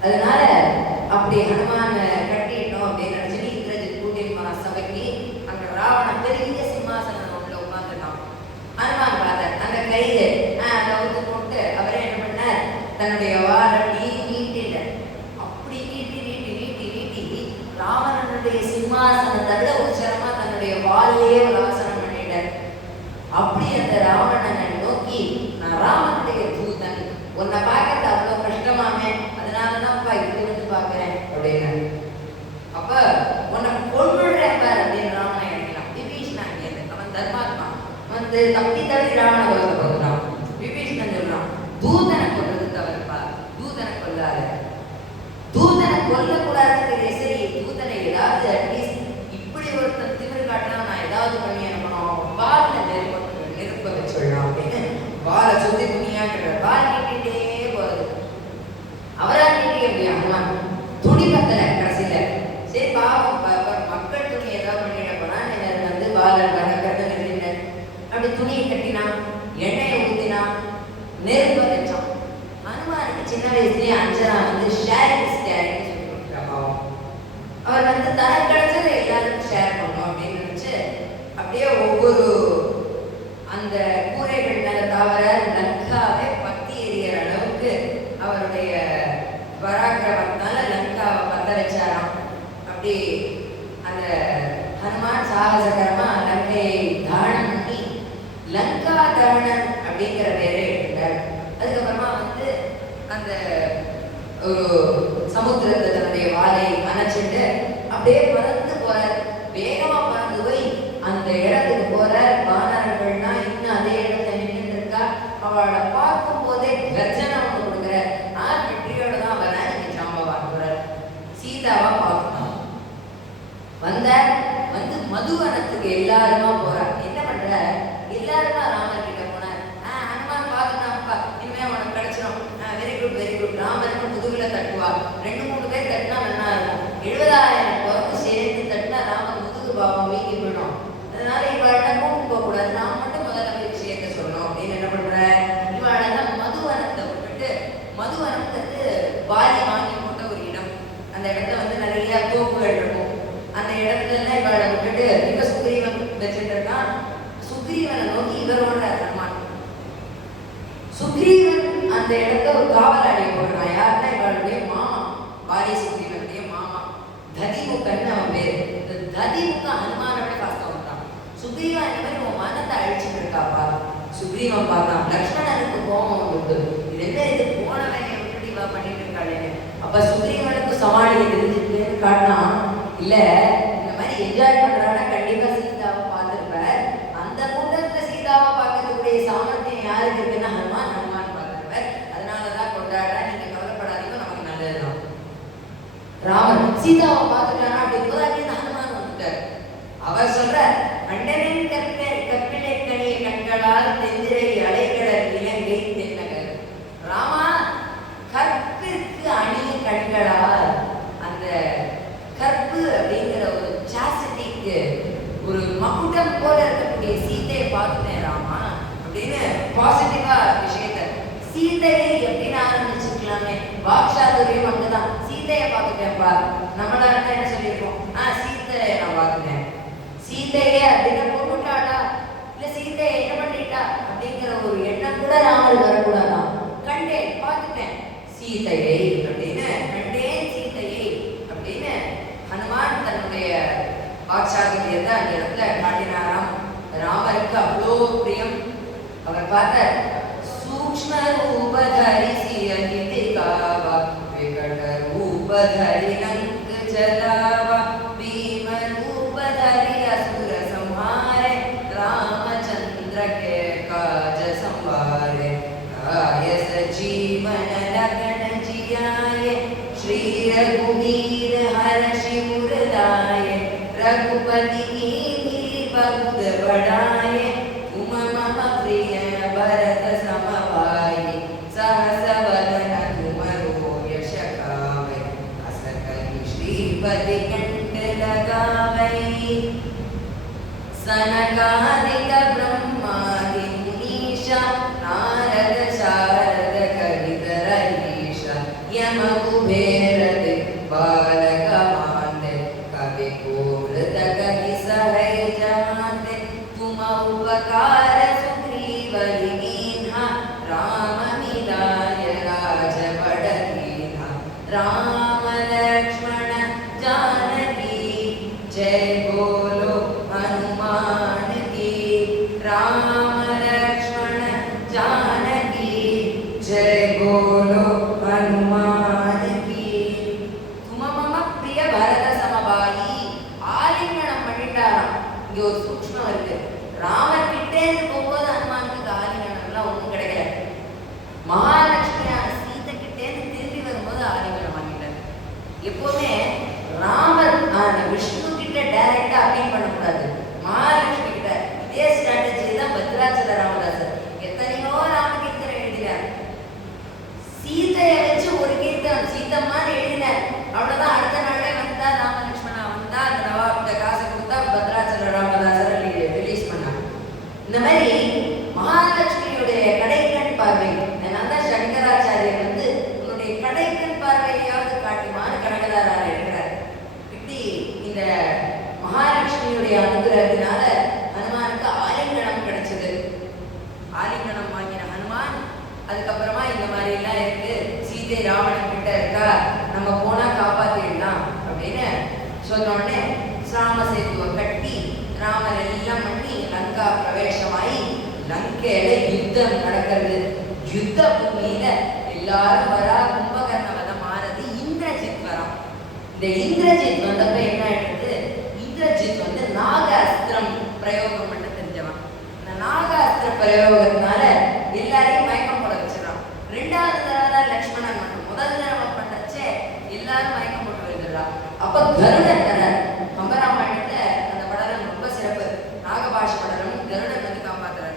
அதனால அப்படி ஹனுமான கட்டிட்டோம் அப்படின்னு நினைச்சு இந்திரஜித் கூட்டிட்டு போன சபைக்கு. அங்க ராவணன் பெரிய சிம்மாசனம் உள்ள உட்கார்ந்துட்டான். ஹனுமான் பார்த்தார் அந்த கயிறு அதை வந்து போட்டு அவரே என்ன பண்ணார், தன்னுடைய வாழை நீட்டில அப்படி நீட்டி நீட்டி நீட்டி நீட்டி ராவணனுடைய சிம்மாசனத்தை விட உச்சரமா தன்னுடைய வாழையே ஒரு ஆசனம் பண்ணிட்டார். அப்படி அந்த ராவணனை நோக்கி, நான் ராமனுடைய தூதன், உன்னை பார்க்கறது அவ்வளவு கஷ்டமாமே, அதனாலதான்ப்பா இப்படி வந்து பாக்குறேன் அப்படின்னு. அப்ப உன்னை கொள்ளுறேன் பார் அப்படின்னு ராவணன் நினைக்கலாம். விபீஷணன் கேது, அவன் தர்மாத்மா வந்து தப்பி தள்ளி ராவண கொல்ல போகிறான். விபீஷணன் சொல்றான், தூதனை கொல்றது தவறுப்பா, தூதனை கொல்லாத, தூதனை கொல்லக்கூடாதுங்கிற சரி, தூதனை ஏதாவது அட்லீஸ்ட் இப்படி ஒருத்தர் திமிரு காட்டினா நான் ஏதாவது பண்ணி அனுப்பணும், வால்ல நெருப்ப வச்சுடலாம் அப்படின்னு வாழை சுத்தி துணியாக்குற வால் நீட்டிட்டே போறது. அவரா நீட்டிக்க முடியும் ஹனுமான், துணி பத்தல கடைசியில. சரி பாவம் மக்கள் துணி ஏதாவது பண்ணிட போனா வந்து வாழ கட்டு நிறுத்தின. அப்படி துணியை கட்டினா, எண்ணெயை ஊத்தினா, நெருப்ப வச்சான். ஹனுமானுக்கு சின்ன வயசுலயே அஞ்சனா வந்து ஷேரிங் ஸ்கேரிங் சொல்லி கொடுக்குறா. பாவம் அவர் வந்து தனக்கு கிடைச்சதை எல்லாருக்கும் ஷேர் பண்ணணும் அப்படின்னு நினைச்சு அப்படியே ஒவ்வொரு அந்த கூரைகள் மேல தவிர லங்காவை பத்தி எறிகிற அளவுக்கு அவருடைய பராக்கிரமத்தால லங்காவை பத்த வச்சாராம். அப்படி அந்த ஹனுமான் சாகசகரமா லங்கையை தானம் பண்ணி லங்கா தரணன் அப்படிங்கிற பேரை எடுத்தார். அதுக்கப்புறமா வந்து அந்த ஒரு சமுத்திரத்தை தன்னுடைய வாளை அணைச்சிட்டு அப்படியே பறந்து போறார். வேகமா பறந்து போய் அந்த இடத்துக்கு போறார். வானரங்கள்னா இன்னும் அதே இடத்துல நின்று இருக்கா. அவளை பார்க்கும் போதே கர்ஜனை ஒன்று கொடுக்குற. நான் வெற்றியோட தான் வரேன், நீங்க ஜாம்பவான் போறார். சீதாவா பார்க்கணும் வந்தார். வந்து மதுவனத்துக்கு எல்லாருமா போறார். என்ன பண்ற, எல்லாருமா ராமர் கிட்ட போனார். ஹனுமான் பார்த்துட்டான்ப்பா, இனிமே உனக்கு கிடைச்சிடும், வெரி குட் வெரி குட். ராமருக்கு முதுகுல தட்டுவா, 2-3 பேர் தட்டினா நல்லா இருக்கும். 70,000 பேருக்கு சேர்த்து தட்டினா ராமர் முதுகு பாவம் வீங்கி போயிடும். அதனால இவள்கிட்ட கூட்டு போக கூடாது, நான் மட்டும் முதல்ல போய் விஷயத்த சொல்லணும் அப்படின்னு இடத்துல எல்லாம் இவளை விட்டுட்டு இவ சுக்ரீவன் வச்சுட்டு இருக்கான். சுக்ரீவனை நோக்கி இவரோட ஹனுமான். சுக்ரீவன் அந்த இடத்த ஒரு காவலாளியை போடுறான். யாருன்னா இவளுடைய மாமா, வாலி சுக்ரீவனுடைய மாமா ததிமுகன்னு அவன் பேரு. இந்த ததிமுக ஹனுமானோட பார்க்க வந்தான். சுக்ரீவன் இந்த மாதிரி உன் மனத்தை அழிச்சுட்டு இருக்காப்பா. சுக்ரீவன் பார்த்தான். லக்ஷ்மணனுக்கு கோபம் வந்துட்டு, இது என்ன இது போனவன் எப்படி இவ பண்ணிட்டு இருக்காளே. அப்ப சுக்ரீவனுக்கு சமாளிக்க தெரிஞ்சுட்டு காட்டினா, இல்ல இந்த மாதிரி என்ஜாய் பண்றானா கண்டிப்பா சீதாவை பார்த்திருப்ப. அந்த கூட்டத்துல சீதாவை பார்க்கறதுக்குரிய சாமர்த்தியம் யாருக்கு இருக்குன்னா ஹனுமான் பார்த்திருப்பார். அதனாலதான் கொண்டாடுறா. நீங்க கவலைப்படாதீங்க, நமக்கு நல்லதுதான். ராமன் சீதாவை பார்த்துட்டானா அப்படிங்கும்போது அப்படின்னு ஹனுமான் வந்துட்டார். அவர் சொல்ற, அண்டனின் கற்பிலை கனிய கண்களால் தெஞ்சிரை அலைக்கடல் இலங்கை தென்னகர். ராமா, கற்பிற்கு அணிய கண்களால், அந்த கற்பு அப்படிங்கிற ஒரு சாசிட்டிக்கு ஒரு மகுடம் போல இருக்கக்கூடிய சீதையை பார்த்துட்டேன் ராமா அப்படின்னு பாசிட்டிவா விஷயத்த. சீதையை எப்படின்னு ஆரம்பிச்சுக்கலாமே, வாக்ஷாதுரியம் அங்கதான். சீதையை பார்த்துட்டேன்ப்பா. நம்மளா இருந்தா என்ன சொல்லியிருக்கோம், சீதையை நான் பார்த்துட்டேன். சீதையை அப்படின்னு போட்டுட்டாடா, இல்ல சீதையை என்ன பண்ணிட்டா அப்படிங்கிற ஒரு எண்ணம் கூட ராமர் வரக்கூடாதான். கண்டேன், பார்த்துட்டேன் சீதையை அப்படின்னு, கண்டேன் சீதையை அப்படின்னு ஹனுமான் தன்னுடைய வாக்ஷாதுரியத்தை அந்த இடத்துல காட்டினாராம். ராமருக்கு அவ்வளோ பிரியம். அவர் பார்த்தார், சூக்ஷ்ம ரூபதரி சியதிகாவா விகட ரூபதரி லங்க ஜலாவா பீம ரூபதரி அசுர சம்ஹாரே ராமச்சந்திர கே காஜ சம்வாரே காய சஜீவன லகன जियाये श्री रघुवीर हर्षि मुरलाये रघुपति कीर्ति बहुत बढ़ाये उम मम प्रिय भरत समभाई सहस वदन तुमरो यश गावे अस कहि श्रीपति कंठ लगावे सनकादिक ब्रह्मादि मुनीषा नारद शारद कवितर ईशा यम कुबेर दिक्पालक मान्य कवि कोमृत कवि सहज जानते तुम उपकार सुग्रीव लीन्हा राम मिलाय राज बड़ दीन्हा राम लक्ष्मण जानकी जय बोलो हनुमान की राम लक्ष्मण जानकी जय बोलो हनुमान की तुम मम प्रिय भरत समभाई ஆலிங்கனம் பண்ணிட்டாராம். இங்க ஒரு சூக்ஷ்மம் இருக்கு. ராமர் கிட்டே இருந்து போகும்போது ஹனுமானுக்கு ஆலிங்கனம்லாம் ஒன்றும் கிடைக்கல. மகாலட்சுமியான சீதை கிட்டே இருந்து திரும்பி வரும்போது ஆலிங்கனம் வாங்கிட்டார். எப்பவுமே ராமர் விஷ்ணு கிட்ட டைரக்டா அப்பீல் பண்ணக்கூடாது. மகாலட்சுமி கிட்ட இதே ஸ்ட்ராட்டஜி தான் பத்ராச்சல ராமதாசர் எத்தனையோ ராமகீர்த்தனை எழுதினார். சீதையை வச்சு ஒரு கீர்த்தனம் சீதம்மான்னு எழுதினார். அவ்வளவுதான். அடுத்த நாளே வந்தா ராம லட்சுமணா வந்தா அந்த நவாப்ட காசை கொடுத்தா பத்ராச்சல ராமதாசரை ரிலீஸ் பண்ணாங்க. இந்த மாதிரி மகாலட்சுமியுடைய கடைக்கண் பார்வை, நான் தான் சங்கராச்சாரியர் வந்து உன்னுடைய கடைக்கண் பார்வையாவது காட்டுமான்னு கனகதாரார் இருக்கிறார். இப்படி இந்த மகாலட்சுமியுடைய அனுகிரகத்தினால ஹனுமானுக்கு ஆலிங்கனம் கிடைச்சது. ஆலிங்கனம் வாங்கின ஹனுமான் அதுக்கப்புறமா இந்த மாதிரி எல்லாம் இருக்கு, சீதை ராவணன் கிட்ட இருக்கா, நம்ம போனா காப்பாத்திடலாம் அப்படின்னு சொன்ன உடனே ராம சேதுவை கட்டி ராமர் எல்லாம் பண்ணி லங்கா பிரவேசமாயி லங்கையில யுத்தம் நடக்கிறது. யுத்த பூமியில எல்லாரும் வரா. கும்பகர்ண வதம் ஆனது. இந்திரஜித் வரான். இந்த இந்திரஜித் வந்தப்ப என்ன ஆயிடுது, இந்திரஜித் வந்து நாக அஸ்திரம் பிரயோகம் பண்ண தெரிஞ்சவன். இந்த நாக அஸ்திர பிரயோகத்தினால எல்லாரையும் மயக்கம் போட வச்சிடறான். ரெண்டாவது தடவை தான் லக்ஷ்மணன் மட்டும். முதல் தடவை பண்ணச்சே எல்லாரும் மயக்கம் போட்டு வருகிறான். அப்ப கருடன் தரர் கம்பராமாயணத்துல அந்த படலம் ரொம்ப சிறப்பு. நாகபாஷ படலம் கருடன் வந்து காப்பாத்துறாரு.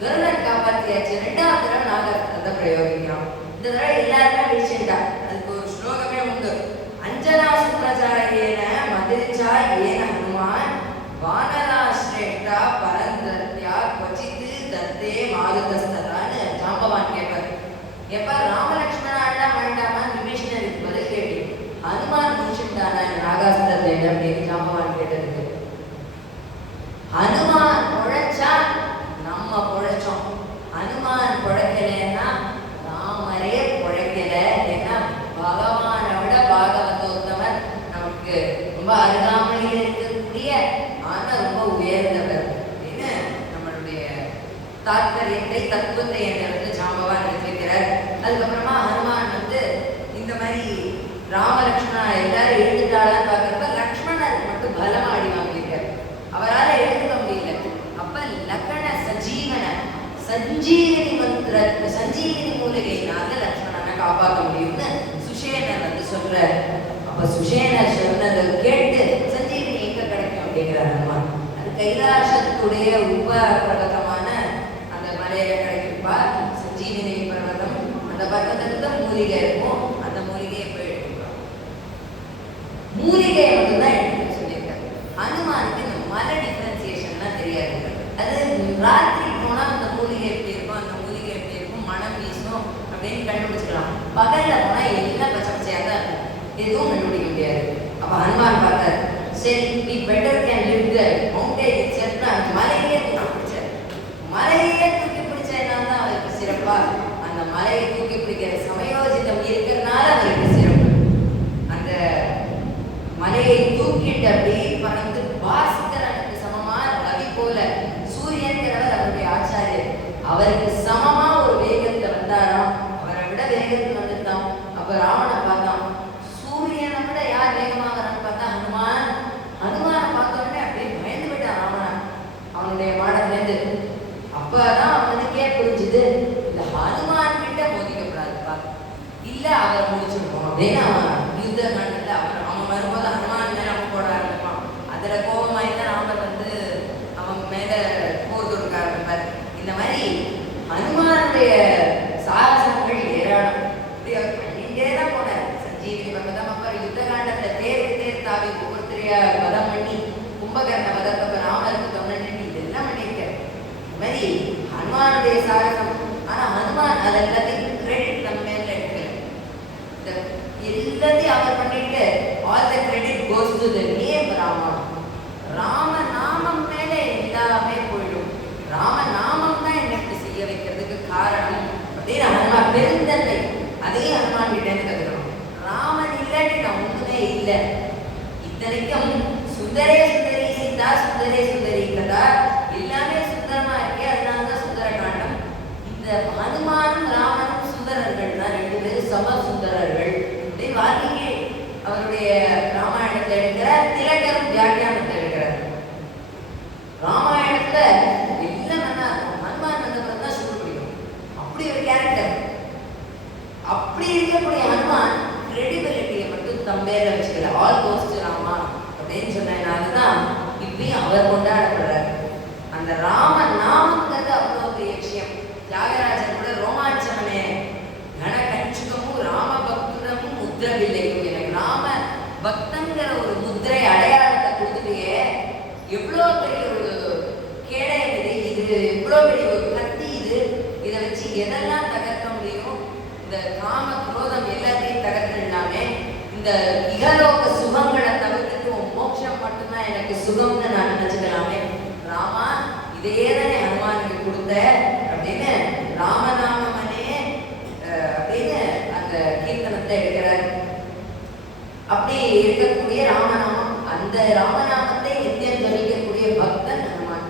கருடன் காப்பாத்தியாச்சு. ரெண்டாவது தடவை நாகத்தை பிரயோகிக்கிறான். இந்த தடவை எல்லாருமே விழிச்சுட்டா. அதுக்கு ஒரு ஸ்லோகமே உண்டு. அஞ்சனா சுப்ரஜாயேன மதிரிச்சா ஏன ஹனுமான் வானராஸ்ரேஷ்டா பரந்தத்யா கொச்சித்து தத்தே மாருதஸ்ததான்னு ஜாம்பவான் கேட்பார். எப்ப ராமலட்சுமணாலாம் வேண்டாமா விபீஷணருக்கு பதில் கேட்டு ஹனுமான் முடிச்சுட்டானா நாகாஸ்திரத்தை அப்படின்னு ஜாம்பவான் எடுக்கிறது. ஹனுமான் பொழைச்சா நம்ம பொழைச்சோம், ஹனுமான் பொழைக்கலன்னா ராமரே பொழைக்கல. ஏன்னா பகவானை விட பாகவதோத்தமர் நமக்கு ரொம்ப அருகாமையில் இருக்கக்கூடிய ஆனா ரொம்ப உயர்ந்தவர் அப்படின்னு நம்மளுடைய தாத்பரியத்தை தத்துவத்தை என்ன ஜாம்பவான் எடுத்துக்கிறார். அதுக்கப்புறமா ஹனுமான் இந்த மாதிரி ராமலக்ஷ்மணா எல்லாரும் எழுந்துட்டாளான்னு பார்க்கறப்ப லக்ஷ்மணருக்கு மட்டும் பலமா அடி வாங்கிட்டார், அவரால் எழுதுக்க முடியல. அப்ப லக்ஷ்மண சஞ்சீவினி மந்திர சஞ்சீவினி மூலிகையினால லக்ஷ்மணனை காப்பாற்ற முடியும்னு சுஷேனர் சொல்றார். அப்ப சுஷேனர் சொன்னதை கேட்டு சஞ்சீவினி எங்க கிடைக்கும் அப்படிங்கிறார் ஹனுமான். அது கைலாசத்துடைய உப பர்வதமான அந்த மலையில கிடைக்கும்பா சஞ்சீவினி பர்வதம். அந்த பர்வதத்துல மூலிகை இருக்கும், அந்த மூலிகையை போய் எடுத்துக்கலாம். மூலிகையை மட்டும்தான் எடுத்து சொல்லியிருக்காரு. ஹனுமானுக்கு இந்த மலை டிஃபரன்சியேஷன்லாம் தெரியாது. அது ராத்திரி போனா அந்த மூலிகை எப்படி இருக்கும், அந்த மூலிகை எப்படி இருக்கும், மனம் வீசும் அப்படின்னு கண்டுபிடிச்சிக்கலாம். பகல்ல போனா எல்லாம் பச்சை பச்சையாக தான் இருக்கும், எதுவும் கண்டுபிடிக்க முடியாது. அப்ப ஹனுமான் பார்த்தார், சரி we better can live there mountain itself. அந்த மலையே தூக்கி பிடிச்சார். மலையே தூக்கி பிடிச்சதுனால தான் அவருக்கு சிறப்பா, அந்த மலையை தூக்கி பிடிக்கிற சமயோஜிதம் இருக்கிறதுனால அவருக்கு சிறப்பு. அந்த மலையை தூக்கிட்டு அப்படியே பறந்து பாஸ்கரனுக்கு சமமா ரவி போல சூரியன்கிறவர் அவருடைய ஆச்சாரியர், அவருக்கு சமமா ஒரு வேகத்தை வந்தாராம். அவரை விட வேகத்தில் வந்துட்டான். அப்ப ராவண பார்த்தான், சூரியனை விட யார் வேகமா வரான்னு பார்த்தா ஹனுமான். ஹனுமானை பார்த்த உடனே அப்படியே பயந்து விட்டான் ராவணன் அவனுடைய மாடலேருந்து. அப்பதான் அவனுக்கே புரிஞ்சுது, இந்த ஹனுமான் கிட்ட மோதிக்கப்படாதுப்பா, இல்ல அவர் முடிச்சிருக்கோம் அப்படின்னு அவன் யுத்த காண்டத்துல அவன் வரும்போது ஹனுமான் மேல அவன் போட ஆரம்பிப்பான். அதுல கோபமாயிதான் ராமர் அவன் மேல போர் தொடுக்க ஆரம்பிப்பார். இந்த மாதிரி ஹனுமானுடைய சாகசங்கள் ஏராளம். இப்படி அவர் பண்ணிட்டே தான் போனார். சஞ்சீவினி பர்வதம், அப்புறம் யுத்த காண்டத்துல தேர் தாவி ஒவ்வொருத்தரையா வதம் பண்ணி கும்பகர்ண வதத்தப்ப ராமருக்கு தொண்ணூற்றி இதெல்லாம் பண்ணியிருக்காரு. இந்த மாதிரி ஹனுமானுடைய சாகசம். ஆனா ஹனுமான் அது எல்லாத்தையும் கிரெடிட் நம்ம மேல எடுக்கல. எல்லாத்தையும் அவர் பண்ணிட்டு all the credit goes to the name Rama. ராமநாமம் மேல எல்லாமே போயிடும். ராமநாமம் தான் எனக்கு செய்ய வைக்கிறதுக்கு காரணம் அப்படின்னு ஹனுமான் பெருந்தன்மை. அதையும் ஹனுமான் கிட்ட கத்துக்கணும். ராமன் இல்லாட்டி நான் ஒண்ணுமே இல்லை. இத்தனைக்கும் சுந்தரே சுந்தரி சீதா சுந்தரே சுந்தரி கதா எல்லாமே சுந்தரமா இருக்கே, அதனாலதான் சுந்தர காண்டம். இந்த ஹனுமானும் ராமனும் சுந்தரர்கள் தான், ரெண்டு பேரும் சம சுந்தரர்கள். வால்மீகி அவருடைய ராமாயணத்தை எடுக்கிறார், திலகரும் வியாக்கியானத்தை எடுக்கிறார். ராமாயணத்துல எல்லாம் நல்லா இருக்கும், ஹனுமான் வந்தப்பறம் தான் சுட்டு பிடிக்கும். அப்படி ஒரு கேரக்டர். அப்படி இருக்கக்கூடிய ஹனுமான் கிரெடிபிலிட்டியை மட்டும் தம்பேல வச்சுக்கல. ஆல் கோஸ்ட் ராமா அப்படின்னு சொன்னதுனாலதான் இப்பயும் அவர் கொண்டாடப்படுறார். அந்த ராம நாமங்கிறது அவ்வளோ பெரிய விஷயம். தியாகராஜன் கூட ரோமாஞ்சமனே கன கஞ்சுகமும் ராம பக்தமும் முத்திரவில்லையும், எனக்கு ராம பக்தங்கிற ஒரு முத்திரை அடையாளத்தை கொடுத்துட்டே எவ்வளோ பெரிய ஒரு கேடயம் இது, எவ்வளோ பெரிய ஒரு கத்தி இது, இதை வச்சு எதெல்லாம் தகர்க்க முடியும், இந்த காம குரோதம் எல்லாத்தையும் தகர்த்துனாமே, இந்த இகலோக சுகங்களை தவிர்த்துட்டு மோட்சம் மட்டும்தான் எனக்கு சுகம்னு நான் நினைச்சுக்கலாமே. ராமா இதையே தானே ஹனுமானுக்கு கொடுத்த அப்படின்னு ராமநாமனே அப்படின்னு அந்த கீர்த்தனத்தை எடுக்கிறார். அப்படி இருக்கக்கூடிய ராமநாமம், அந்த ராமநாமத்தை நித்தியம் ஜபிக்கக்கூடிய பக்தன் ஹனுமான்,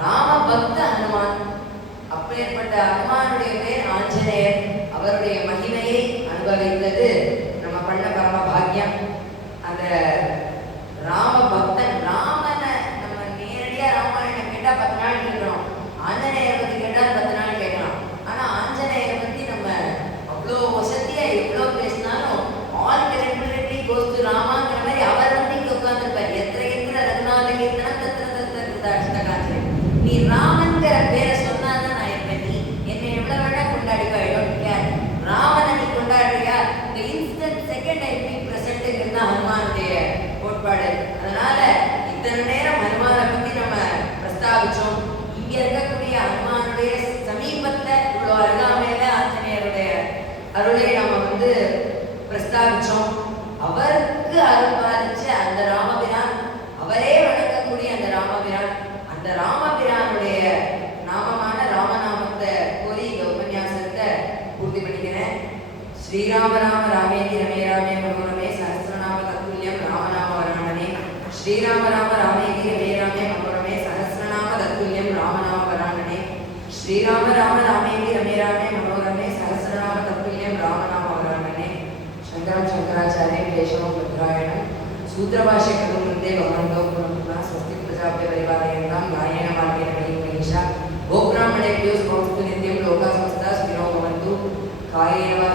ராம பக்த ஹனுமான். அப்பேற்பட்ட ஹனுமானுடைய பேர் ஆஞ்சநேயர். அவருடைய மகிமையை அனுபவித்தது நம்ம பண்ண பரம பாக்கியம். அந்த ராம பக்தன், ராமனை நம்ம நேரடியா ராமாயணம் கேட்டா 10 நாள் கேட்கணும், ஆஞ்சநேயரை பத்தி கேட்டா 10 நாள் கேட்கலாம். ஆனா ஆஞ்சநேயரை பத்தி நம்ம அவ்வளோ வசதியா எவ்வளோ பேசினாலும் ஆல் கிரெடிபிலிட்டி கோஸ் டு ராமாங்கிற மாதிரி அவர் இங்க உட்கார்ந்துருப்பார். எத்திர ரகுநாத கீர்த்தனம் தத்திர அஷ்டகாஞ்சலி. நீ ராமன்கிற பேரை சொன்னாதான் நான் இருப்பேன். நீ என்னை எவ்வளவு வேணா கொண்டாடிக்கோ, ஐ டோன்ட் கேர். ராமனை நீ கொண்டாடுறியா, இந்த இன்ஸ்டன்ட் செகண்ட் ஐ பி பிரசன்ட்ங்கிறது தான் ஹனுமானுடைய கோட்பாடு. அதனால இத்தனை நேரம் ஹனுமானை பத்தி நம்ம பிரஸ்தாபிச்சோம். இங்க இருக்கக்கூடிய ஹனுமானுடைய சமீபத்துல இவ்வளோ அருகாமையில ஆஞ்சநேயருடைய அருளை நம்ம பிரஸ்தாபிச்சோம். அவருக்கு அருள் பாலிச்ச அந்த ராமபிரான் அவர் श्रीराम राम रामेति रमे रामे मनोरमे सहस्रनाम तत्तुल्यं रामनाम वरानने श्रीराम राम रामेति रमे रामे मनोरमे सहस्रनाम तत्तुल्यं रामनाम वरानने शंकरं शंकराचार्यं केशवं रुद्रायणं सूत्रभाष्यकृतं वन्दे भगवन्तो पुनः स्वस्ति प्रजाभ्यः परिवारयन्तां गायेन मार्गेण महीषा गोब्राह्मणेभ्यो स्वस्ति नित्यं लोकाः समस्ताः सुखिनो भवन्तु कायेन